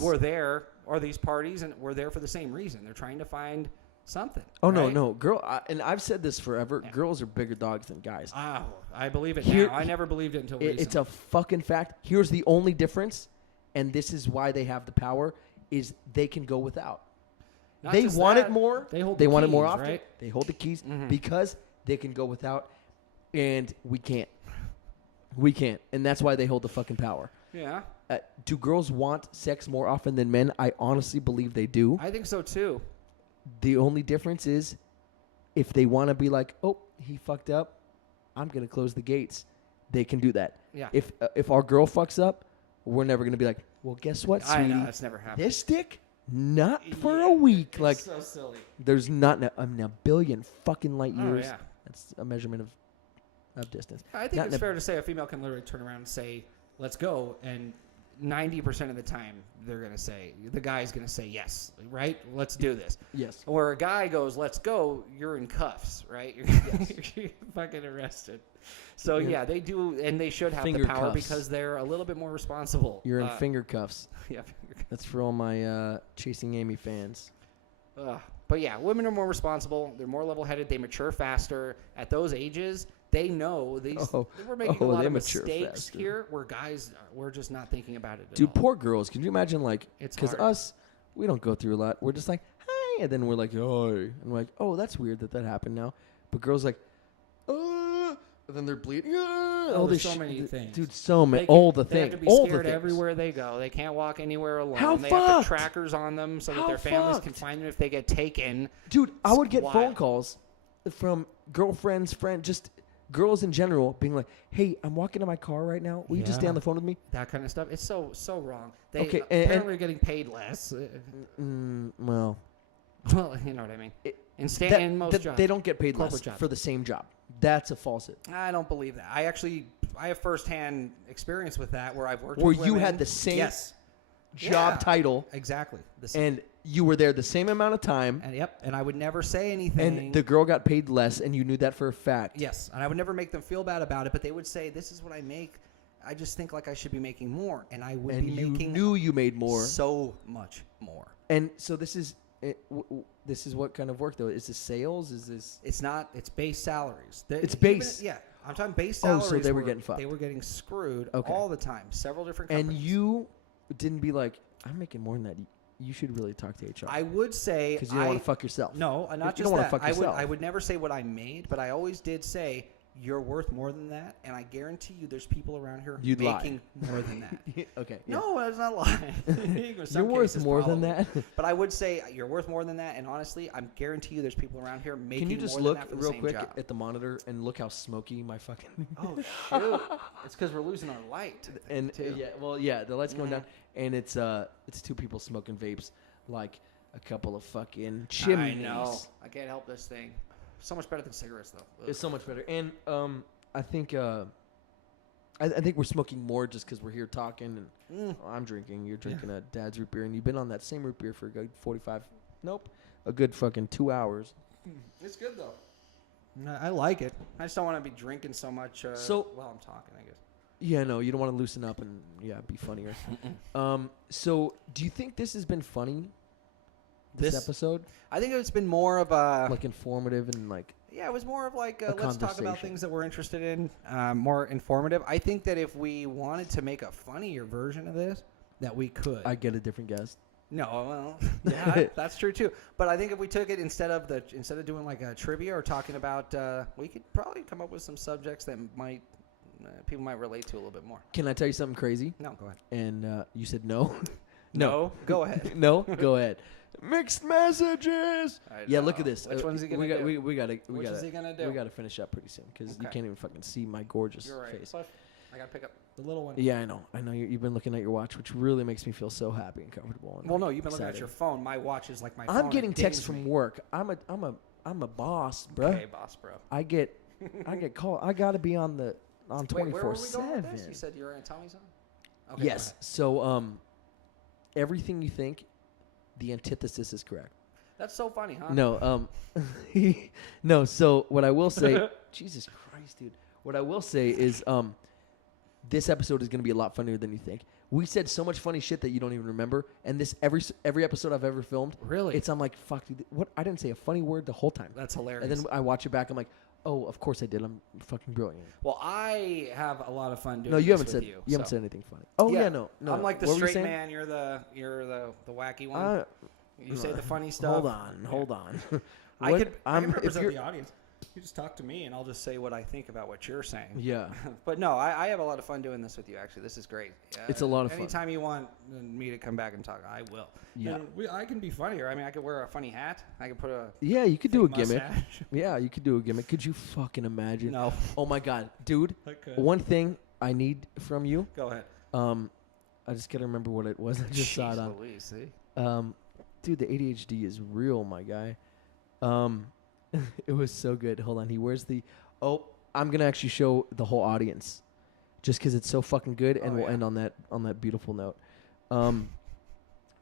were there, or these parties, and were there for the same reason. They're trying to find something. Oh, right? no. And I've said this forever. Yeah. Girls are bigger dogs than guys. Oh, I believe it now. I never believed it until recently. It's a fucking fact. Here's the only difference, and this is why they have the power, is they can go without. They want it more. They want it more often. Right? They hold the keys because they can go without, and we can't. We can't. And that's why they hold the fucking power. Yeah. Do girls want sex more often than men? I honestly believe they do. I think so, too. The only difference is if they want to be like, oh, he fucked up, I'm going to close the gates. They can do that. Yeah. If our girl fucks up, we're never going to be like, well, guess what, sweetie? I know. That's never happened. This dick? Not for a week. Like, so silly. There's not a billion fucking light years. Oh, yeah. That's a measurement of distance. I think it's fair to say a female can literally turn around and say, let's go, and 90% of the time the guy's going to say yes, right? Let's do this. Yes. Or a guy goes, let's go, you're in cuffs, right? You're fucking arrested. So, yeah, they do, and they should have the power because they're a little bit more responsible. You're in finger cuffs. Yeah, finger cuffs. That's for all my Chasing Amy fans. But, yeah, women are more responsible. They're more level-headed. They mature faster. At those ages, they know we're making a lot of mistakes here where guys, we're just not thinking about it at all. Poor girls. Can you imagine, like, because us, we don't go through a lot. We're just like, hi, and then we're like, hi. And we're like, oh, that's weird that happened now. But girls like, and then they're bleeding. Oh, there's so many things. Dude, so many. All the things. They have to be scared everywhere they go. They can't walk anywhere alone. How they fucked? have trackers on them so that their families can find them if they get taken. Dude, I would get phone calls from girlfriends, friends, just girls in general being like, hey, I'm walking to my car right now. Will you just stay on the phone with me? That kind of stuff. It's so wrong. They apparently are getting paid less. Well, you know what I mean. In most jobs. They don't get paid less for the same job. That's a falsehood. I don't believe that. I have firsthand experience with that where I've worked with women. Where you had the same job title. Exactly. And you were there the same amount of time. And I would never say anything. And the girl got paid less, and you knew that for a fact. Yes, and I would never make them feel bad about it, but they would say, this is what I make. I just think like I should be making more. And I would be making... And you knew you made more. So much more. And so this is what kind of work, though? Is this sales? Is this... It's not. It's base salaries. It's base? Yeah. I'm talking base salaries. Oh, so they were getting fucked. They were getting screwed all the time. Several different companies. And you didn't be like, I'm making more than that. You should really talk to HR. I would say... Because you don't want to fuck yourself. No, not you just don't that. Want to fuck yourself. I would never say what I made, but I always did say, you're worth more than that, and I guarantee you there's people around here making more than that. Okay. No, that's not lying. You're worth more than that? But I would say you're worth more than that, and honestly, I guarantee you there's people around here making more than that. Can you just look real quick at the monitor and look how smoky my fucking... Oh, shoot. It's because we're losing our light. The light's going down, and it's two people smoking vapes like a couple of fucking chimneys. I know. I can't help this thing. So much better than cigarettes, though. Ugh. It's so much better, and I think I think we're smoking more just because we're here talking. And I'm drinking. You're drinking a Dad's root beer, and you've been on that same root beer for a good 45. Nope, a good fucking 2 hours. It's good though. I like it. I just don't want to be drinking so much while I'm talking, I guess. Yeah, no, you don't want to loosen up and be funnier. So do you think this has been funny? This episode? I think it's been more of a... Like informative and like... Yeah, it was more of like, let's talk about things that we're interested in, more informative. I think that if we wanted to make a funnier version of this, that we could. I get a different guest. No, well, yeah, that's true too. But I think if we took it instead of doing like a trivia or talking about, we could probably come up with some subjects that people might relate to a little bit more. Can I tell you something crazy? No, go ahead. And you said no? No, go ahead. No, go ahead. Mixed messages. I Yeah, look know. at this. Which one's he gonna we got, do? we gotta, Which is he gonna do? We gotta finish up pretty soon because you Okay. can't even fucking see my gorgeous You're right. face. Plus, I gotta pick up the little one. Yeah, I know. You've been looking at your watch, which really makes me feel so happy and comfortable. And Well, no, you've been looking at excited. your phone. My watch is like my phone. I'm getting It texts dings from me. work. I'm a boss, bro. Okay, boss, bro. I get called. I gotta be on Wait, where were 24/7. we going with this? You said you were gonna tell me something. Okay, Yes. So everything you think, the antithesis is correct. That's so funny, huh? No, no. So what I will say, Jesus Christ, dude. What I will say is, this episode is going to be a lot funnier than you think. We said so much funny shit that you don't even remember, and this every episode I've ever filmed, Really? I'm like, fuck, dude, what? I didn't say a funny word the whole time. That's hilarious. And then I watch it back, I'm like, oh, of course I did. I'm fucking brilliant. Well, I have a lot of fun doing No, you this haven't with said you. you haven't so. said anything funny. Oh yeah, no. I'm like the What were you straight saying? man. You're the wacky one. You say the funny stuff. Hold on. I What- can if represent you're- the audience. You just talk to me, and I'll just say what I think about what you're saying. Yeah. But no, I have a lot of fun doing this with you. Actually, this is great. It's a lot of fun. Anytime you want me to come back and talk, I will. Yeah. And I can be funnier. I mean, I could wear a funny hat. I could put a Yeah, you could do a fake gimmick. mustache. Yeah, you could do a gimmick. Could you fucking imagine? No. Oh my god, dude. I could. One thing I need from you. Go ahead. I just gotta remember what it was. I just saw it Jeez on. Louise, see? Dude, the ADHD is real, my guy. It was so good. Hold on. He wears the. Oh, I'm gonna actually show the whole audience, just because it's so fucking good, and we'll yeah. end on that beautiful note.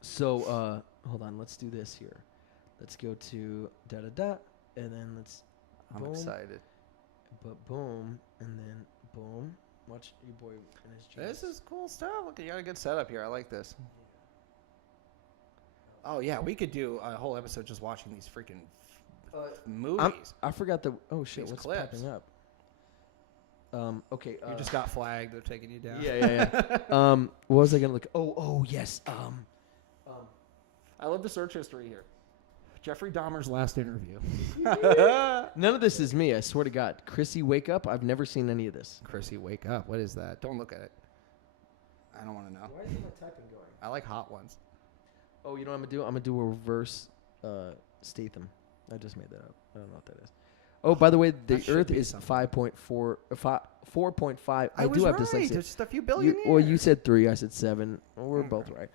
So hold on. Let's do this here. Let's go to da da da, and then let's. I'm boom, excited. But boom, and then boom. Watch your boy and his jeans. This is cool stuff. Look, you got a good setup here. I like this. Oh yeah, we could do a whole episode just watching these freaking movies. I forgot the. Oh shit! These What's clips. popping up? Okay. You just got flagged. They're taking you down. Yeah. What was I gonna look? Oh yes. I love the search history here. Jeffrey Dahmer's last interview. None of this is me. I swear to God. Chrissy, wake up! I've never seen any of this. Chrissy, wake up. What is that? Don't look at it. I don't want to know. Why isn't my typing going? I like hot ones. Oh, you know what I'm gonna do? I'm gonna do a reverse Statham. I just made that up. I don't know what that is. Oh, by the way, the That should Earth be is something. 4.5. I was do have right. dyslexia. There's just a few billion years. Well, you said 3. I said 7. Well, we're both right.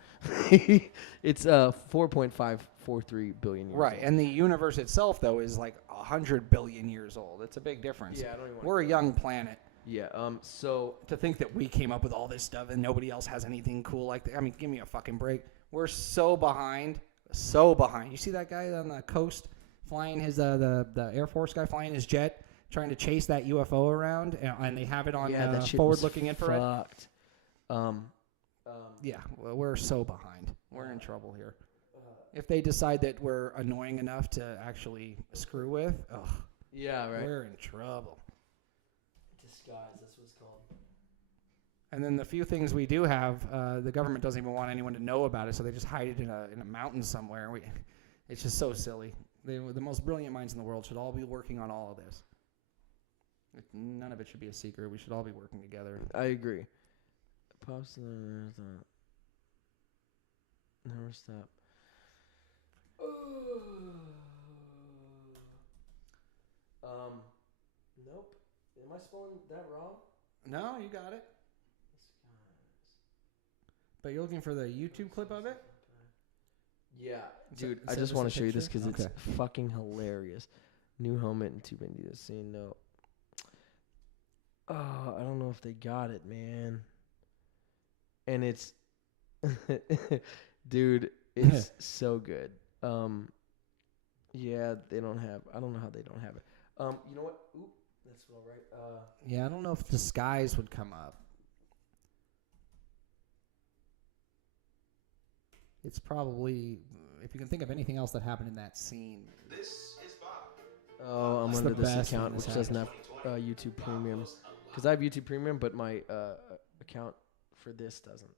It's 4.543 billion years. Right, old. and the universe itself, though, is like 100 billion years old. It's a big difference. Yeah, I don't even wanna We're a young planet. Yeah. So To think that we came up with all this stuff and nobody else has anything cool like that. I mean, give me a fucking break. We're so behind. So behind. You see that guy on the coast flying his, the Air Force guy flying his jet, trying to chase that UFO around, and they have it on yeah, that shit forward-looking was infrared? fucked. Yeah, well, we're so behind. We're in trouble here. If they decide that we're annoying enough to actually screw with, Yeah. Right. we're in trouble. Disguise. That's what it's called. And then the few things we do have, the government doesn't even want anyone to know about it, so they just hide it in a mountain somewhere. It's just so silly. The most brilliant minds in the world should all be working on all of this. None of it should be a secret. We should all be working together. I agree. Pops never stop. Nope. Am I spelling that wrong? No, you got it. But you're looking for the YouTube clip of it? Yeah, Is dude. it- I is just this want a to show you this picture? because it's fucking hilarious. New helmet and tube into the scene. No. Oh, I don't know if they got it, man. And it's, dude, it's so good. Yeah, they don't have. I don't know how they don't have it. You know what? Oop, that's all right. Yeah, I don't know if disguise would come up. It's probably, if you can think of anything else that happened in that scene. Oh, I'm That's under the this best account when this which doesn't have YouTube Premium, because I have YouTube Premium, but my account for this doesn't.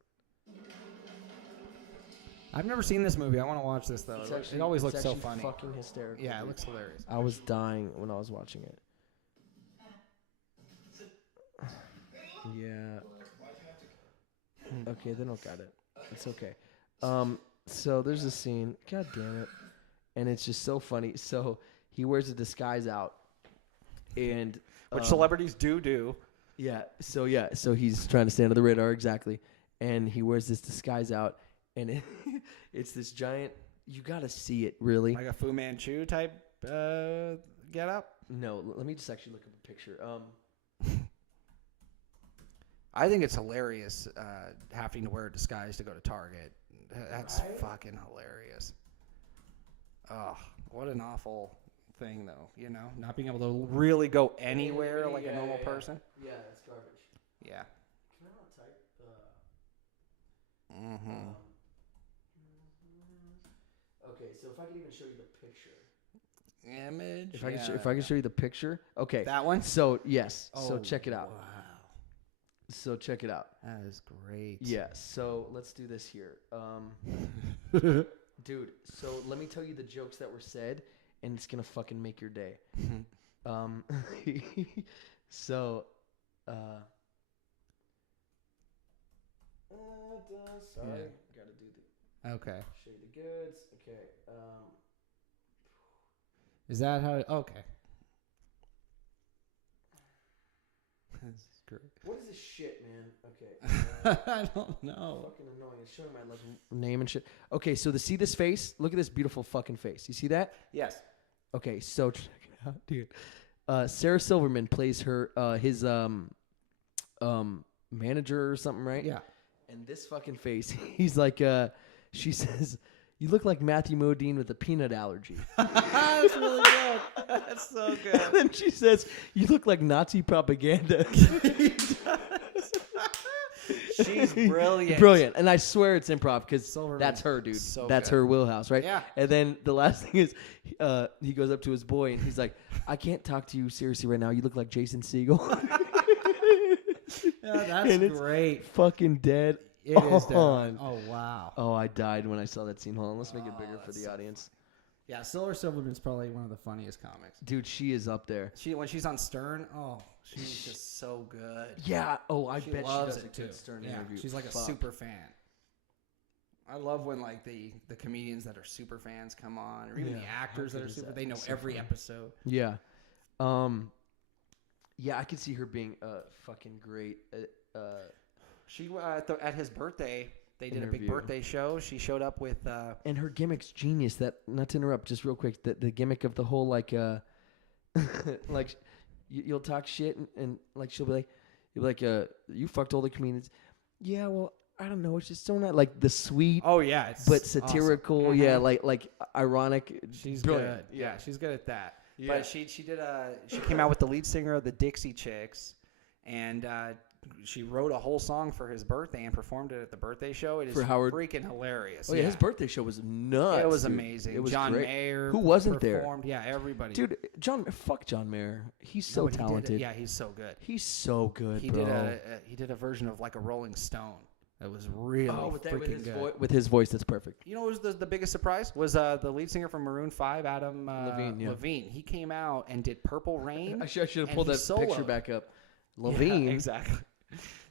I've never seen this movie. I want to watch this, though. It always looks so funny. Fucking hysterical. Yeah, it dude. looks hilarious. I was dying when I was watching it. Yeah. Okay, they don't got it. It's okay. So there's a scene. God damn it. And it's just so funny. So he wears a disguise out. And Which celebrities do. Yeah. So he's trying to stay under the radar, exactly. And he wears this disguise out, and it's this giant. You gotta see it, really. Like a Fu Manchu type get up. No, let me just actually look up a picture. I think it's hilarious having to wear a disguise to go to Target. That's fucking hilarious. Oh, what an awful thing, though. You know, not being able to really go anywhere like a normal person. Yeah, that's garbage. Yeah. Can I not type? Okay, so if I could even show you the picture. Image. If I could show you the picture. Okay. That one? So yes. Oh, so check it out. Wow. So check it out. That is great. Yeah. So let's do this here. Dude, so let me tell you the jokes that were said, and it's gonna fucking make your day. So, sorry, gotta do the. Okay. Show you the goods. Okay. Is that how? Okay. This is great. What is this shit, man? Okay. I don't know. Fucking annoying. It's showing my like name and shit. Okay, so see this face? Look at this beautiful fucking face. You see that? Yes. Okay, so check it out, dude. Sarah Silverman plays her his manager or something, right? Yeah. And this fucking face, he's like she says, "You look like Matthew Modine with a peanut allergy." That's really good. That's so good. And then she says, "You look like Nazi propaganda." She's brilliant. Brilliant. And I swear it's improv because Silverman. that's her, dude. So that's good. her wheelhouse, right? Yeah. And then the last thing is he goes up to his boy and he's like, "I can't talk to you seriously right now. You look like Jason Segel." Yeah, that's And it's great. fucking dead. It is dead. on. Oh, wow. Oh, I died when I saw that scene. Hold on, let's make it bigger for that's the so audience. Yeah, Silverman's probably one of the funniest comics. Dude, she is up there. When she's on Stern, she's just so good. Yeah. Oh, I She bet loves she does it a too. good Stern Yeah, interview. she's like a Fuck. super fan. I love when like the comedians that are super fans come on, or even Yeah, the actors how that good are is super. that? They know That's so every funny. episode. Yeah. Yeah, I could see her being fucking great. She at his birthday, they did a big Interview. birthday show. She showed up with And her gimmick's genius. That, not to interrupt, just real quick, the gimmick of the whole like like you'll talk shit and like you'll be like you fucked all the comedians. Yeah, well, I don't know. It's just so not like the sweet it's but satirical. awesome. Yeah, Mhm. like ironic. She's brilliant. good. Yeah, she's good at that. Yeah. But she came out with the lead singer of the Dixie Chicks, and she wrote a whole song for his birthday and performed it at the birthday show. It is For Howard. freaking hilarious. Oh yeah, his birthday show was nuts. It was dude. amazing. It was John great. Mayer. Who wasn't performed. Yeah, everybody. Dude, fuck John Mayer. He's so No, he did it. talented. Yeah, he's so good. He's so good, He bro. did a version of like a Rolling Stone. It was really freaking good. With his voice, that's perfect. You know what was the biggest surprise? Was the lead singer from Maroon 5, Adam Levine, yeah. Levine. He came out and did Purple Rain. I should have and pulled he that picture soloed. back up. Yeah, Levine. exactly.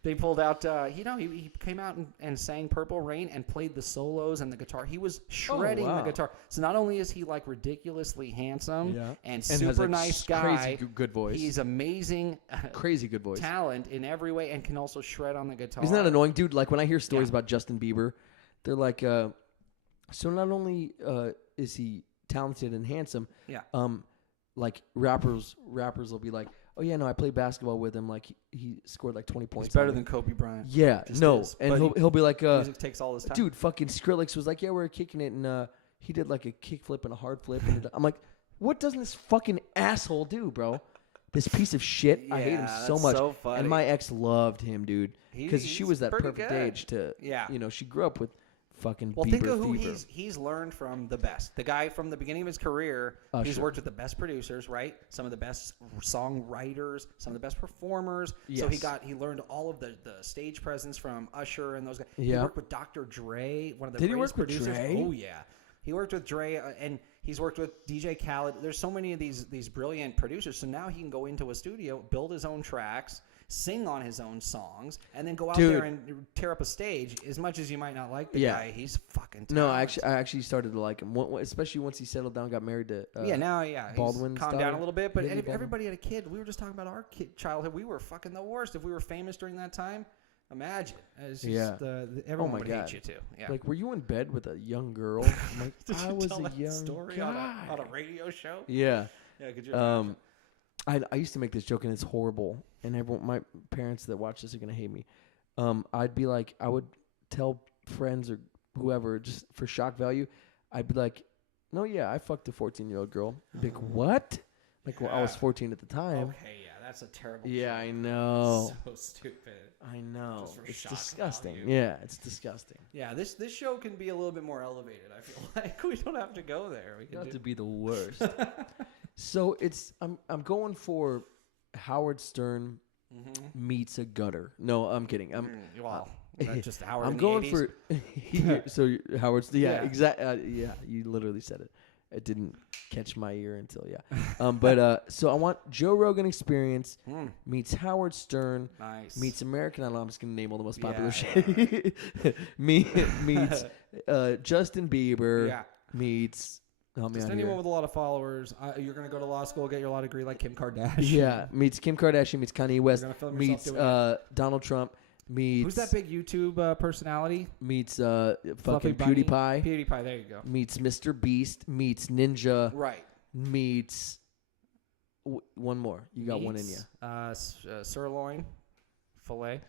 They pulled out, he came out and sang Purple Rain and played the solos and the guitar. He was shredding wow. the guitar. So not only is he like ridiculously handsome and has super a nice guy, crazy good voice. he's amazing Crazy good voice. talent in every way and can also shred on the guitar. Isn't that annoying, dude? Like when I hear stories Yeah. about Justin Bieber, they're like, so not only is he talented and handsome, Yeah. like rappers will be like, oh yeah, no, I played basketball with him. Like he scored like 20 points. He's better on me. than Kobe Bryant. Yeah, Just no, is. and But he'll be like, music takes all his time. dude, fucking Skrillex was like, yeah, we're kicking it, and he did like a kick flip and a hard flip. And I'm like, what doesn't this fucking asshole do, bro? This piece of shit. I hate him Yeah, so that's much. so funny. And my ex loved him, dude, because she He's was that pretty perfect good. age to, Yeah. you know, she grew up with fucking Well, Bieber think of who fever. he's learned from the best. The guy from the beginning of his career, he's Usher. worked with the best producers, right? Some of the best songwriters, some of the best performers. So Yes. he learned all of the stage presence from Usher and those guys. Yeah. He worked with Dr. Dre, one of the Did he greatest work with producers. Dre? Oh yeah. He worked with Dre, and he's worked with DJ Khaled. There's so many of these brilliant producers. So now he can go into a studio, build his own tracks, sing on his own songs, and then go out Dude. there and tear up a stage. As much as you might not like the Yeah. guy, he's fucking talented. No, I actually started to like him, especially once he settled down, got married to. Baldwin Baldwin's calmed down daughter. a little bit, but Haley Baldwin. everybody had a kid. We were just talking about our childhood. We were fucking the worst. If we were famous during that time, imagine. It's just, Yeah. everyone my would God. hate you too. Yeah. Like, were you in bed with a young girl? I'm like, Did I you was tell a that young story guy. on a radio show? Yeah. Yeah, could you imagine? I used to make this joke, and it's horrible. And everyone, my parents that watch this are gonna hate me. I'd be like, I would tell friends or whoever just for shock value. I'd be like, no, yeah, I fucked a 14-year-old girl. I'd be like, what? Like, well, I was 14 at the time. Okay, yeah, that's a terrible Yeah, joke. I know. So stupid. I know. Just for It's shock disgusting. value. Yeah, it's disgusting. Yeah, this show can be a little bit more elevated, I feel like. We don't have to go there. We can Not do to be the worst. So I'm going for Howard Stern meets a gutter. No, I'm kidding. well, that's just Howard I'm in going the 80s. for so Howard's Yeah. exactly yeah, you literally said it. It didn't catch my ear until but so I want Joe Rogan Experience meets Howard Stern Nice. meets American Idol. I'm just gonna name all the most popular Yeah. shit. Meets Justin Bieber. Yeah. Meets help me Just out anyone here. with a lot of followers. You're going to go to law school, get your law degree like Kim Kardashian. Yeah, meets Kim Kardashian, meets Kanye West, gonna film yourself meets doing Donald Trump, meets Who's that big YouTube personality? meets Fluffy fucking Bunny? PewDiePie, PewDiePie, there you go. meets Mr. Beast, meets Ninja, Right. meets one more. You got one in you. Sirloin, filet.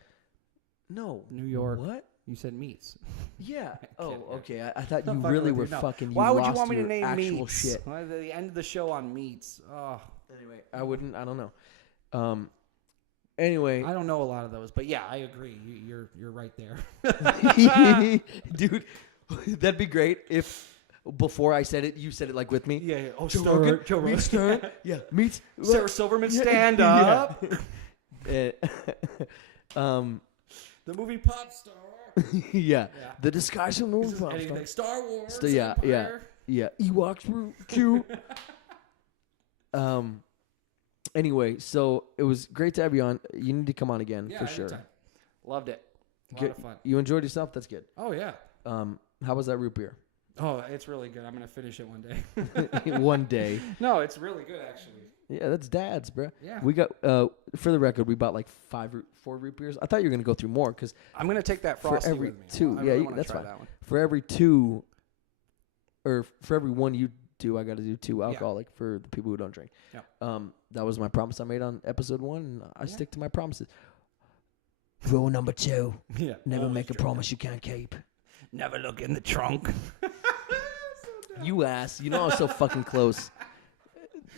No, New York. What? You said meats. Yeah. Oh, kidding. okay. I thought you I'm fucking really with were you. No. fucking. Why would you lost want me to your name actual meats? shit? Why the end of the show on meats? Oh, Anyway, I wouldn't. I don't know. Anyway, I don't know a lot of those, but yeah, I agree. You're right there. dude, that'd be great if before I said it, you said it like with me. Yeah. Oh, Joe Stern. Rogan, Joe meets Rogan. Stern. Yeah, meets Sarah Silverman, Yeah, stand yeah. up. The movie Pop Star. yeah, the disguise of This is movie. anything Star Wars. Yeah, Empire. Ewoks were cute. Anyway, so it was great to have you on. You need to come on again Yeah, for sure. anytime. Loved it. A lot Good. of fun. You enjoyed yourself. That's good. Oh yeah. How was that root beer? Oh, it's really good. I'm gonna finish it one day. One day. No, it's really good actually. Yeah, that's Dad's, bro. Yeah. We got for the record, we bought like 4 root beers. I thought you were gonna go through more because I'm gonna take that for frosty every with me. two, I yeah, really wanna that's try fine. that one. For every 2, or for every 1 you do, I got to do 2 alcoholic for the people who don't drink. Yeah. That was my promise I made on episode 1, and I stick to my promises. Rule number 2: Yeah. never Always make a drink. promise you can't keep. Never look in the trunk. You ass, you know I was so fucking close.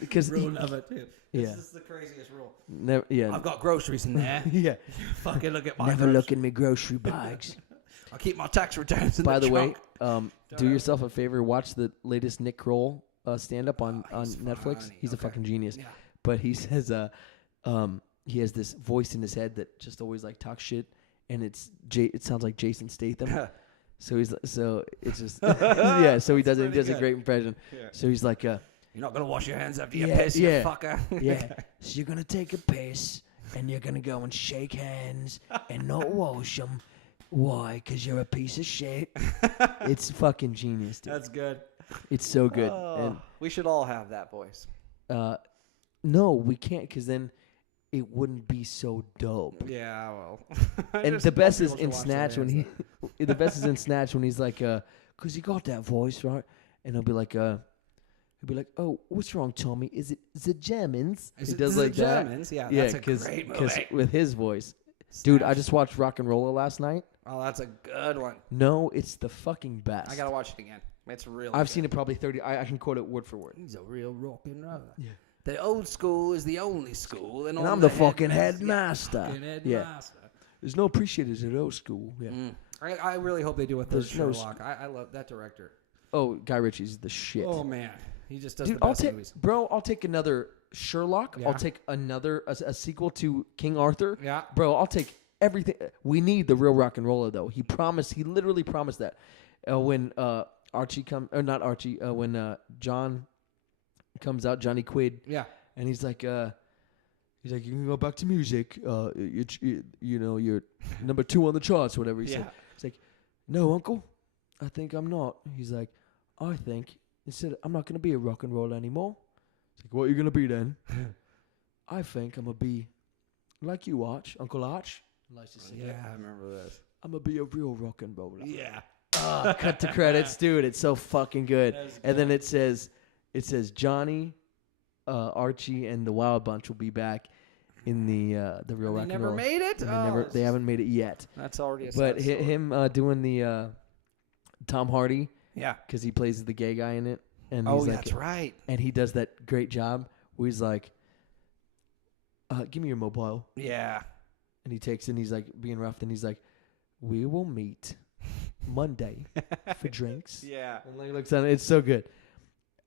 Because Rule number 2. Yeah. This is the craziest rule. never, yeah, I've got groceries in there. yeah. Fucking look at my Never groceries. look in my grocery bags. I'll keep my tax returns in By the the way, trunk. do yourself a favor. Watch the latest Nick Kroll stand-up on he's Netflix. funny. He's a Okay. fucking genius. Yeah. But he says he has this voice in his head that just always like talks shit, and it sounds like Jason Statham. So it's just yeah. So he does it. He pretty does a good. great impression. Yeah. So he's like You're not gonna wash your hands after you Yeah, piss, you yeah. fucker. yeah. So you're gonna take a piss and you're gonna go and shake hands and not wash them. Why? Because you're a piece of shit. It's fucking genius, dude. That's good. It's so good. Oh, we should all have that voice. And no, we can't, because then it wouldn't be so dope. Yeah, well. And Just the best most is people in should watch Snatch that when he, the best is in Snatch when he's like, cause he got that voice right, and he'll be like, oh, what's wrong, Tommy? Is it the Germans? Is He it does the like that. Germans? Yeah, Yeah, that's a great movie. with his voice, dude. I Snatch. just watched Rock and Rolla last night. Oh, that's a good one. No, it's the fucking best. I gotta watch it again. It's really. I've good. seen it probably 30. I can quote it word for word. He's a real rock and roller. Yeah. The old school is the only school, and And all I'm the fucking headmaster. headmaster. Yeah, Yeah. fucking headmaster. There's no appreciators at old school. Yeah. I really hope they do a third There's no Sherlock. I love that director. Oh, Guy Ritchie's the shit. Oh man, he just does Dude, the I'll best take, movies. bro. I'll take another Sherlock. Yeah. I'll take another a sequel to King Arthur. Yeah. Bro, I'll take everything. We need the real Rock and Roller though. He promised. He literally promised that when Archie not Archie. When John comes out, Johnny Quid. Yeah. And he's like, He's like, you can go back to music. You're number 2 on the charts, whatever he said. He's like, no, Uncle, I think I'm not. He's like, I think instead I'm not gonna be a rock and roller anymore. He's like, what are you gonna be then? I think I'm gonna be like you, Arch, Uncle Arch. Nice to see you. Yeah, I remember this. I'm gonna be a real rock and roller. Yeah. Cut to credits, dude. It's so fucking good. And then it says Johnny, Archie, and the Wild Bunch will be back in the real rock and roll. They never made it. And they haven't made it yet. That's already a But sad story. him doing the Tom Hardy, Yeah. because he plays the gay guy in it. And Oh, he's like, that's right. And he does that great job where he's like, give me your mobile. Yeah. And he takes it and he's like being rough. And he's like, we will meet Monday for drinks. Yeah. And like looks at it. It's so good.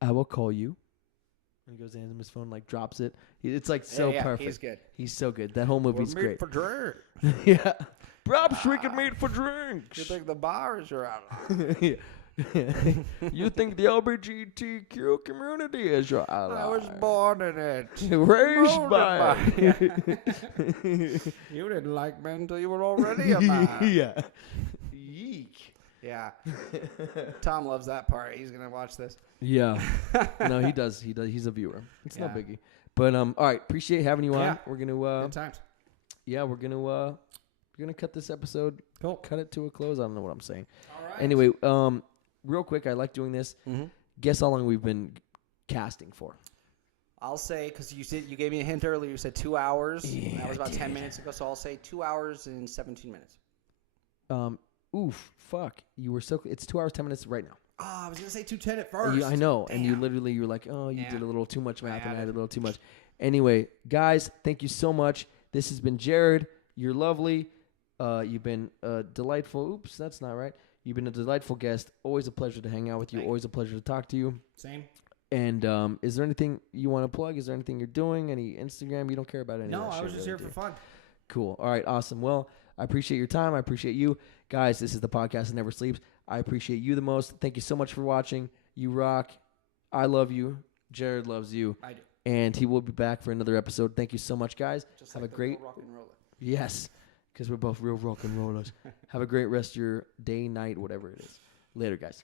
I will call you. And he goes, hands him his phone, like drops it. It's like so perfect. He's good. He's so good. That whole movie's great. for drinks. Yeah. Perhaps we could meet for drinks. You think the bars are out? Yeah. You think the LGBTQ community is your ally? I was born in it. Raised by it. You didn't like men until you were already a man. Yeah. Yeek. Yeah. Tom loves that part. He's going to watch this. Yeah. No, he does. He's a viewer. It's no Yeah. biggie. But all right, appreciate having you on. Yeah. We're gonna Good times. yeah, we're gonna cut this episode. Cool. Cut it to a close. I don't know what I'm saying. All right. Anyway, real quick, I like doing this. Mm-hmm. Guess how long we've been casting for? I'll say, because you gave me a hint earlier. You said 2 hours. Yeah, that was about I 10 did. minutes ago. So I'll say 2 hours and 17 minutes. Fuck. You were so. It's 2 hours 10 minutes right now. Oh, I was going to say 2:10 at first. I know, and you Damn. literally you're like, oh, you Yeah. did a little too much I math, and I added. did a little too much. Anyway, guys, thank you so much. This has been Jared. You're lovely. You've been delightful. Oops, that's not right. You've been a delightful guest. Always a pleasure to hang out with you. Thank you. Always a pleasure to talk to you. Same. And is there anything you want to plug? Is there anything you're doing? Any Instagram? You don't care about any No, of that I shit, was just really, here do for you? fun. Cool. All right, awesome. Well, I appreciate your time. I appreciate you. Guys, this is the podcast that never sleeps. I appreciate you the most. Thank you so much for watching. You rock. I love you. Jared loves you. I do. And he will be back for another episode. Thank you so much, guys. Just Have like a the great... real rock and roller. Yes, because we're both real rock and rollers. Have a great rest of your day, night, whatever it is. Later, guys.